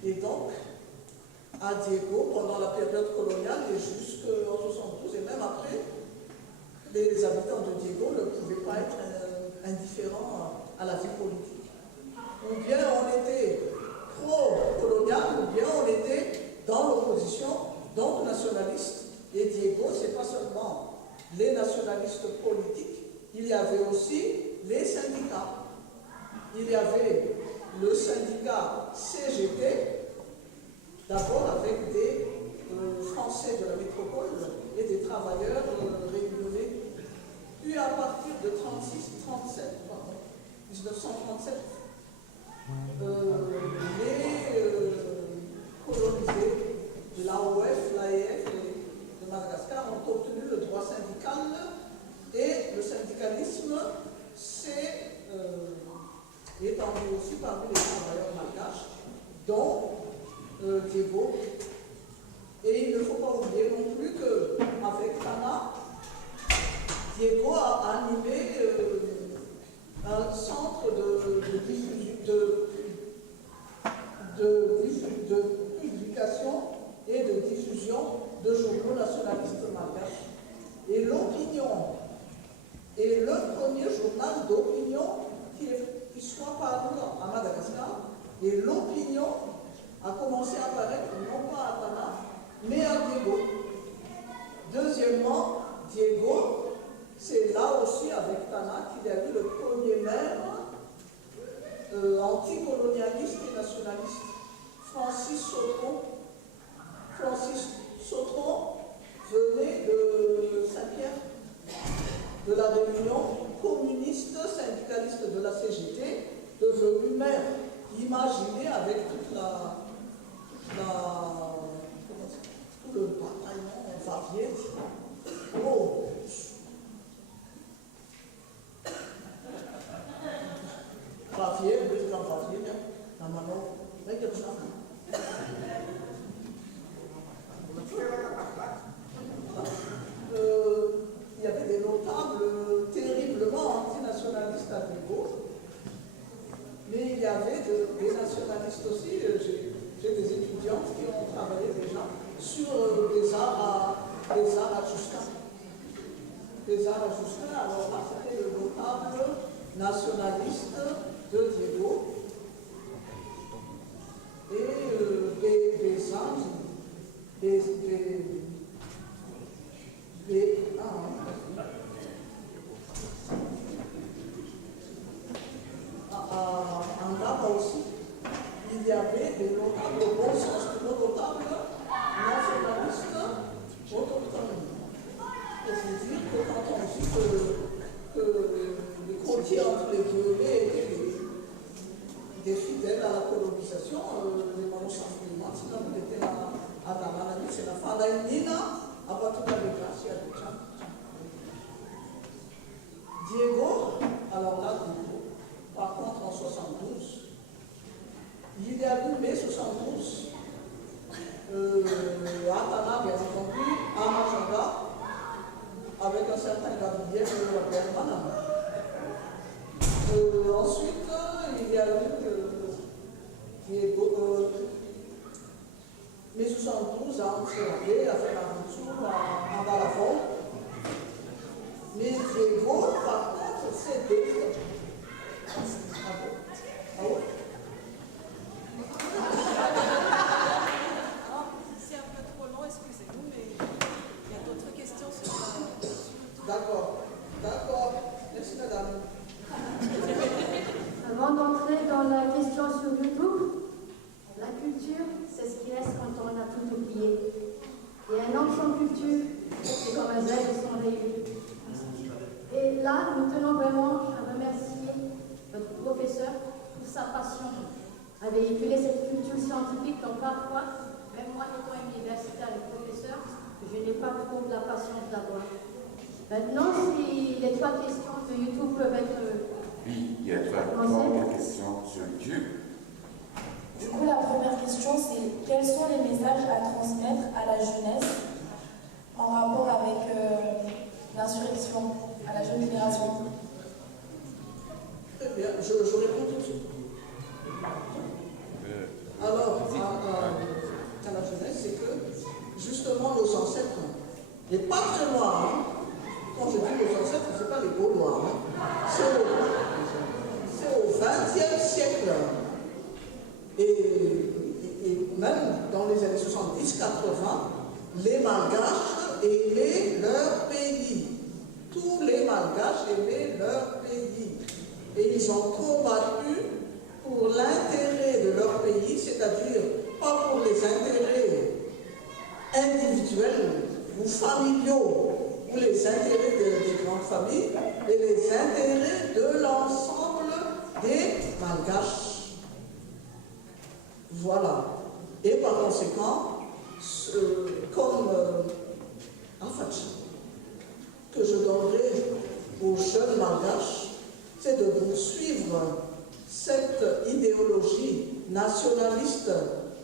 Et donc, à Diego, pendant la période coloniale et jusqu'en 72, et même après, les habitants de Diego ne pouvaient pas être indifférents à la vie politique. Ou bien on était pro-colonial, ou bien on était dans l'opposition, donc nationaliste. Et Diego, ce n'est pas seulement les nationalistes politiques, il y avait aussi les syndicats. Il y avait le syndicat CGT, d'abord avec des Français de la métropole et des travailleurs réunionnais. Puis à partir de 1937, les colonisés de l'AOF, l'AEF de Madagascar ont obtenu le droit syndical et le syndicalisme s'est étendu aussi parmi les travailleurs malgaches, dont Diego. Et il ne faut pas oublier non plus qu'avec Tana, Diego a animé un centre de publication et de diffusion de journaux nationalistes malgaches. Et l'opinion est le premier journal d'opinion qui soit paru à Madagascar. Et l'opinion a commencé à apparaître non pas à Tana, mais à Diego. Deuxièmement, Diego, c'est là aussi avec Tana qu'il y a eu le premier maire anticolonialiste et nationaliste, Francis Sautron. Francis Sautron venait de Saint-Pierre, de la Réunion, communiste, syndicaliste de la CGT, devenu maire. Imaginez avec tout le bataillon varié. Oh. Varié, le grand varié, la maman, avec le il y avait des notables terriblement antinationalistes à Diego, mais il y avait des nationalistes aussi. J'ai des étudiantes qui ont travaillé déjà sur des arts à Justin. Des arts à Justin, alors là, c'était le notable nationaliste de Diego. Et des âmes, en Daba aussi, il y avait des notables au bon sens, des notables nationalistes autochtones. Il faut dire que quand on dit que les côtiers entre les violets étaient des fidèles à la colonisation, les Manos-Safrimat, quand on était à Damanani, c'est la fin d'Aïnina, à Batuta de Gracia de Tchad. Diego, alors là, par contre, en 72, il y a eu mai 72, à Tana, bien entendu, à Majanga, avec un certain Gabriel Berman. Ensuite, il y a eu Diego, mai 72, à Antiéré, à Ferrari, à Balavon. Mais Diego, par C'est des... Ah ouais. C'est un peu trop long, excusez-nous, mais il y a d'autres questions sur le... D'accord, d'accord. Merci madame. Avant d'entrer dans la question sur YouTube, la culture, c'est ce qui reste quand on a tout oublié. Et un homme sans culture, c'est comme un zèbre sans rayon. Et là, nous tenons vraiment à remercier notre professeur pour sa passion à véhiculer cette culture scientifique dont parfois, même moi étant universitaire et professeur, je n'ai pas trop de la patience d'avoir. Maintenant, si les 3 questions de YouTube peuvent être... Oui, il y a 3 questions sur YouTube. Du coup, la première question, c'est quels sont les messages à transmettre à la jeunesse en rapport avec l'insurrection, à la jeune génération? Très bien, je réponds tout de suite. Alors, à la jeunesse, c'est que justement nos ancêtres, et pas très loin, hein, quand je dis nos ancêtres, ce n'est pas les Gaulois, hein, c'est au XXe siècle. Et même dans les années 70-80, les Malgaches aimaient leur pays. Tous les Malgaches aimaient leur pays. Et ils ont combattu pour l'intérêt de leur pays, c'est-à-dire pas pour les intérêts individuels ou familiaux, ou les intérêts des grandes familles, mais les intérêts de l'ensemble des Malgaches. Voilà. Et par conséquent, comme Afachi, que je donnerai aux jeunes Malgaches, c'est de poursuivre cette idéologie nationaliste,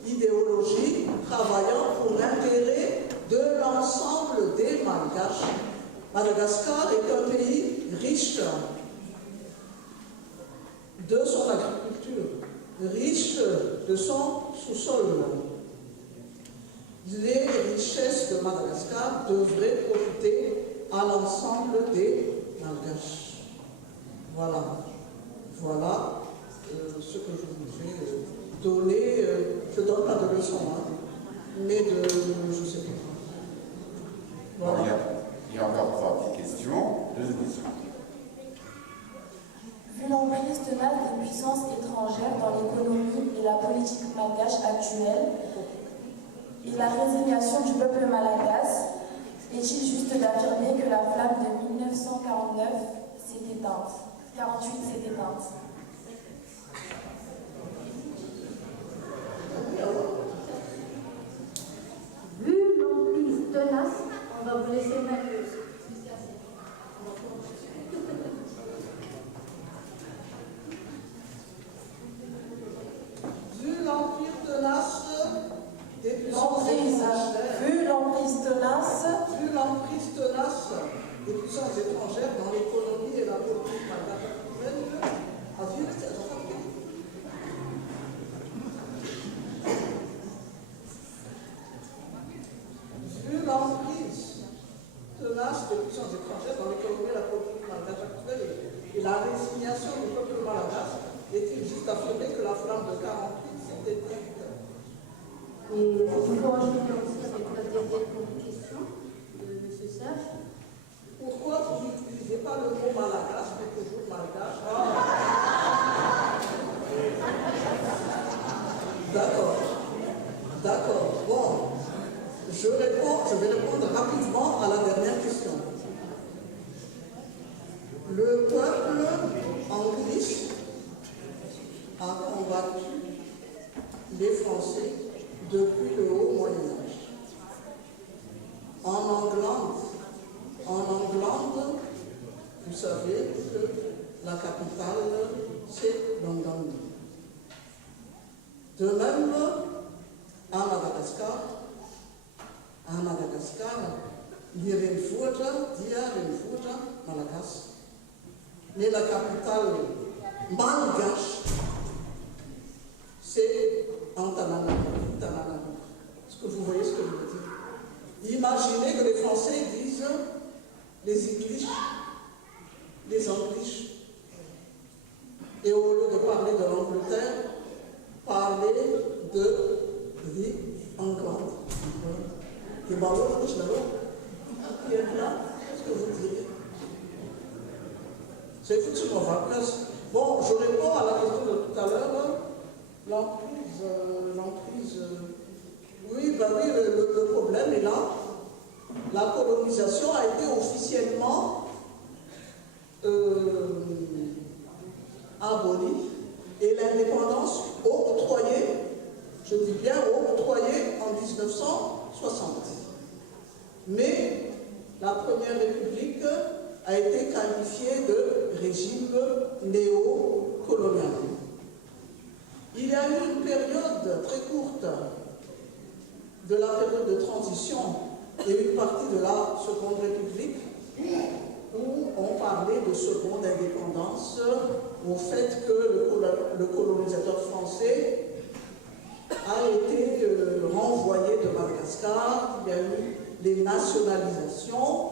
idéologie travaillant pour l'intérêt de l'ensemble des Malgaches. Madagascar est un pays riche de son agriculture, riche de son sous-sol. Les richesses de Madagascar devraient profiter à l'ensemble des Malgaches. Voilà. Voilà ce que je voudrais donner. Je ne donne pas de leçons, hein, mais de... je ne sais pas. Voilà. Il y a encore 3 petites questions. 2 questions. Vu l'emprise tenace des puissances étrangères dans l'économie et la politique malgache actuelle, et la résignation du peuple malagasy, est-il juste d'affirmer que la flamme de 1949 s'est éteinte, 48 s'est éteinte? Vu l'emprise tenace, on va vous laisser mettre le... Vu l'empire tenace des puissances étrangères dans l'économie et la politique malgache actuelle, à vivre cette vu l'emprise tenace des puissances étrangères dans l'économie et la politique malgache actuelle et la résignation du peuple malgache, est-il juste affirmé que la flamme de 48 s'est éteinte? Et vous pouvez enchaîner aussi avec la deuxième question de M. Serge. Pourquoi vous n'utilisez pas le mot malagasy, mais toujours malgache? D'accord. D'accord. Bon. Je vais répondre rapidement à la dernière question. Le peuple anglais a combattu les Français depuis le haut Moyen-Âge. En Anglande, vous savez que la capitale, c'est London. De même, à Madagascar, l'Irenfurta, Malagasy. Mais la capitale malgache, c'est Antananarivo. Est-ce que vous voyez ce que je veux dire? Imaginez que les Français disent les English, les Anglish. au lieu de parler de l'Angleterre, parler de vie en grande. Et bien, qu'est-ce que vous direz? C'est foutu mon vacances. Bon, je réponds à la question de tout à l'heure. L'emprise. Oui, ben oui, le problème est là. La colonisation a été officiellement abolie et l'indépendance octroyée, je dis bien octroyée en 1960. Mais la Première République a été qualifiée de régime néocolonial. Il y a eu une période très courte de la période de transition et une partie de la Seconde République où on parlait de seconde indépendance au fait que le colonisateur français a été renvoyé de Madagascar, il y a eu des nationalisations,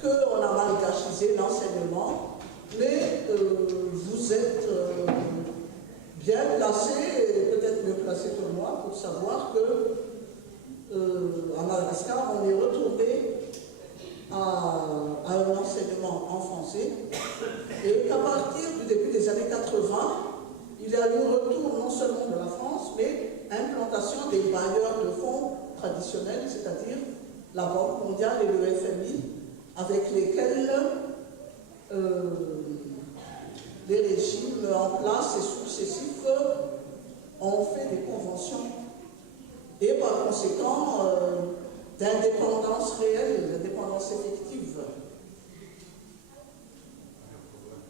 qu'on a malgachisé l'enseignement, mais vous êtes bien placé, et peut-être mieux placé que moi, pour savoir que à Madagascar, on est retourné à un enseignement en français, et qu'à partir du début des années 80, il y a eu retour non seulement de la France, mais implantation des bailleurs de fonds traditionnels, c'est-à-dire la Banque mondiale et le FMI, avec lesquels les régimes en place et successifs ont fait des conventions. Et par conséquent, d'indépendance réelle, d'indépendance effective.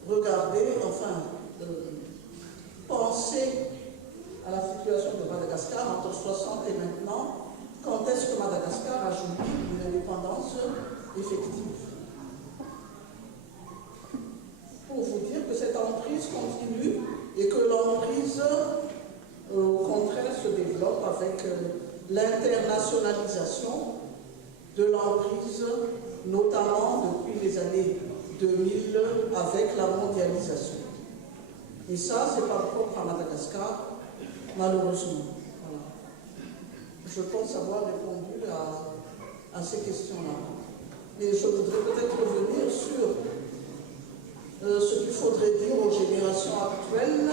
Regardez, enfin, pensez à la situation de Madagascar entre 60 et maintenant. Quand est-ce que Madagascar a joui une indépendance effective? Pour vous dire que cette emprise continue et que l'emprise, au contraire, se développe avec l'internationalisation de l'emprise, notamment depuis les années 2000 avec la mondialisation. Et ça, c'est pas propre à Madagascar, malheureusement. Voilà. Je pense avoir répondu à ces questions-là. Mais je voudrais peut-être revenir sur ce qu'il faudrait dire aux générations actuelles.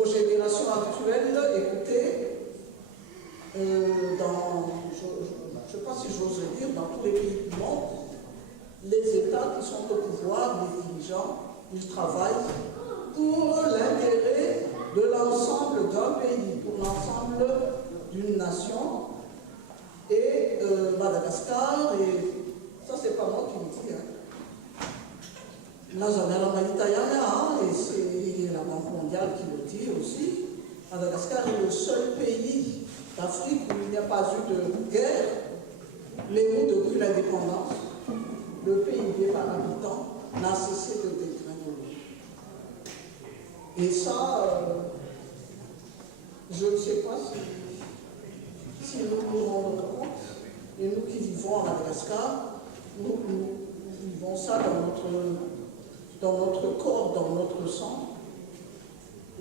Aux générations actuelles, écoutez, je ne sais pas si j'ose dire, dans tous les pays du monde, les États qui sont au pouvoir, les dirigeants, ils travaillent pour l'intérêt de l'ensemble d'un pays, pour l'ensemble d'une nation. Et Madagascar, et ça c'est pas moi qui le dis, et c'est la Banque mondiale qui le dit aussi, Madagascar est le seul pays d'Afrique où il n'y a pas eu de guerre, mais où depuis l'indépendance, le PIB par habitant n'a cessé de dégringoler. Et ça, je ne sais pas si nous nous rendons compte, et nous qui vivons à Madagascar, nous vivons ça dans notre corps, dans notre sang.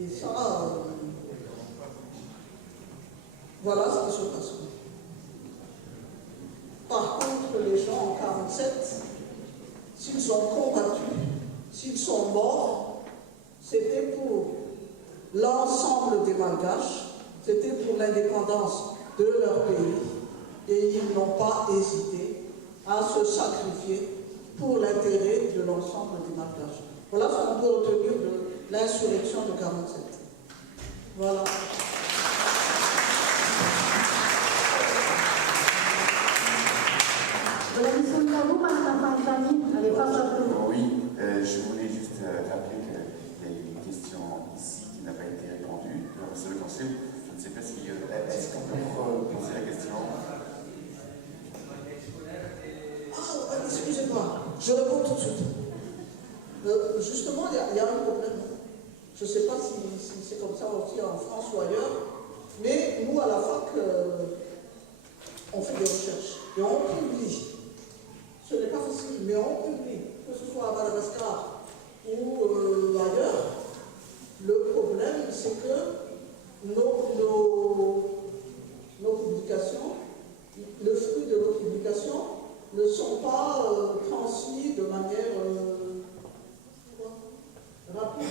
Et ça, voilà ce qui se passe. Par contre, les gens en 1947, s'ils ont combattu, s'ils sont morts, c'était pour l'ensemble des Malgaches, c'était pour l'indépendance de leur pays, et ils n'ont pas hésité à se sacrifier pour l'intérêt de l'ensemble des Malgaches. Voilà ce qu'on peut retenir de l'insurrection de 1947. Voilà. Oui, je voulais juste rappeler qu'il y a une question ici qui n'a pas été répondue. Monsieur le conseil, je ne sais pas si... Est-ce qu'on peut poser la question? Ah, excusez-moi, je réponds tout de suite. Justement, il y a un problème. Je ne sais pas si c'est comme ça aussi en France ou ailleurs, mais nous, à la fac, on fait des recherches et on publie. Ce n'est pas facile, mais on publie, que ce soit à Madagascar ou ailleurs, c'est que nos publications, le fruit de nos publications, ne sont pas transmis de manière rapide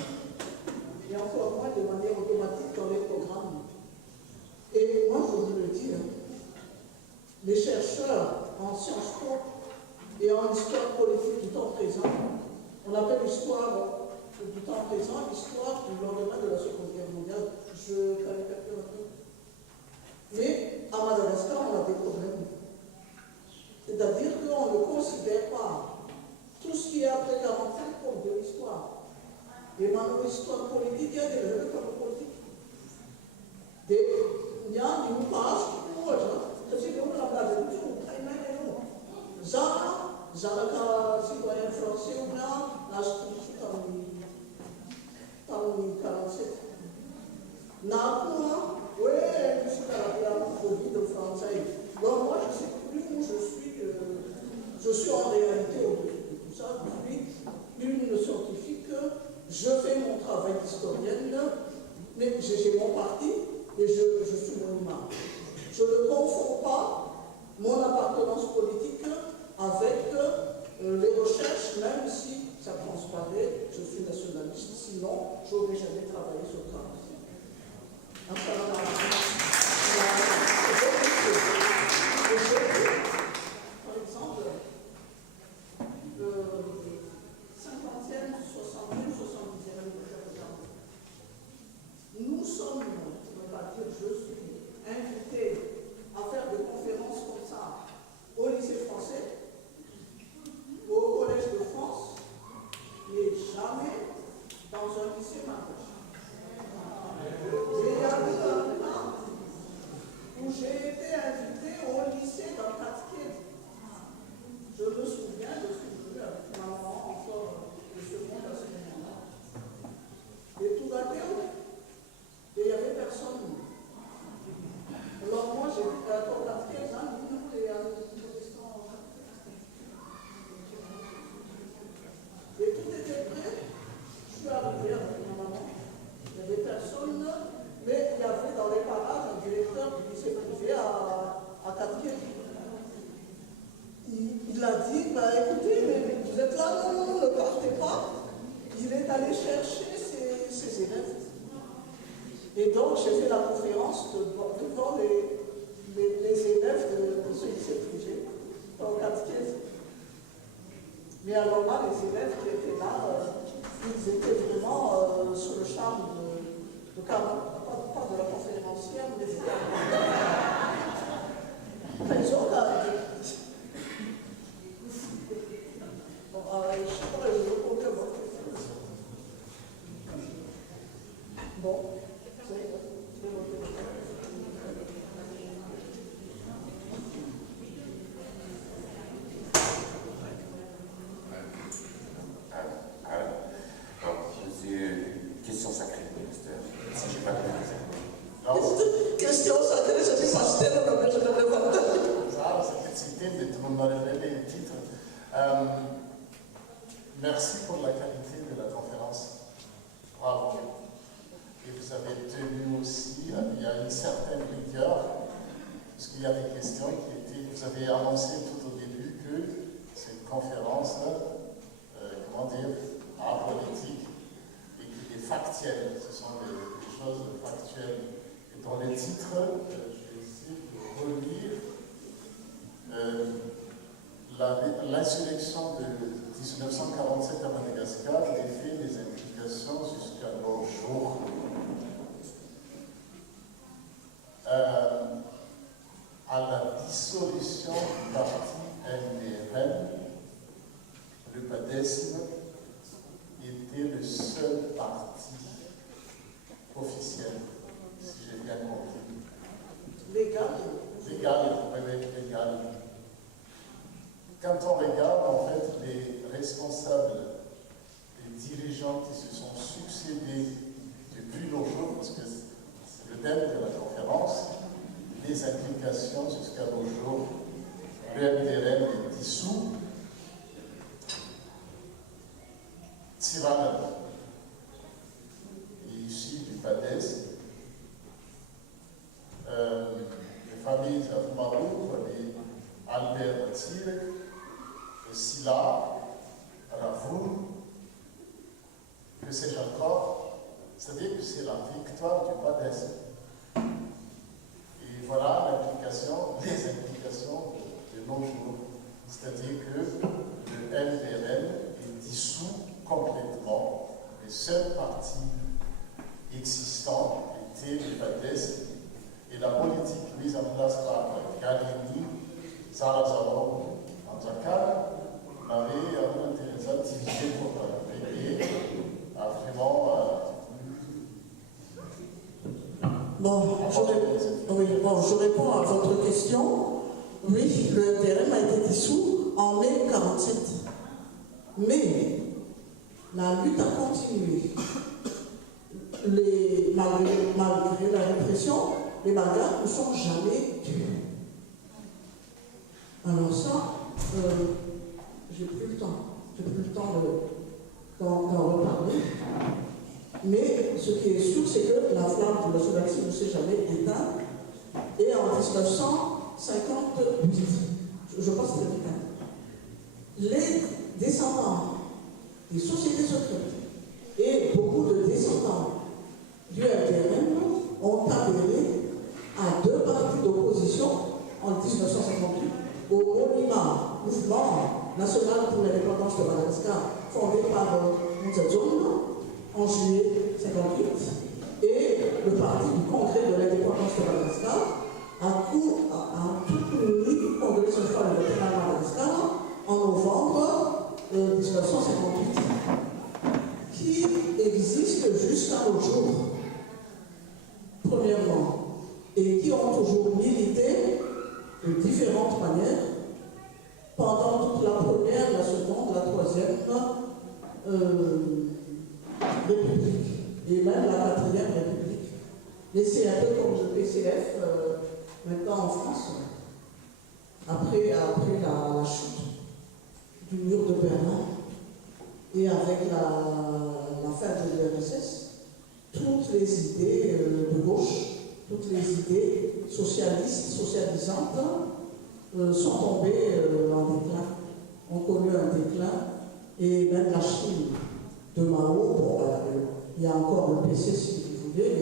et encore moins de manière automatique dans les programmes. Et moi, je vous le dis, les chercheurs en Sciences Po et en histoire politique du temps présent, on appelle l'histoire du temps présent l'histoire du lendemain de la Seconde Guerre mondiale. Je caricature un peu. Mais à Madagascar, on a des problèmes. C'est-à-dire qu'on ne considère pas tout ce qui est après 45 comme de l'histoire. Et maintenant, l'histoire politique, il y a des jeunes comme politique. Il y a une page qui nous rejoint. C'est-à-dire que nous avons la culture, Zara, citoyen français ou bien, la structure dans le 47. Nakuma, oui, je suis à la Covid de français. Donc moi, je ne sais plus où je suis en réalité au-dessus de tout ça. Je suis une scientifique, je fais mon travail d'historienne, mais j'ai mon parti et je suis mon imam. Je ne confonds pas mon appartenance politique avec les recherches, même si ça transparaît, je suis nationaliste, sinon je n'aurais jamais travaillé sur le travail. Par exemple, 50e, 60e, 70e, nous sommes, je ne veux pas dire je suis, invités à faire des conférences comme ça au lycée français, au collège de France, mais jamais dans un lycée malgache. Et il y a eu un an où j'ai été invité au lycée dans le Catskill. Je me souviens de ce que je faisais avec ma maman encore de ce monde à ce moment-là. Et tout va bien. Et il n'y avait personne. Alors moi, j'ai vu à Catskill, nous, et à protestants. Et tout était prêt. Je suis arrivé avec ma maman. Il n'y avait personne, mais il y avait dans les parages un directeur du lycée privé à Catskill. Il a dit, bah, écoutez, mais vous êtes là, non, ne partez pas. Il est allé chercher ses élèves. Et donc, j'ai fait la conférence devant les élèves de ce lycée privé, dans Catskill. Mais alors là, les élèves qui étaient là, ils étaient vraiment sous le charme pas de la conférencière, mais de ils ont je sais pas, je veux compter votre question. Bon, question sacrée, pasteur. Si j'ai pas question sacrée, je suis pasteur, donc je ne le vois pas. Ça, c'est cité, mais tout le monde m'a révélé le titre. Merci pour la qualité de la conférence. Bravo. Et vous avez tenu aussi, il y a une certaine rigueur, parce qu'il y a des questions qui étaient, vous avez annoncé tout au début que cette conférence, apolitique, et qu'il est factuel. Ce sont des choses factuelles. Et dans les titres, je vais essayer de relire l'insurrection de 1947 à Madagascar, les faits, les implications jusqu'à nos jours. À la dissolution du parti NDRM, le PADESM était le seul parti officiel, si j'ai bien compris. Légal. Légal. Quand on regarde, en fait, les responsables, les dirigeants qui se sont succédés depuis nos jours, parce que c'est le thème de la conférence, les implications jusqu'à nos jours, le MDRM est dissous. Tsiranab, issu du PADES, EPADES, les familles Afmaou, famille Albert Batsirek, Silla, Ravoun, que sais-je encore, c'est-à-dire que c'est la victoire du PADES. Et voilà les implications de nos jours. C'est-à-dire que le LPRN est dissous complètement. Les seuls partis existants étaient le PADES et la politique mise en place par Galini, Zarazaro, Anzakar n'avait un intérêt divisé pour le pays a vraiment. Je réponds à votre question. Oui, le PRM a été dissous en mai 1947. Mais la lutte a continué. Malgré la répression, les Malgaches ne sont jamais tués. Alors ça, j'ai plus le temps d'en reparler. Mais ce qui est sûr, c'est que la flamme du nationalisme ne s'est jamais éteinte. Et en 1958, je passe très vite, les descendants des sociétés secrètes et beaucoup de descendants du LPRM ont adhéré à deux partis d'opposition en 1958 au mouvement national pour l'indépendance de Madagascar, fondé par Moussa en juillet 1958, et le parti du Congrès de l'indépendance de Madagascar a tout réuni au Congrès social de Madagascar en novembre 1958, qui existe jusqu'à nos jours, premièrement, et qui ont toujours milité de différentes manières pendant toute la première, la seconde, la troisième République, et même la quatrième République. Mais c'est un peu comme le PCF maintenant en France, après la chute du mur de Berlin et avec la fin de l'URSS, toutes les idées de gauche, toutes les idées socialistes, socialisantes sont tombées en déclin, ont connu un déclin, et même la Chine de Mao, il y a encore le PC si vous voulez,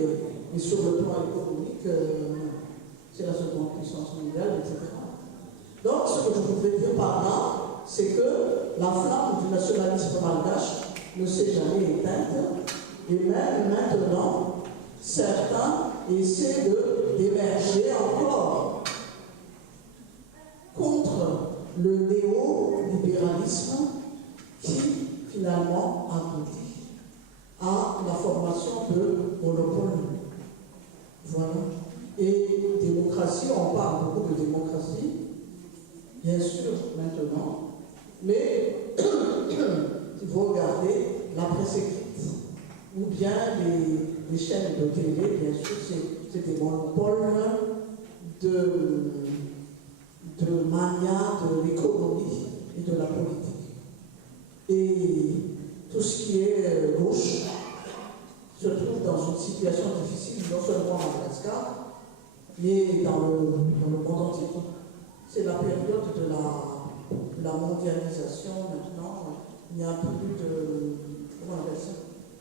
mais sur le plan économique, c'est la seconde puissance mondiale, etc. Donc ce que je voudrais dire par là, c'est que la flamme du nationalisme malgache ne s'est jamais éteinte, et même maintenant, certains essaient d'émerger encore contre le néolibéralisme qui finalement aboutit à la formation de monopoles. Voilà. Et démocratie, on parle beaucoup de démocratie, bien sûr, maintenant, mais il faut regarder la presse écrite, ou bien les chaînes de télé, bien sûr, c'est des monopoles de mania de l'économie et de la politique. Et tout ce qui est gauche se trouve dans une situation difficile, non seulement à Madagascar, mais dans le monde entier. C'est la période de la mondialisation maintenant. Il n'y a plus de... Comment on appelle ça?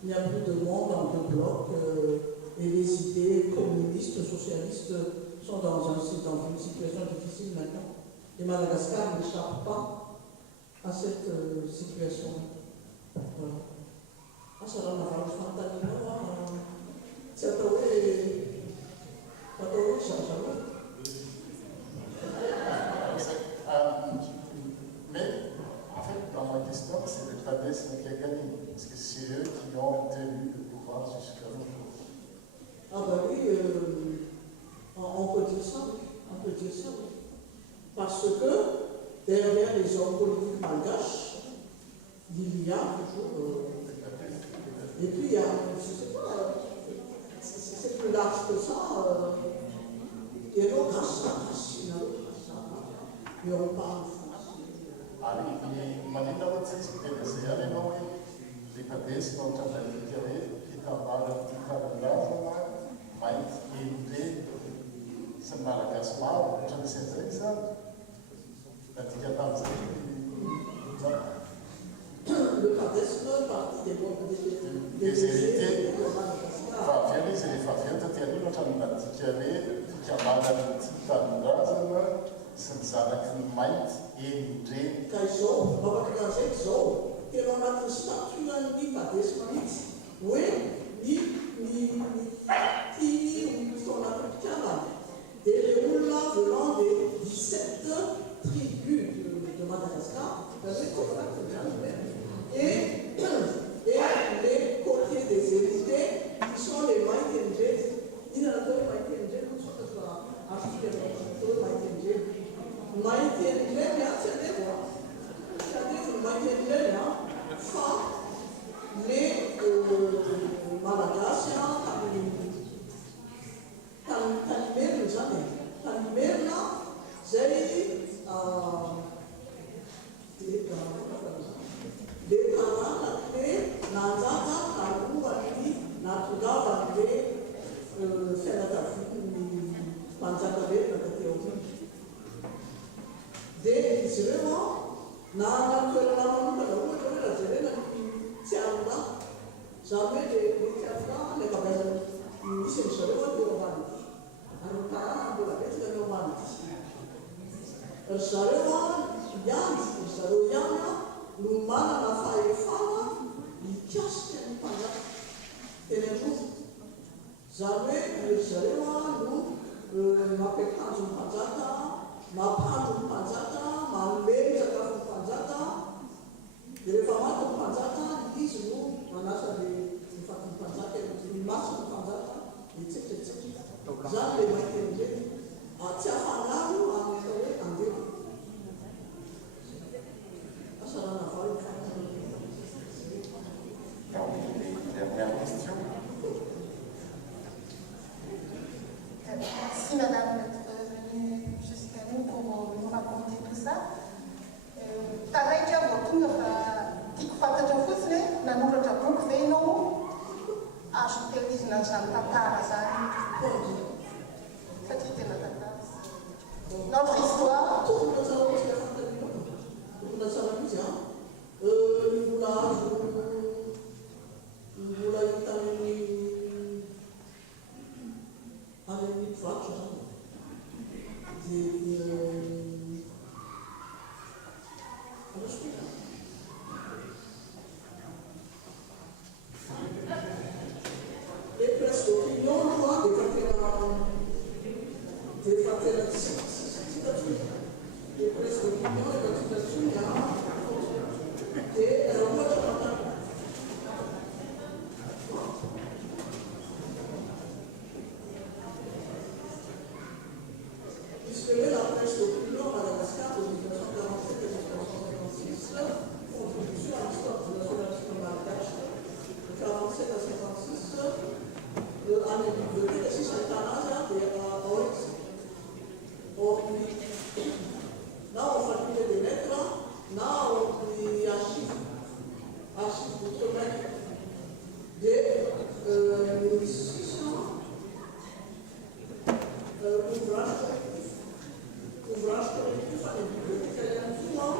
Il n'y a plus de monde en deux blocs, et les idées communistes, socialistes sont dans une situation difficile maintenant. Et Madagascar n'échappe pas à cette situation. Voilà. Mais, en fait, dans ma question, c'est le PADES qui a gagné, parce que c'est eux qui ont tenu le pouvoir jusqu'à aujourd'hui. Ah ben oui, on peut dire ça, on peut dire ça. Parce que derrière les hommes politiques malgaches, il y a toujours... et puis il y a, je ne sais pas, c'est plus large que ça. Il y a d'autres racines, et on parle français. Ali, Manila Watsisi, les PADES, dont on a dit qu'il y avait qui est en bas de la malagasy maro ohatranisan'izay zany natika tamin'izay le cadestre partie des membres des hérités vaviana izy rehefa aviana tatyaloha ohatrany natika hoe fikambanany ty tanindrazana sy ny zanaky ny mainty enindreny ka izao mampakikan'izay zao tena anatin'ny statuan'ny cadestre mihitsy hoe ny tiany tao anatin'ny mpikambana dia le olona venant des 17 tribus de Madagascar et les côtés des hérités qui sont les Maïtenjés. Il y en a deux Maïtenjés, nous sommes africains, deux Maïtenjés. Maïtenjés, mais c'est des rois. C'est-à-dire que Maïtenjés, les Malagassiens, Talimir, nous avons. Talimir, le paranatle nanjaka karoany natongavany le fianakaviany mpanjakaverina tateo dia izy ireo nanatoerana manokana ohatra hoe raha jerena tianona zany hoe le tianona le kabaizany misy ny zareo eo ambany ary parana mbola betsaka eo ambany zareo zareo ihany no manana fahefana mikasika ny mpanjaka teny an-trovo zany hoe zareo no mampiakanjo ny mpanjaka mampandro ny mpanjaka manome ny sakafo ny mpanjaka dia rehefa maty ny mpanjaka izy no manasa le mifaty ny mpanjaka ny maso ny mpanjaka etsetraetsetra zany le maitenjeny tsy afangaro amin'ny atao hoe andeo Dernière question. Merci madame d'être venue jusqu'à nous pour nous raconter tout ça. Taraika vao tonga fa tiako fantatra fotsiny hoe nanoratra boky ve ianao azo tehirizina n'izany tantara zany satria tena tantara. Notre histoire. Mbola hita amin'ny varotra zany dia le presque opinion defa tena tsy tatsony le presque opinion efa tsy tatsony dia raha ohatra matana la presse d'opinion à Madagascar de 1947 et 1956 contribution à l'histoire du nationalisme malgache de 1947 à 1956 hanno biblioteca si ahitana azy dia na ao faculté des lettres na ao ny archive d'outre-mer dia misy ouvrage collectif à la bibliothèque italienne souvent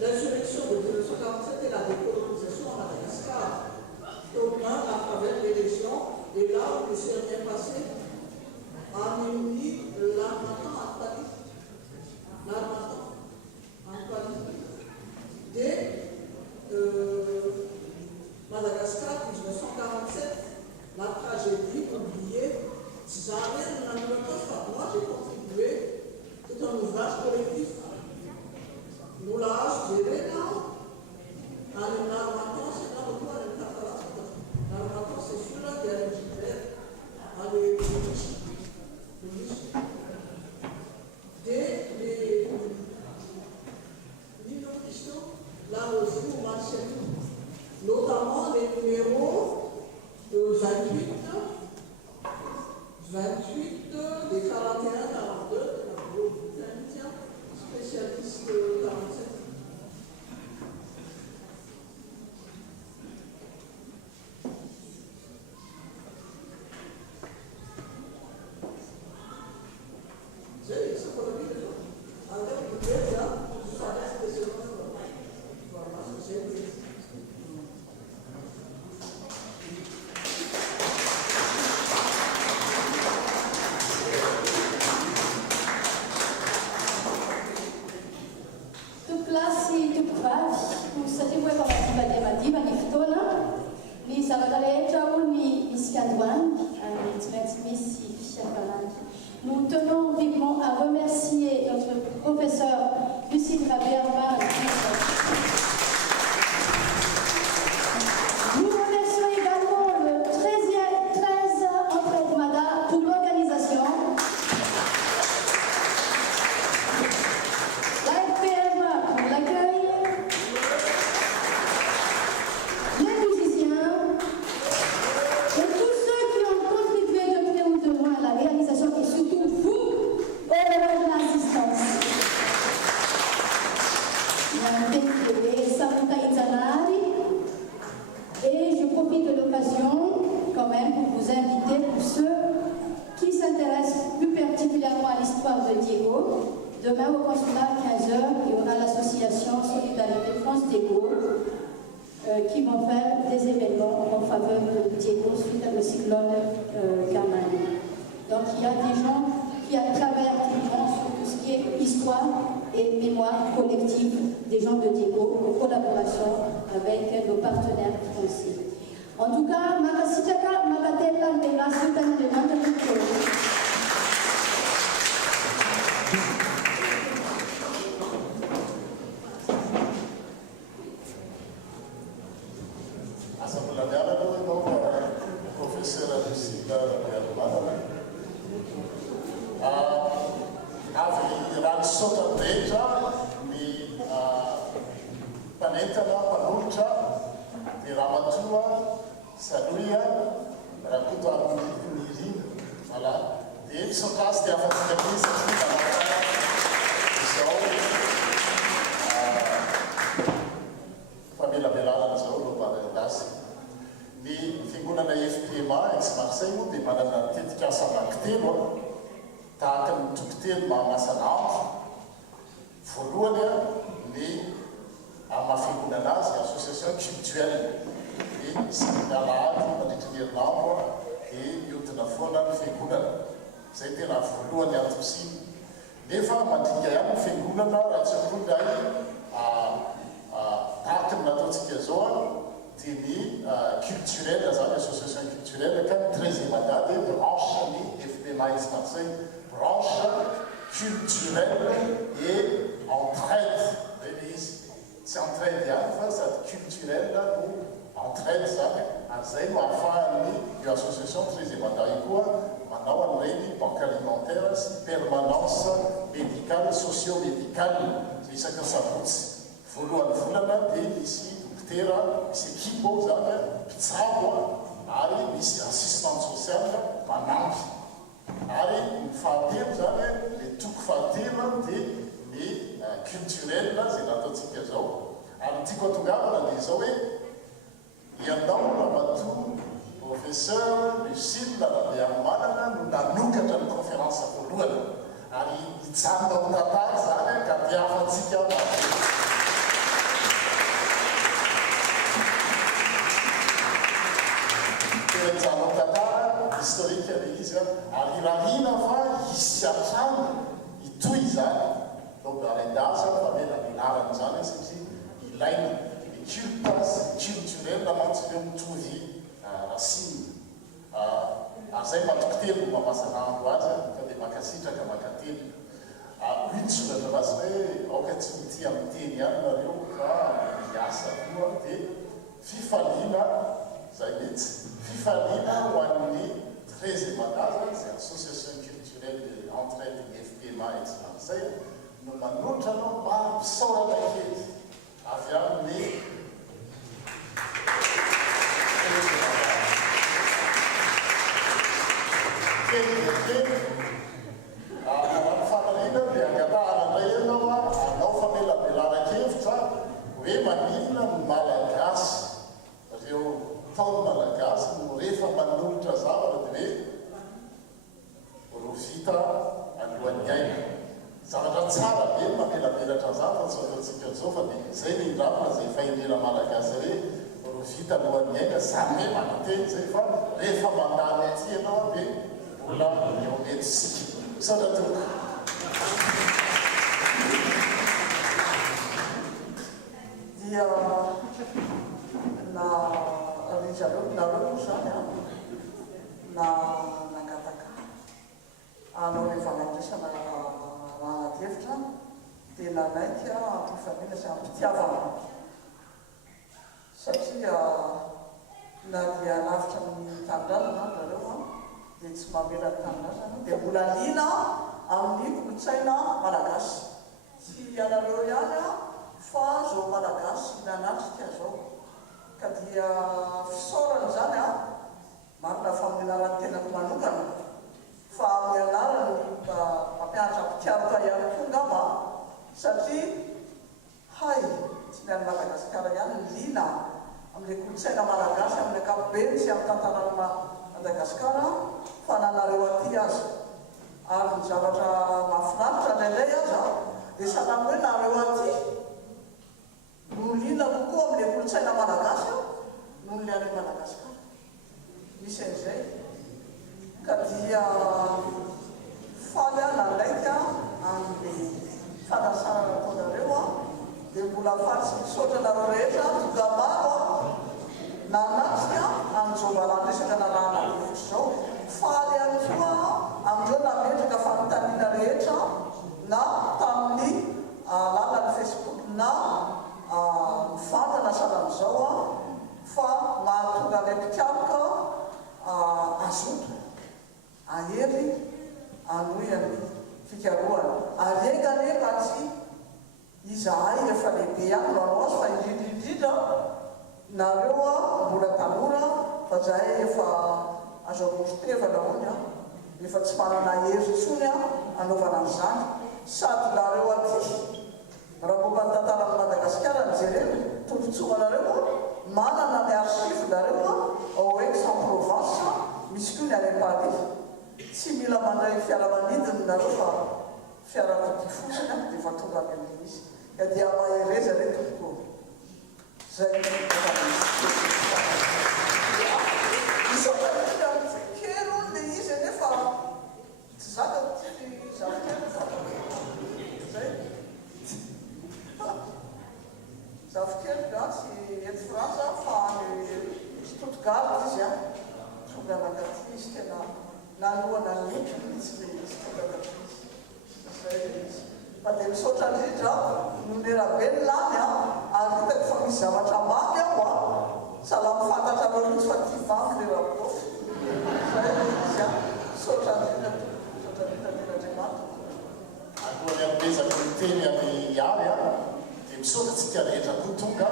l'insurrection de 1947 et la décolonisation à Madagascar augmente à travers l'élection et là où il s'est rien passé a réuni l'Armatan en Paris dès Madagascar 1947 la tragédie oubliée. Moi, j'ai contribué, c'est un ouvrage collectif. Nous l'avons géré dans l'Armatan, c'est dans le coin de l'Armatan, c'est sur la guerre militaire, dans les dès les livres de questions, là aussi, on marchait notamment les numéros 28 des 41, 42, spécialiste 47. Douane, nous tenons vivement à remercier notre professeur Lucille Rabé-Armand. Nous remercions également le 13 Entraide Mada pour l'organisation, la FPM pour l'accueil, les musiciens et tous ceux qui ont contribué de près ou de loin à la réalisation et surtout vous, au de l'assistance. Et je profite de l'occasion quand même pour vous inviter, pour ceux qui s'intéressent plus particulièrement à l'histoire de Diego, demain au consulat à 15h, il y aura l'association Solidarité France Diego qui vont faire des événements en faveur de Diego suite à le cyclone Carmine. Donc il y a des gens qui à travers qui vont sur tout ce qui est histoire et mémoire collective des gens de Diego en collaboration avec nos partenaires français. En tout cas, Makasitaka, Makatela, Tela, Sultan de Nantakuko. Permanence médicale, socio-médicale, c'est ça que ça coûte. Il faut le ici, c'est qui pose assistante sociale, les tout les culturels, c'est la toute situation. Alors, petit côté, il y a un professeur Lucille Rabé-Armand, nous avons une conférence à Pologne. Il y a un historique il a rien à voir, il s'attend, il touille, donc dans les dates, il a une culturelle, la mention tout vie. Racine. Zay matokotelo mamasana angoazy ka dia makasitraka makatelo. Hiditra raza hoe aoka tsy mity amin'ny teny ihany nareo fa miasa koa dia fifaliana zay mihitsy. Fifaliana ho an'ny 13e mandaza izay association culturelle de entraide FPMA ex-Marseille no manotra anao mampisaorana kely avy amin'ny fanalina dia angatahana indray ianao anao famelabelara-kevitra hoe manimona ny malagasy reo taony malagasy no rehefa manolotra zavatra dia hoe ro vita alohan'ny aina zavatra tsara be mamelabelatra zavatra tsy ataontsika zao fa dia zay ny indravina zay fahendrena malagasy hoe ro vita alohan'ny aina zany hoe manateny zay fa rehefa mandany aty ianao dia mbola eo metsika satra toko dia na ry zareo nareo zany na nangataka anao le fanandrisana anaty hevitra dia nanaiky ampifanina sy ampitiavana satria na dia lavitra amin'ny tanindrazana zareo dia tsy mamelany tanindrazana dia mbola liana amin'ny kolotsaina malagasy tsy anareo ihany fa zao malagasy nanatrika zao ka dia fisaorana zany marina faminaran'ny tenako manokana fa amin'ny anarany mampianatra mpitiavaka ihany koa ngamba satria hay tsy miany Madagasikara ihany ny liana amin'ilay kolotsaina malagasy amin'ny ankapobeny sy amin'ny tantarana Madagasikara fa nanareo aty azy ary ny zavatra mahafinaritra indraindray azy dia salamy hoe nareo aty no liana kokoa amin'ilay kolotsaina malagasy noho ny any Madagasikara misy an'izay ka dia faly nandraiky amin'ny fanasarana ataonareo dia mbola faly sy misaotra nareo rehetra tonga maro nanatrika amin'izao malandresaka narahana hevitra zao faly ihany koa amin'ireo nametraka fanontaniana rehetra na tamin'ny alalan'ny Facebook na mifantana salan'izao fa mahatonga ilay mpitiavaka azoto ahery anohany fikarohany arenga nefa tsy izahay efa lehibe ihany no anao azy fa indrindrindrindra nareo mbola tanora fa zahay efa azo amostevana hony efa tsy manana hery tsony anaovana an'izany sady nareo aty raha momba ny tantaran'ny Madagasikara nijerena tombontsoanareo manana ny archive nareo ao Aix-en-Provence misy koa ny any Paris tsy mila mandray fiaramanidiny nareo fa fiarakodia fotsiny dia efa tonga amin'ny izy ka dia mahereza re tokoa zay kely ony le izy nefa tsy zaka ty zavokely zay zavokely tsy eto France fa any Stuttgart izy tonga nakaty izy tena nalohana nety mihitsy le izy tonga nakaty izy zay le izy fa dia misaotra indrindra nomerabe ny lany ary hitako fa misy zavatra mamy aho salamy fantatra reo mihitsy fa ty mamy le rapô zay le izy misaotra indrindra misaotra indrindra tenandriamanitra alohan'ny amibezaka miteny amin'ny ary dia misaotra tsika rehetra koa tonga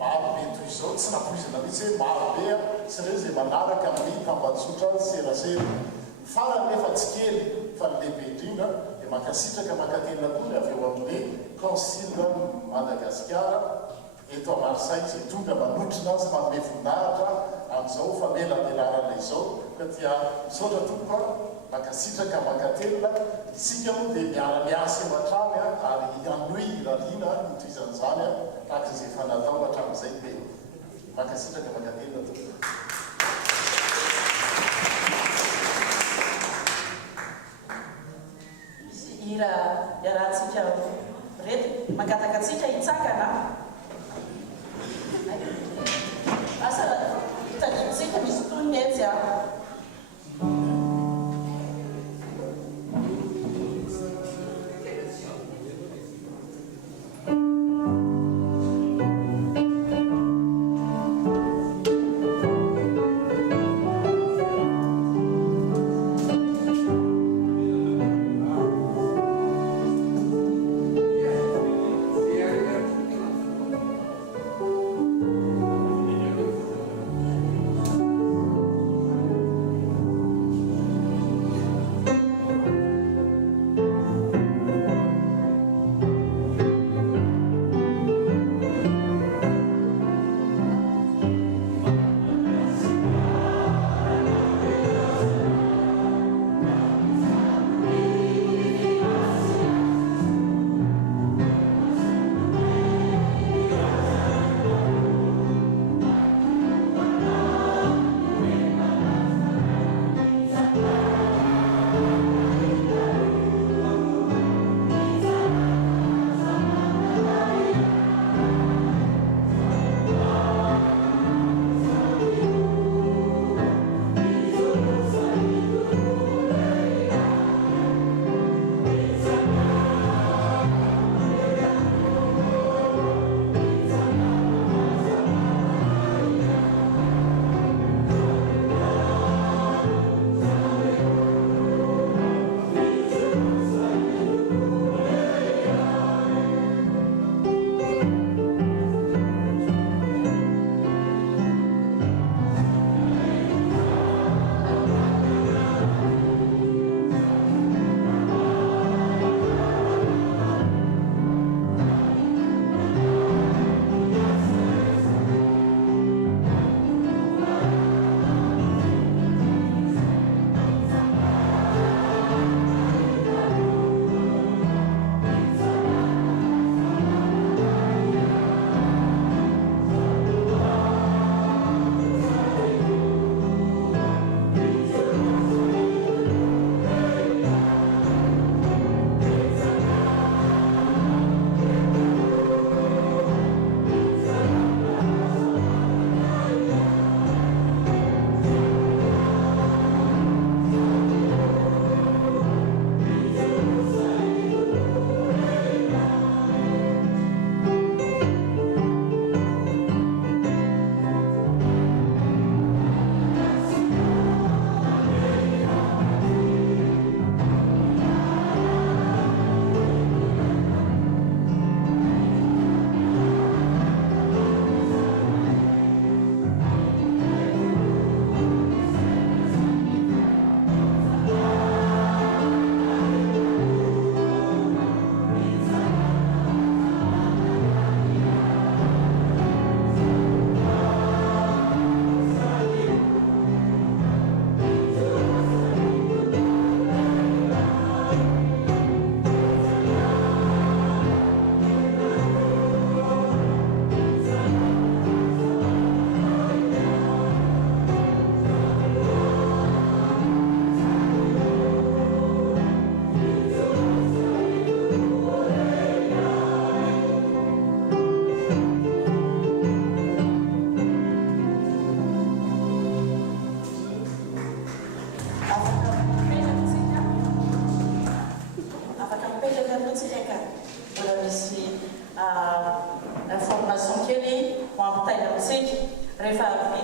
marobe toy izao tsy napoizana mihitsy hoe marobe sy reo zay manaraka amin'ny tambatsotra serasera farany nefa tsy kely fa ny lehibe indrindra dia mankasitraka mankatenina koa ny avy eo amin'le kansile Madagasikara eto à Marseille zay tonga manotrina sy manome voninahitra amin'izao famelamelarana izao ka dia misaotra tompoka mankasitraka mankatenina isika moa dia miara-miasa matrany ary anohy rarina notoizan'izany tahaka izay fanatao hatramin'izay be mankasitraka mankatenina tompoka ira iarahantsika reto mangataka atsika hitsakana asa hitadimitsika misy toniny etsy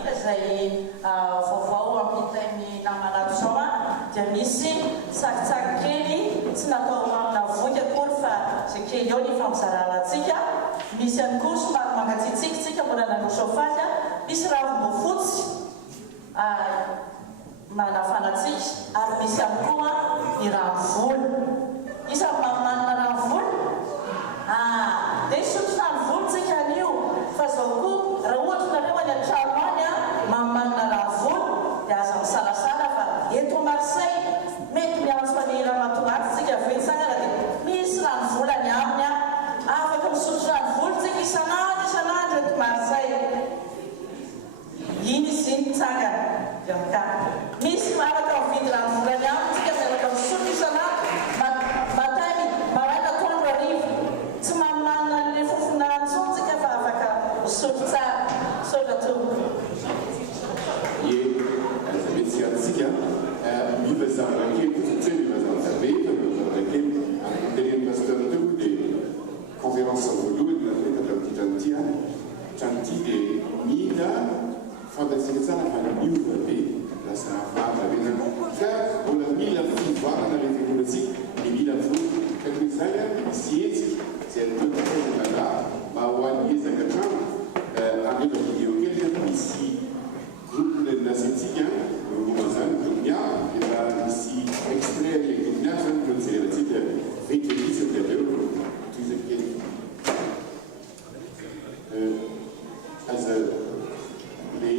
artika izay vaovao ampitain'ny namanato zao dia misy tsakitsaky kely tsy natao amina voky akory fa zay kely eo ny famizararantsika. Misy ihany koa somary mangatsitsiky mbola nanosofa azy misy ravim-boafotsy manafanatsika ary misy ihany koa ny ranovolo. Isan'ny manana ranovolo dia sotro ranovolo tsika anio fa zao koa raha ohatra nareo any an-trano any manana ranovolo dia aza misalasala fa eto Marseille mety miantso any Ramatoato tsika avetsana dia misy ranovolo any aminy afaka misotro ranovolo tsika isan'andro eto Marseille. Iny izy iny tsangana dia mikany misy afaka mividy ranovolo any aminy tsika miaraka misotro isan'andro matamy maraina atoandro arivo tsy mamanana an'ilay fofona antsony tsika fa afaka misotro tsara sotra tombo. Ie, mety antsika mivazavana kely tsy mivazavana rehetra mivazavana kely tenen'ny pasteur teo dia conférence voalohany natao tamin'ity trano ity dia mila fantatsika tsara fa miova be lasa afara be ka mbola mila fivoarana le teknôlôjika dia mila voky ka toy izay misy hetsika zay natoa mba ho an'ny ezaka trano amena vidéo kely misy groupe nasentsika momba zany domia efa misy extrait le domia zany konserantsika vetelisy dia aveo toizany kely aza le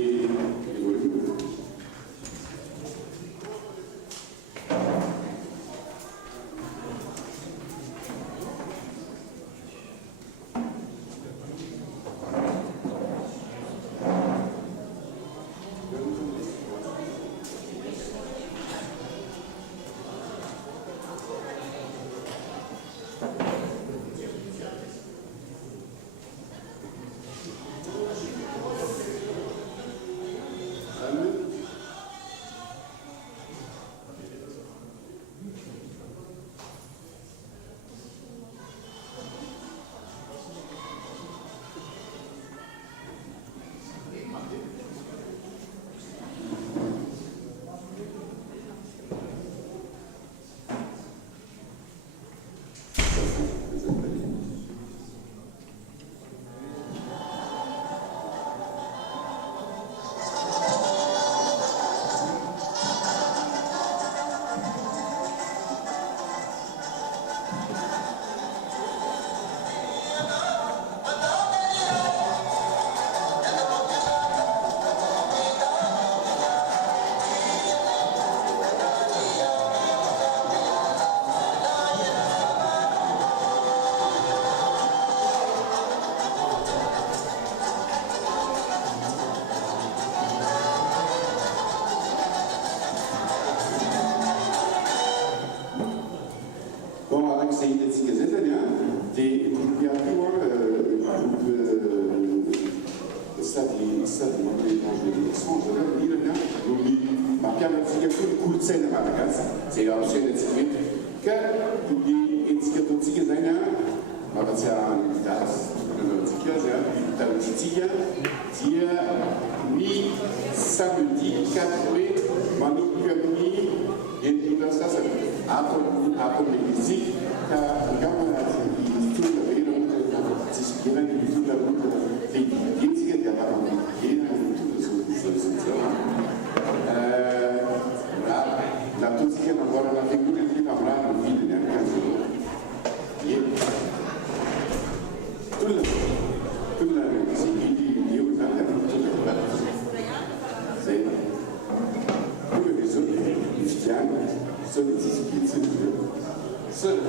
Sono